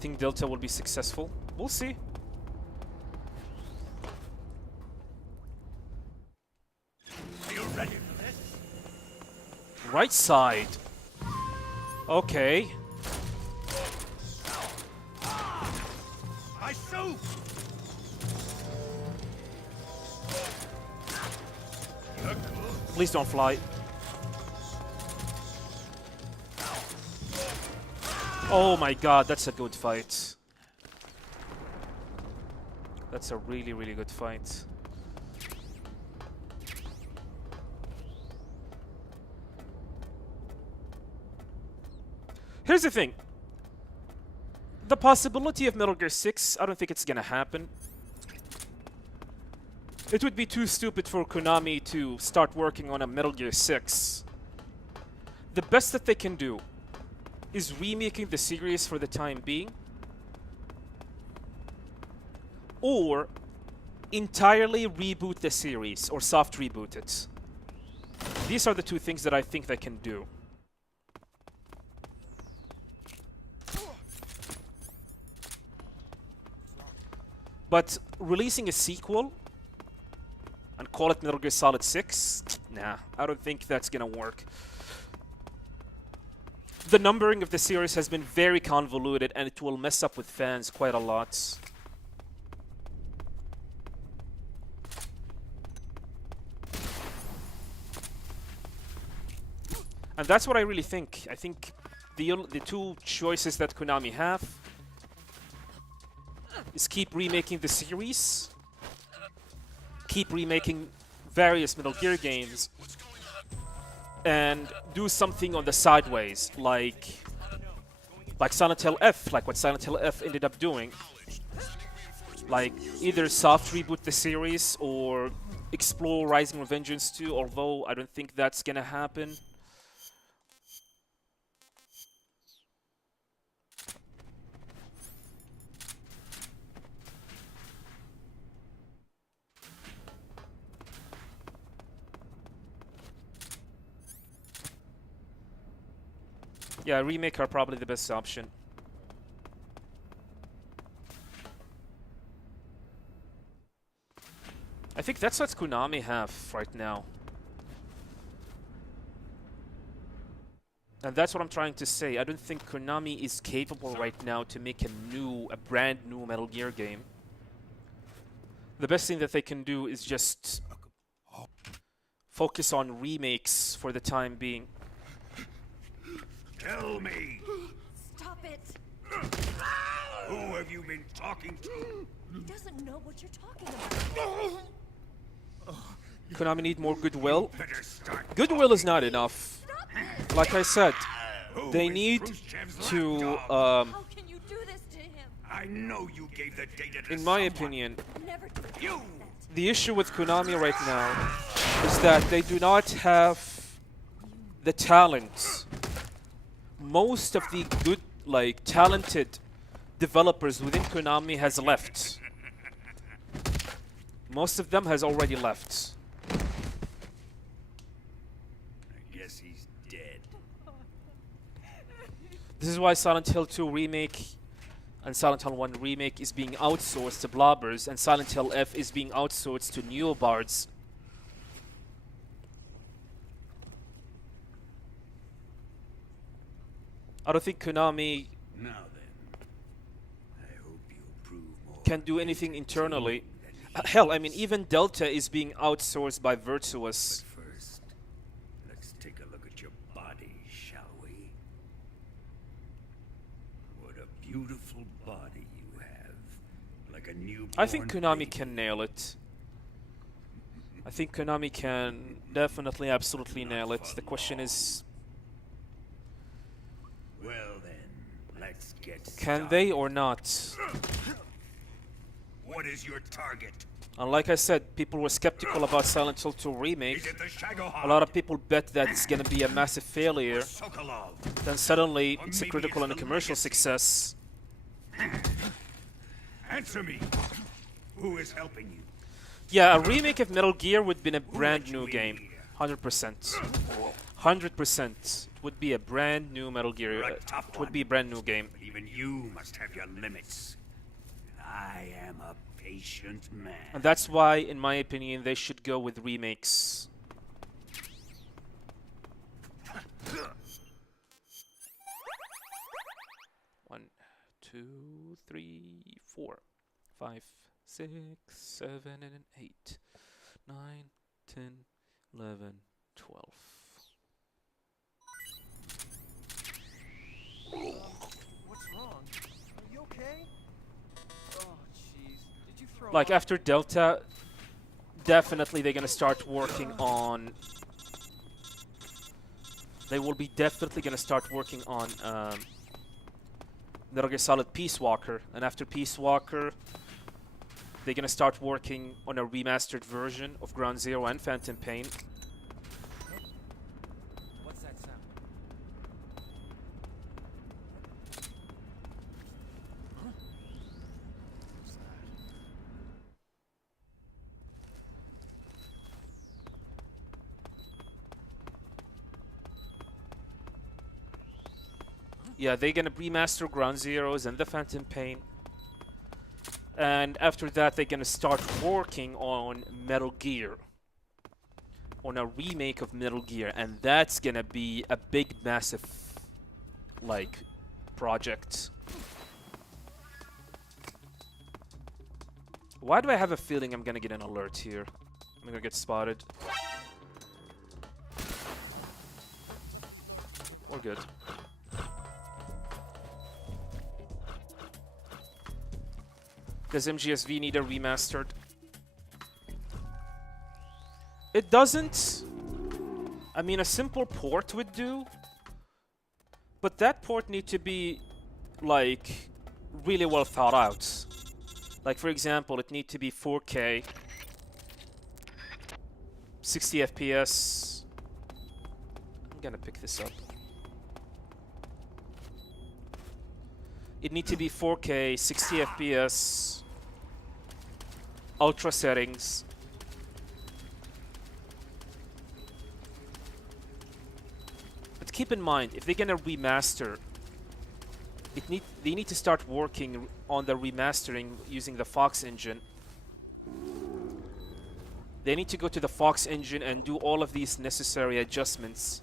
Think Delta will be successful. We'll see. You ready for this? Right side. Okay. I soup! Please don't fly. Oh my god, that's a good fight. That's a really, really good fight. Here's the thing. The possibility of Metal Gear 6, I don't think it's gonna happen. It would be too stupid for Konami to start working on a Metal Gear 6. The best that they can do is remaking the series for the time being, or entirely reboot the series, or soft reboot it. These are the two things that I think they can do. But releasing a sequel and call it Metal Gear Solid 6? Nah, I don't think that's gonna work. The numbering of the series has been very convoluted and it will mess up with fans quite a lot. And that's what I really think. I think the two choices that Konami have is keep remaking the series, keep remaking various Metal Gear games, and do something on the sideways, like Silent Hill F, like what Silent Hill F ended up doing. Like, either soft reboot the series or explore Rising Revengeance 2, although I don't think that's gonna happen. Yeah, remake are probably the best option. I think that's what Konami have right now. And that's what I'm trying to say. I don't think Konami is capable right now to make a brand new Metal Gear game. The best thing that they can do is just focus on remakes for the time being. Tell me, Stop it! who have you been talking to? He doesn't know what you're talking about. Konami need more goodwill. Better start. Goodwill is not enough. Stop it! Like I said, Who they is need Khrushchev's to, lapdog? How can you do this to him? I know you gave the data to in my someone. opinion, Never do You! that. the issue with Konami right now is that they do not have the talent. Most of the good, like, talented developers within Konami has left. Most of them has already left. I guess he's dead. This is why Silent Hill 2 Remake and Silent Hill 1 Remake is being outsourced to blobbers, and Silent Hill F is being outsourced to neobards. I don't think Konami Now then, I hope you'll prove more can do anything internally. Hell, I mean, even Delta is being outsourced by Virtuous. First, let's take a look at your body, shall we? What a beautiful body you have. Like a newborn I think Konami baby. can nail it. I think Konami can definitely, absolutely nail it. The question is, Well then, let's get can they or not? What is your target? And like I said, people were skeptical about Silent Hill 2 Is Remake. it the Shagohod? A lot of people bet that it's gonna be a massive failure. Sokolov. Then suddenly, Or it's a maybe critical it's and a the commercial legacy. success. Answer me. Who is helping you? Yeah, a remake of Metal Gear would have been a brand let new you in game. here? 100%. 100%. It would be a brand new Metal Gear. You're a tough It would one. be a brand new game. But even you must have your limits. And I am a patient man. And that's why, in my opinion, they should go with remakes. One, two, three, 4, 5, 6, 7, and 8, 9, 10, 11, 12. What's wrong? Are you okay? Oh, jeez. Did you throw Like up? after Delta, definitely they're gonna start working on. They will be definitely gonna start working on Metal Gear Solid Peace Walker, and after Peace Walker, they're gonna start working on a remastered version of Ground Zero and Phantom Pain. What's that sound? Huh? What's that? Yeah, they're gonna remaster Ground Zeroes and the Phantom Pain. And after that, they're gonna start working on Metal Gear. On a remake of Metal Gear. And that's gonna be a big, massive, like, project. Why do I have a feeling I'm gonna get an alert here? I'm gonna get spotted. We're good. Does MGSV need a remastered? It doesn't. I mean, a simple port would do. But that port need to be, like, really well thought out. Like, for example, it need to be 4K, 60 FPS. I'm gonna pick this up. It need to be 4K, 60 FPS, ultra settings. But keep in mind, if they're gonna remaster, they need to start working on the remastering using the Fox engine. They need to go to the Fox engine and do all of these necessary adjustments,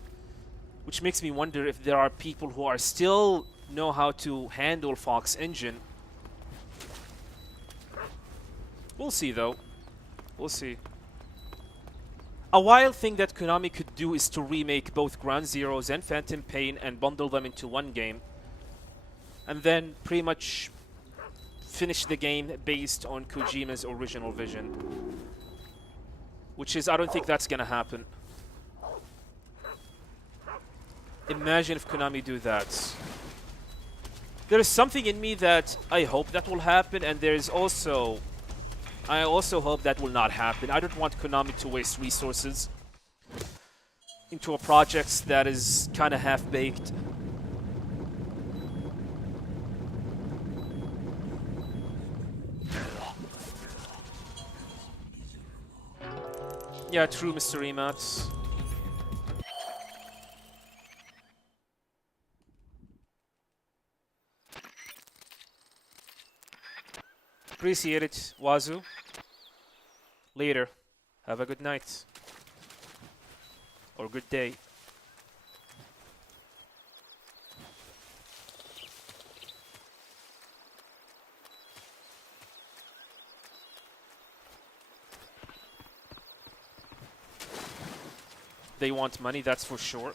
which makes me wonder if there are people who are still know how to handle Fox engine. We'll see though. We'll see. A wild thing that Konami could do is to remake both Ground Zeroes and Phantom Pain and bundle them into one game. And then pretty much finish the game based on Kojima's original vision. Which is, I don't think that's gonna happen. Imagine if Konami do that. There is something in me that I hope that will happen, and there is also... I also hope that will not happen. I don't want Konami to waste resources into a project that is kind of half-baked. Yeah, true, Mr. Rematz. Appreciate it, Wazoo. Later. Have a good night. Or good day. They want money, that's for sure.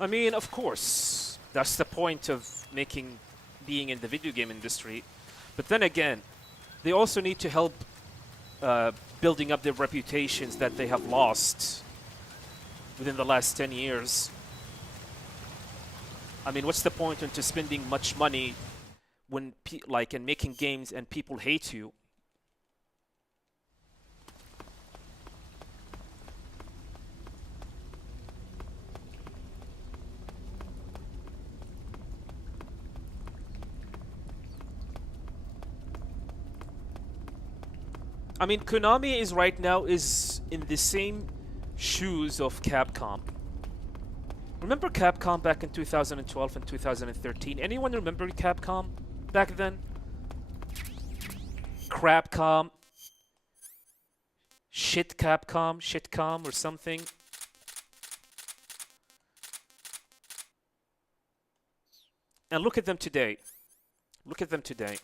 I mean, of course, that's the point of being in the video game industry. But then again, they also need to help building up their reputations that they have lost within the last 10 years. I mean, what's the point into spending much money when in making games and people hate you? I mean, Konami is right now in the same shoes of Capcom. Remember Capcom back in 2012 and 2013? Anyone remember Capcom back then? Crapcom? Shit Capcom? Shitcom or something? And look at them today. Look at them today.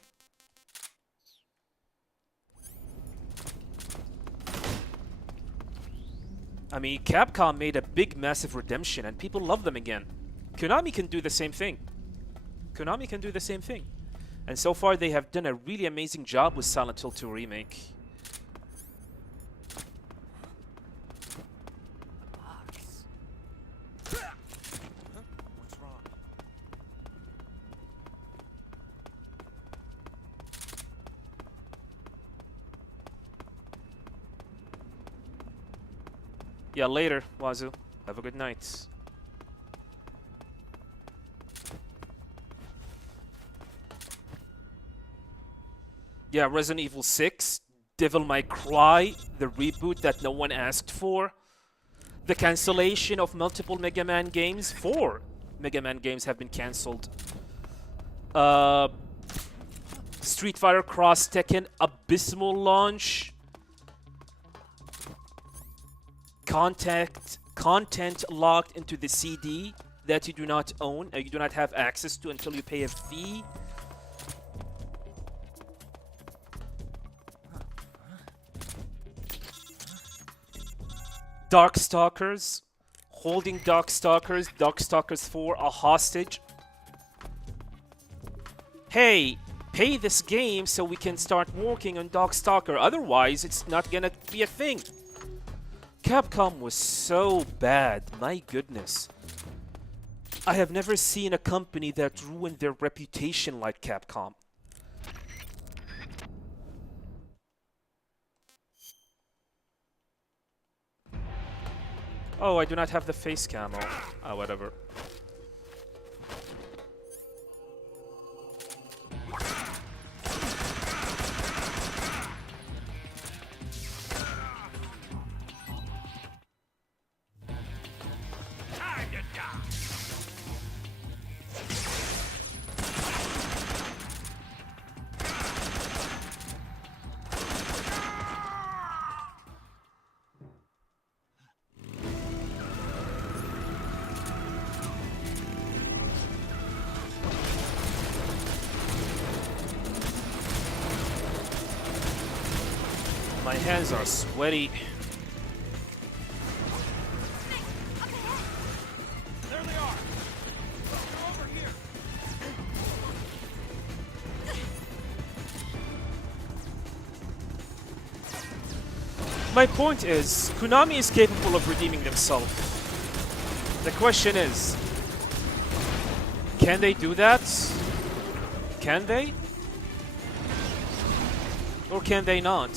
I mean, Capcom made a big, massive redemption, and people love them again. Konami can do the same thing. Konami can do the same thing. And so far, they have done a really amazing job with Silent Hill 2 Remake. What's wrong? Yeah, later, Wazoo. Have a good night. Yeah, Resident Evil 6, Devil May Cry, the reboot that no one asked for, the cancellation of multiple Mega Man games. 4 Mega Man games have been cancelled. Street Fighter Cross Tekken abysmal launch. Content locked into the CD that you do not own, you do not have access to until you pay a fee. Darkstalkers, holding Darkstalkers 4 a hostage. Hey, pay this game so we can start working on Darkstalker, otherwise it's not gonna be a thing. Capcom was so bad, my goodness. I have never seen a company that ruined their reputation like Capcom. Oh, I do not have the face camo. Ah, whatever. My hands are sweaty. There they are! They're over here! My point is, Konami is capable of redeeming themselves. The question is, can they do that? Can they? Or can they not?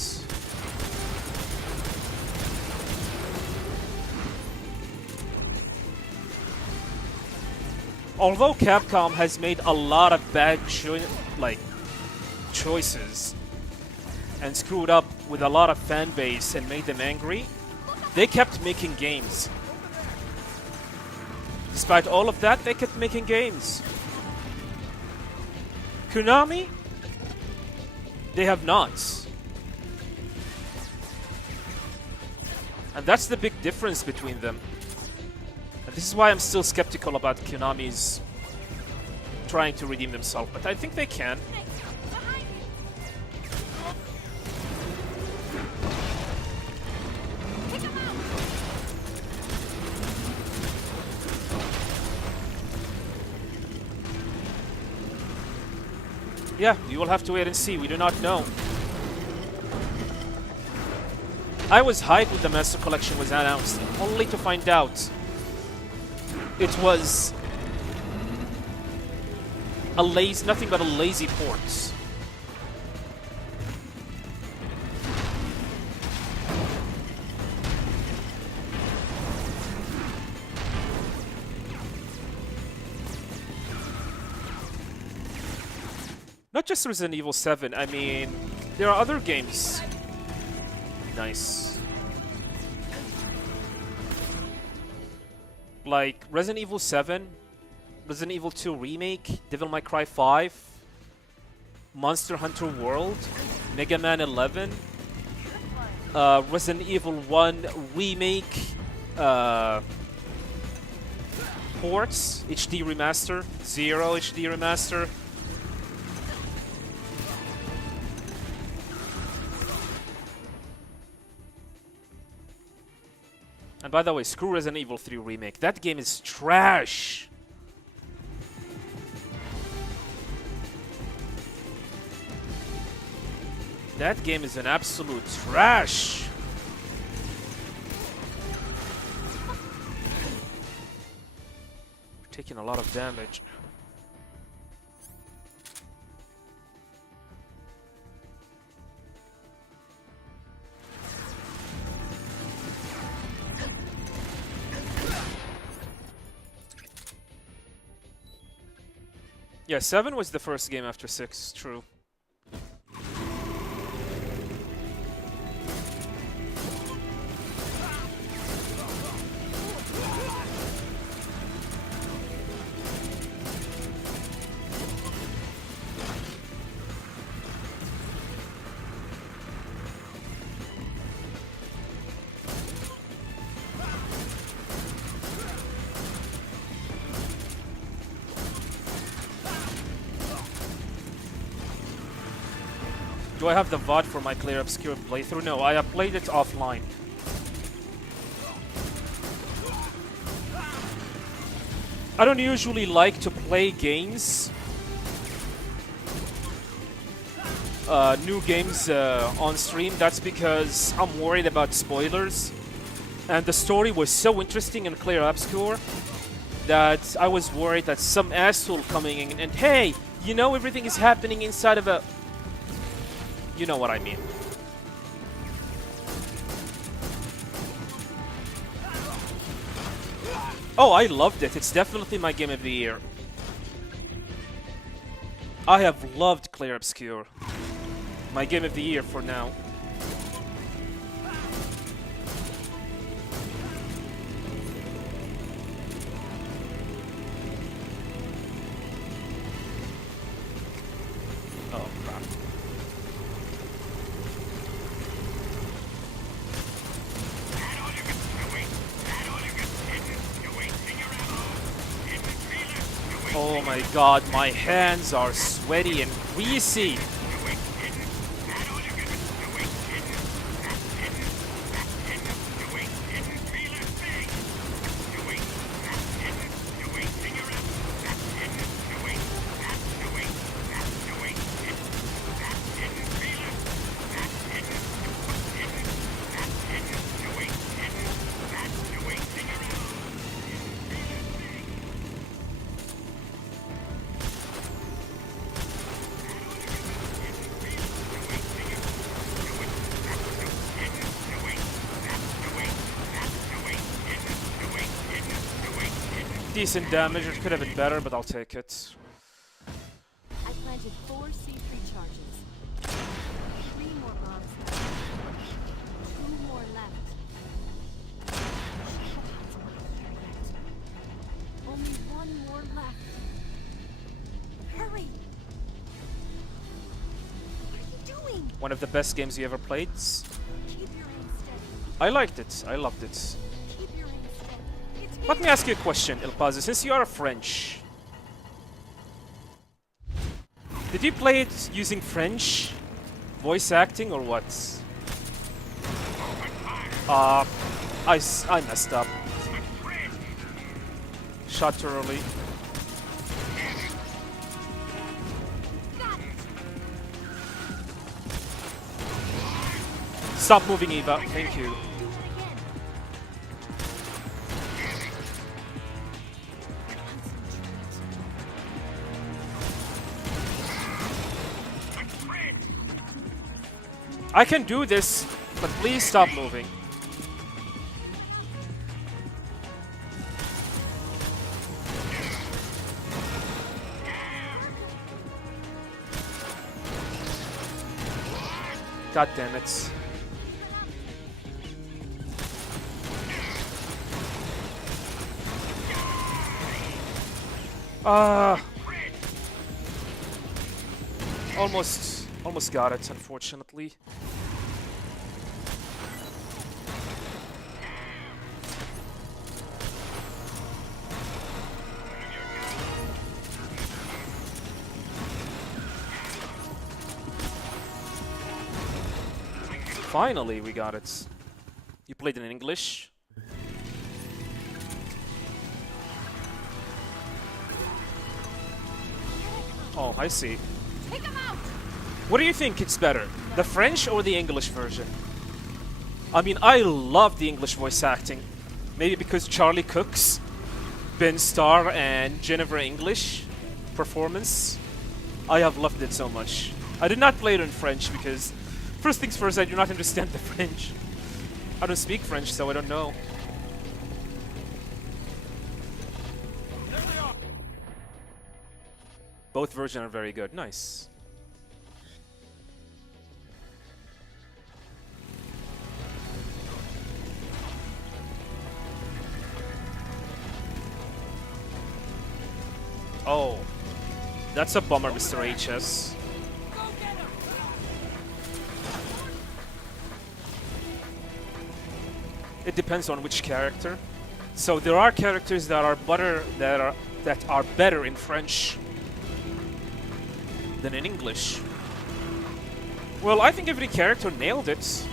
Although Capcom has made a lot of bad choices and screwed up with a lot of fan base and made them angry, they kept making games. Despite all of that, they kept making games. Konami, they have not. And that's the big difference between them. And this is why I'm still skeptical about Konami's trying to redeem themselves, but I think they can. Yeah, you will have to wait and see. We do not know. I was hyped when the Master Collection was announced, only to find out it was nothing but a lazy port. Not just Resident Evil 7, I mean, there are other games. Nice. Like Resident Evil 7, Resident Evil 2 Remake, Devil May Cry 5, Monster Hunter World, Mega Man 11, Resident Evil 1 Remake, ports, HD Remaster, 0 HD Remaster. And by the way, screw Resident Evil 3 Remake. That game is trash. That game is an absolute trash. We're taking a lot of damage. Yeah, 7 was the first game after 6, true. Do I have the VOD for my Clear Obscure playthrough? No, I have played it offline. I don't usually like to play games, new games on stream. That's because I'm worried about spoilers. And the story was so interesting in Clear Obscure that I was worried that some asshole coming in and, hey, you know everything is happening inside of a... You know what I mean. Oh, I loved it. It's definitely my game of the year. I have loved Clear Obscure. My game of the year for now. Oh, crap. Oh my god, my hands are sweaty and greasy. Decent damage, it could have been better, but I'll take it. I planted 4 C3 charges. 3 more bombs left. 2 more left. Only 1 more left. Hurry! What are you doing? One of the best games you ever played. Keep your aim steady. I liked it. I loved it. Keep your aim steady. It's Let here. me ask you a question, El Pazo. Since you are French, did you play it using French voice acting or what? I messed up. Shot too early. Stop moving, Eva. Thank you. Do it again. I can do this, but please stop moving. God damn it. Almost got it, unfortunately. Finally, we got it. You played in English? Oh, I see. Take him out! What do you think it's better, the French or the English version? I mean, I love the English voice acting. Maybe because Charlie Cook's Ben Starr and Jennifer English performance. I have loved it so much. I did not play it in French because, first things first, I do not understand the French. I don't speak French, so I don't know. Both versions are very good. Nice. Oh, that's a bummer, Mr. HS. It depends on which character. So there are characters that are better in French than in English. Well, I think every character nailed it.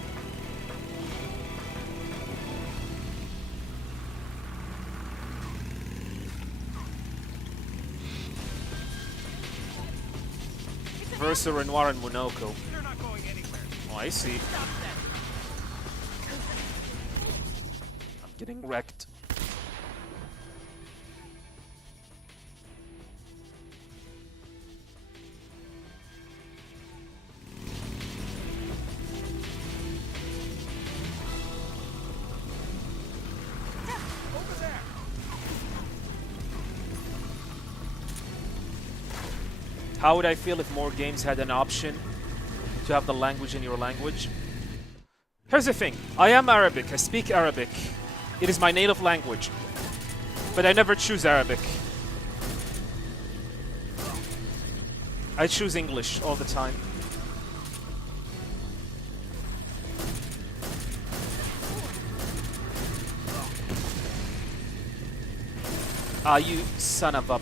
Versa, Renoir, and Monoko. You're not going anywhere. Oh, I see. Stop that. I'm getting wrecked. Over there. How would I feel if more games had an option to have the language in your language? Here's the thing. I am Arabic. I speak Arabic. It is my native language. But I never choose Arabic. I choose English all the time. Ah, you son of a...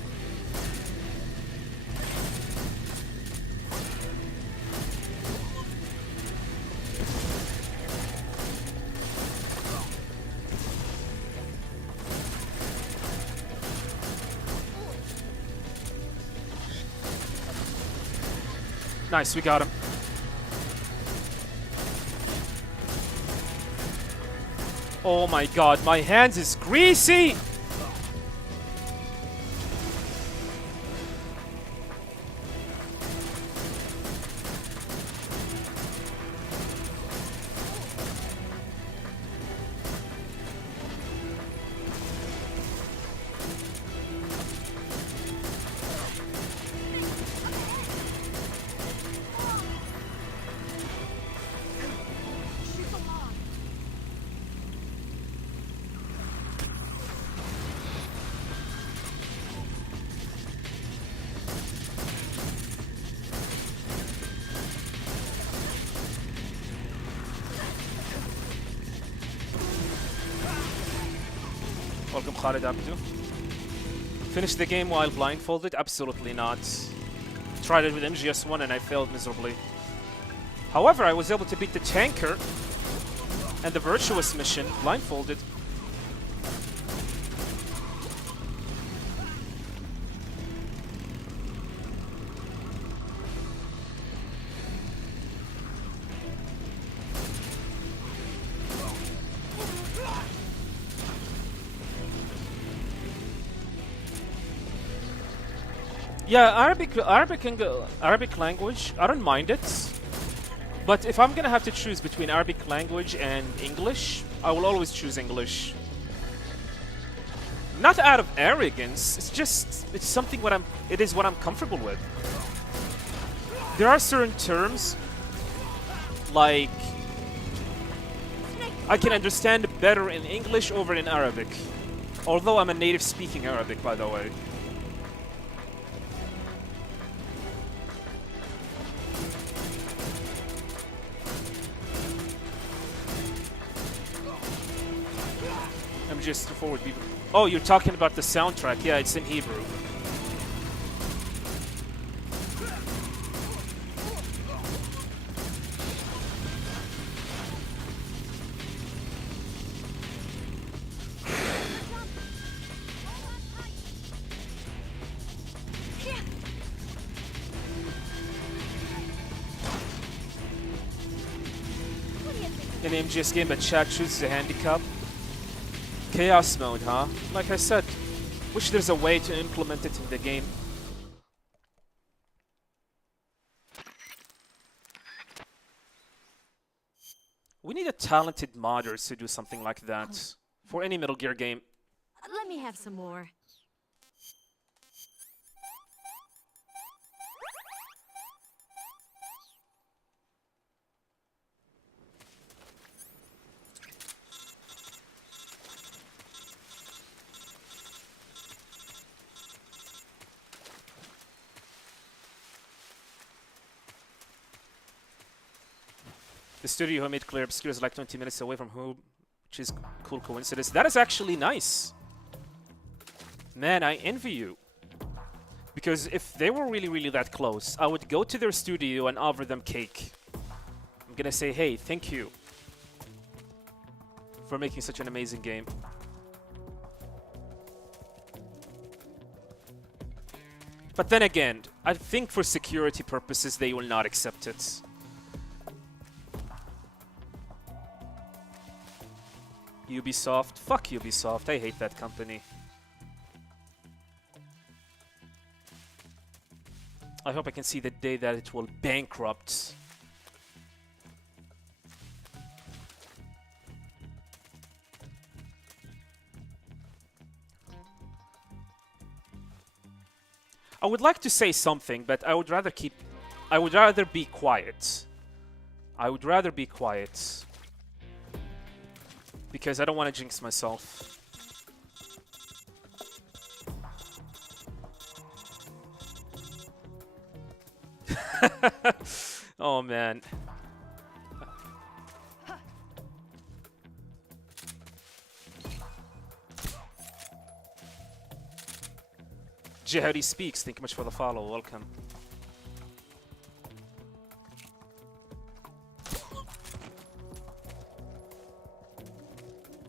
Nice, we got him. Oh my god, my hands is greasy! She's alive. Welcome, Khalid Abdu. Finished the game while blindfolded? Absolutely not. Tried it with MGS1 and I failed miserably. However, I was able to beat the tanker and the virtuous mission blindfolded. Yeah, Arabic language, I don't mind it. But if I'm gonna have to choose between Arabic language and English, I will always choose English. Not out of arrogance, it's something it is what I'm comfortable with. There are certain terms, like, I can understand better in English over in Arabic. Although I'm a native speaking Arabic, by the way. MGS4 would be... Oh, you're talking about the soundtrack. Yeah, it's in Hebrew. In the MGS game, but chat chooses a handicap. Chaos mode, huh? Like I said, wish there's a way to implement it in the game. We need a talented modder to do something like that for any Metal Gear game. Let me have some more. The studio who made Clear Obscure is like 20 minutes away from home, which is cool coincidence. That is actually nice. Man, I envy you. Because if they were really, really that close, I would go to their studio and offer them cake. I'm gonna say, hey, thank you for making such an amazing game. But then again, I think for security purposes, they will not accept it. Ubisoft? Fuck Ubisoft. I hate that company. I hope I can see the day that it will bankrupt. I would like to say something, but I would rather be quiet. I would rather be quiet. Because I don't want to jinx myself. Oh man. Jihadi Speaks, thank you much for the follow, welcome.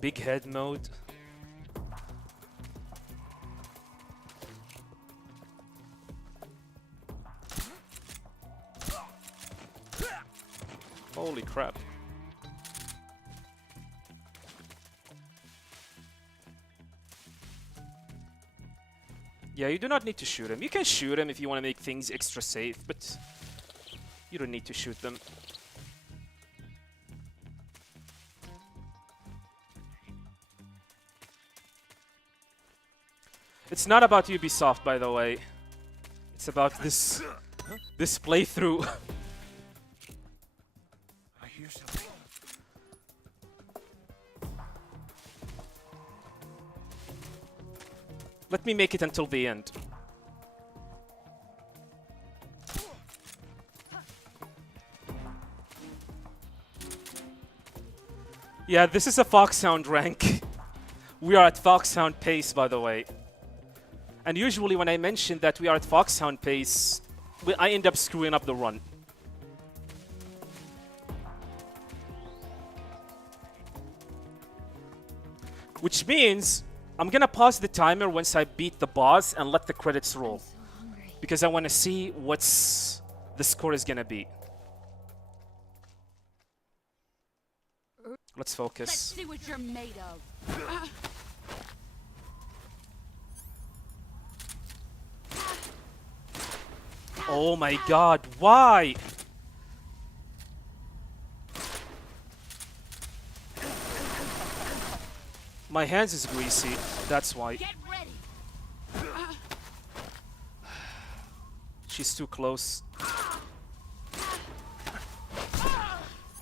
Big head mode. Holy crap. Yeah, you do not need to shoot him. You can shoot him if you want to make things extra safe, but you don't need to shoot them. It's not about Ubisoft, by the way. It's about this playthrough. I hear something. Let me make it until the end. Yeah, this is a Foxhound rank. We are at Foxhound pace, by the way. And usually when I mention that we are at Foxhound pace, I end up screwing up the run. Which means I'm gonna pause the timer once I beat the boss and let the credits roll. So hungry. Because I want to see what's the score is gonna be. Let's Let's focus. see what you're made of. Oh my god, why? My hands is greasy, that's why. Get ready. She's too close.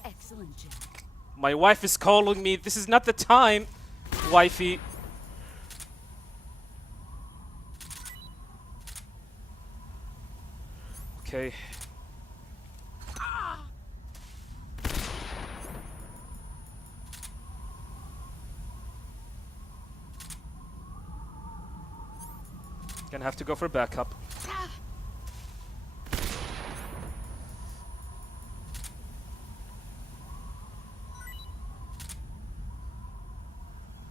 Excellent job. My wife is calling me. This is not the time, wifey. Okay. Gonna have to go for backup.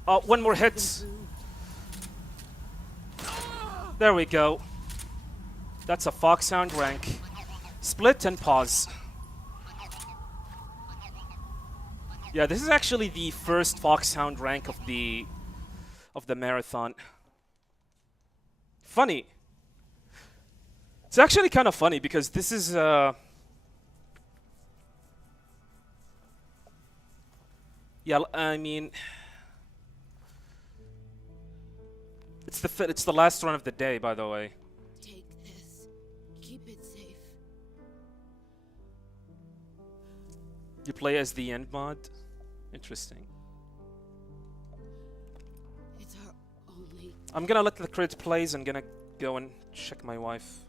Oh, one more hit. There we go. That's a Foxhound rank. Split and pause. Yeah, this is actually the first Foxhound rank of the marathon. Funny. It's actually kind of funny because this is yeah, I mean, it's the last run of the day, by the way. Take this. Keep it safe. You play as the end mod? Interesting. It's our only. I'm gonna let the crit plays. I'm gonna go and check my wife.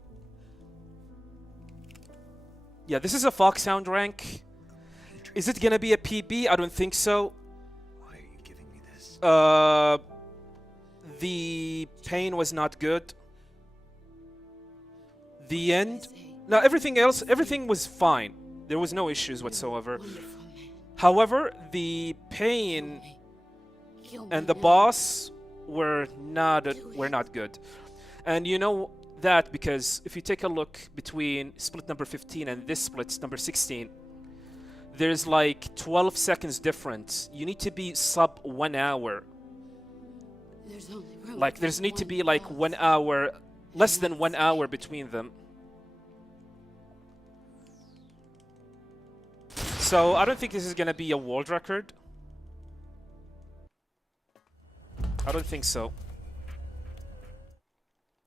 Yeah, this is a Foxhound rank. Is it gonna be a PB? I don't think so. Why are you giving me this? The pain was not good. The end? Say, No, everything was fine. There was no issues whatsoever. wonderful man. However, the pain Kill me and the now. boss were not good. And you know that because if you take a look between split number 15 and this split number 16, there's like 12 seconds difference. You need to be sub 1 hour. There's only room Like for there's need to one be like pause. 1 hour, less than 1 hour between them. So I don't think this is gonna be a world record. I don't think so.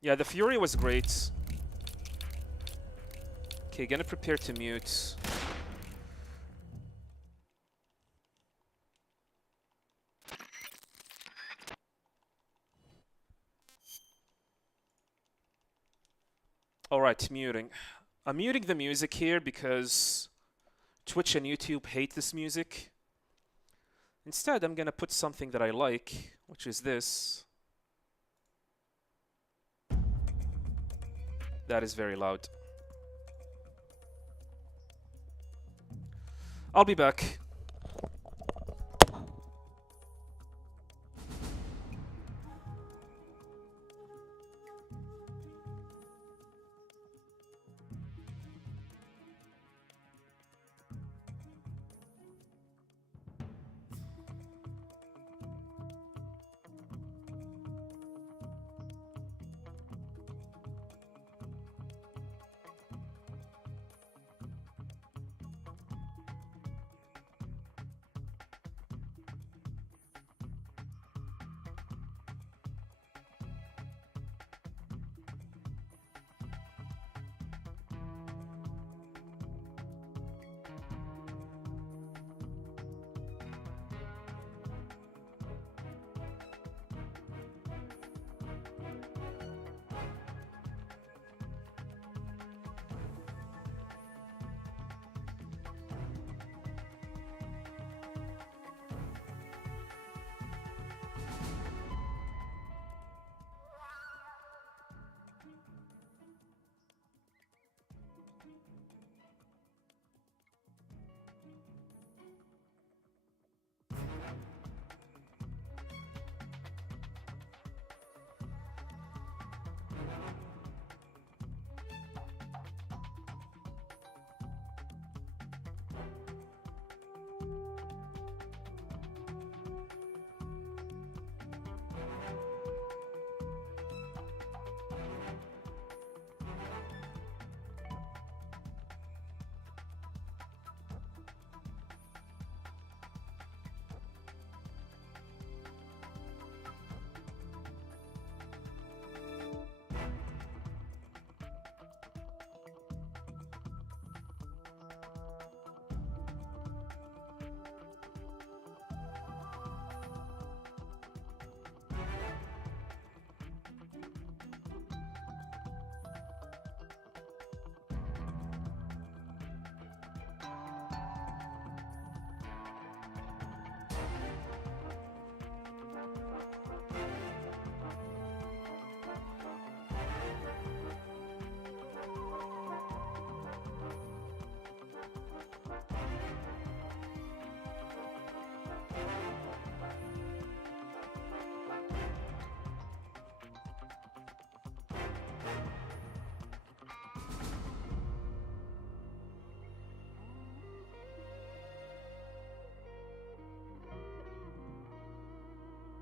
Yeah, the Fury was great. Okay, gonna prepare to mute. Alright, muting. I'm muting the music here because Twitch and YouTube hate this music. Instead, I'm gonna put something that I like, which is this. That is very loud. I'll be back.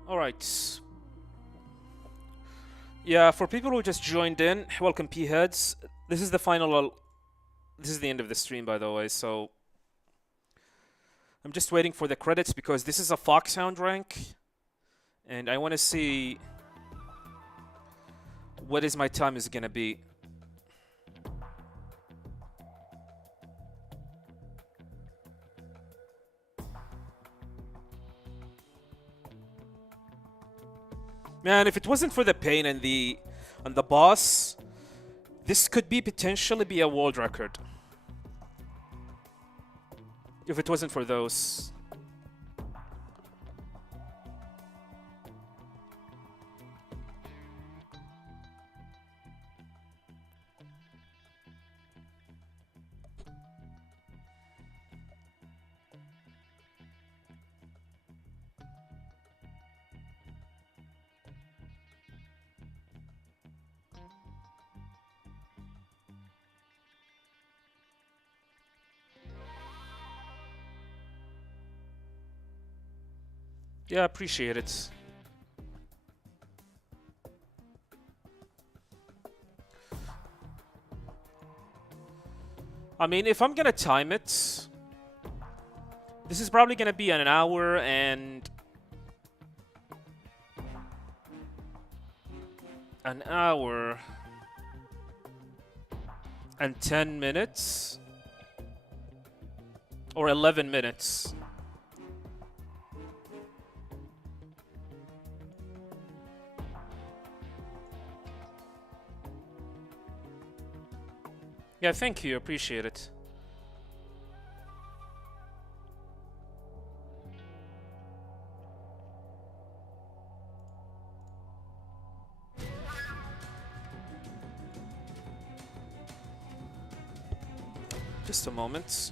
Alright. Yeah, for people who just joined in, welcome P-heads. This is the final... This is the end of the stream, by the way, so... I'm just waiting for the credits because this is a Foxhound rank. And I want to see... what is my time is gonna be. Man, if it wasn't for the pain and the boss, this could be potentially be a world record. If it wasn't for those. Yeah, appreciate it. I mean, if I'm gonna time it, this is probably gonna be an hour and... an hour and 10 minutes? Or 11 minutes. Yeah, thank you. Appreciate it. Just a moment.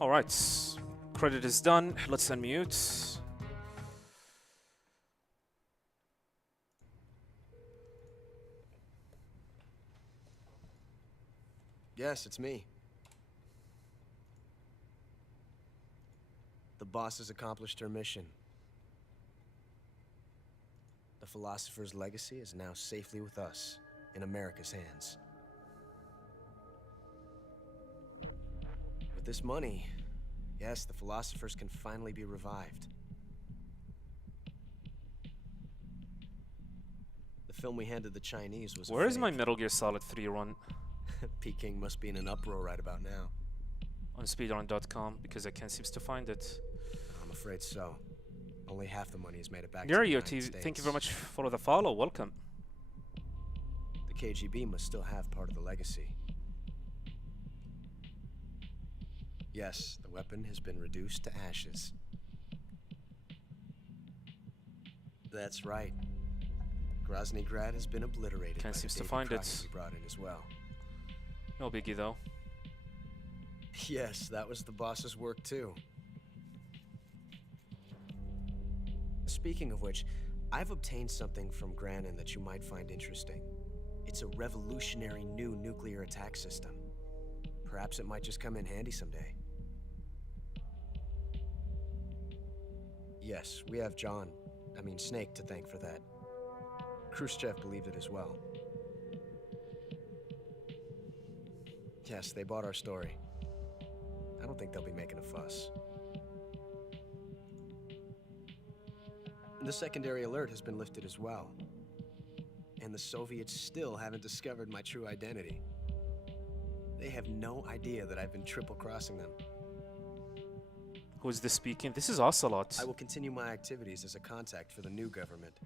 Alright, credit is done. Let's unmute. Yes, it's me. boss has accomplished her mission. The Philosopher's legacy is now safely with us, in America's hands. With this money, yes, the Philosophers can finally be revived. The film we handed the Chinese was a Where is my fake. Metal Gear Solid 3 run? Peking must be in an uproar right about now. On speedrun.com, because I can't seem to find it. I'm afraid so. Only half the money has made it back to There the you United States. thank you very much for the follow. Welcome. The KGB must still have part of the legacy. Yes, the weapon has been reduced to ashes. That's right. Groznygrad has been obliterated. Can't by seem the to Davy find it. Crockett we brought in as well. No biggie though. Yes, that was the boss's work too. Speaking of which, I've obtained something from Granin that you might find interesting. It's a revolutionary new nuclear attack system. Perhaps it might just come in handy someday. Yes, we have Snake to thank for that. Khrushchev believed it as well. Yes, they bought our story. I don't think they'll be making a fuss. The secondary alert has been lifted as well. And the Soviets still haven't discovered my true identity. They have no idea that I've been triple-crossing them. Who's this speaking? This is Ocelot. I will continue my activities as a contact for the new government.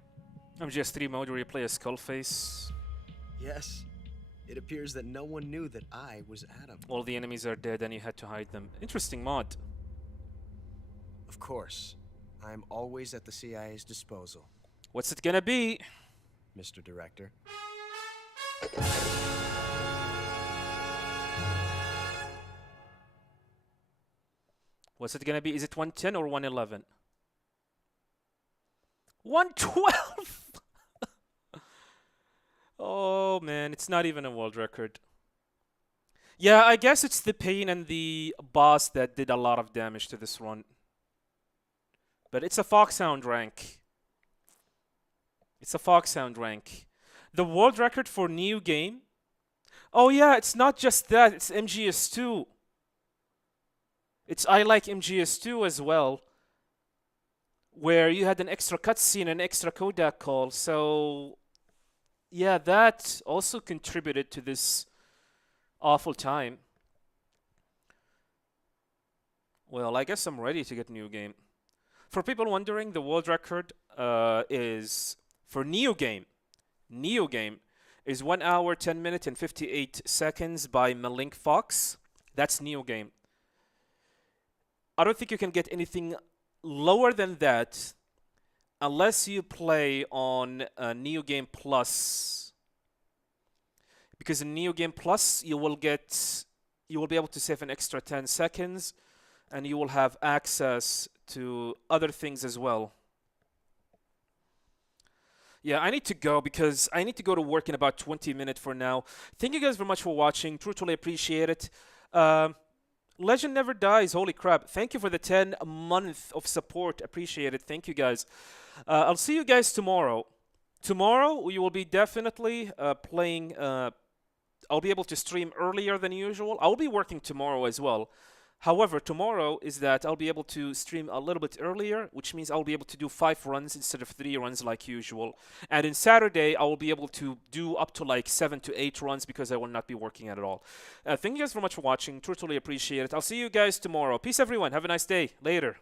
MGS3 mode where you play a Skullface. Yes, it appears that no one knew that I was Adam. All the enemies are dead and you had to hide them. Interesting mod. Of course, I'm always at the CIA's disposal, What's it gonna be? Mr. Director. What's it gonna be? Is it 110 or 111? 112! Oh man, it's not even a world record. Yeah, I guess it's the pain and the boss that did a lot of damage to this run. But it's a Foxhound rank. It's a Foxhound rank. The world record for new game? Oh yeah, it's not just that, it's MGS2. It's I Like MGS2 as well, where you had an extra cutscene, an extra Kodak call. So yeah, that also contributed to this awful time. Well, I guess I'm ready to get new game. For people wondering, the world record is for Neo Game. Neo Game is 1 hour, 10 minutes, and 58 seconds by Malink Fox. That's Neo Game. I don't think you can get anything lower than that unless you play on Neo Game Plus. Because in Neo Game Plus, you will be able to save an extra 10 seconds, and you will have access to other things as well. Yeah, I need to go because I need to go to work in about 20 minutes for now. Thank you guys very much for watching. Truly appreciate it. Legend never dies. Holy crap. Thank you for the 10 month of support. Appreciate it. Thank you guys. I'll see you guys tomorrow. Tomorrow we will be definitely playing. I'll be able to stream earlier than usual. I'll be working tomorrow as well. However, tomorrow is that I'll be able to stream a little bit earlier, which means I'll be able to do 5 runs instead of 3 runs like usual. And in Saturday, I will be able to do up to like 7 to 8 runs because I will not be working at all. Thank you guys very much for watching. Truly appreciate it. I'll see you guys tomorrow. Peace, everyone. Have a nice day. Later.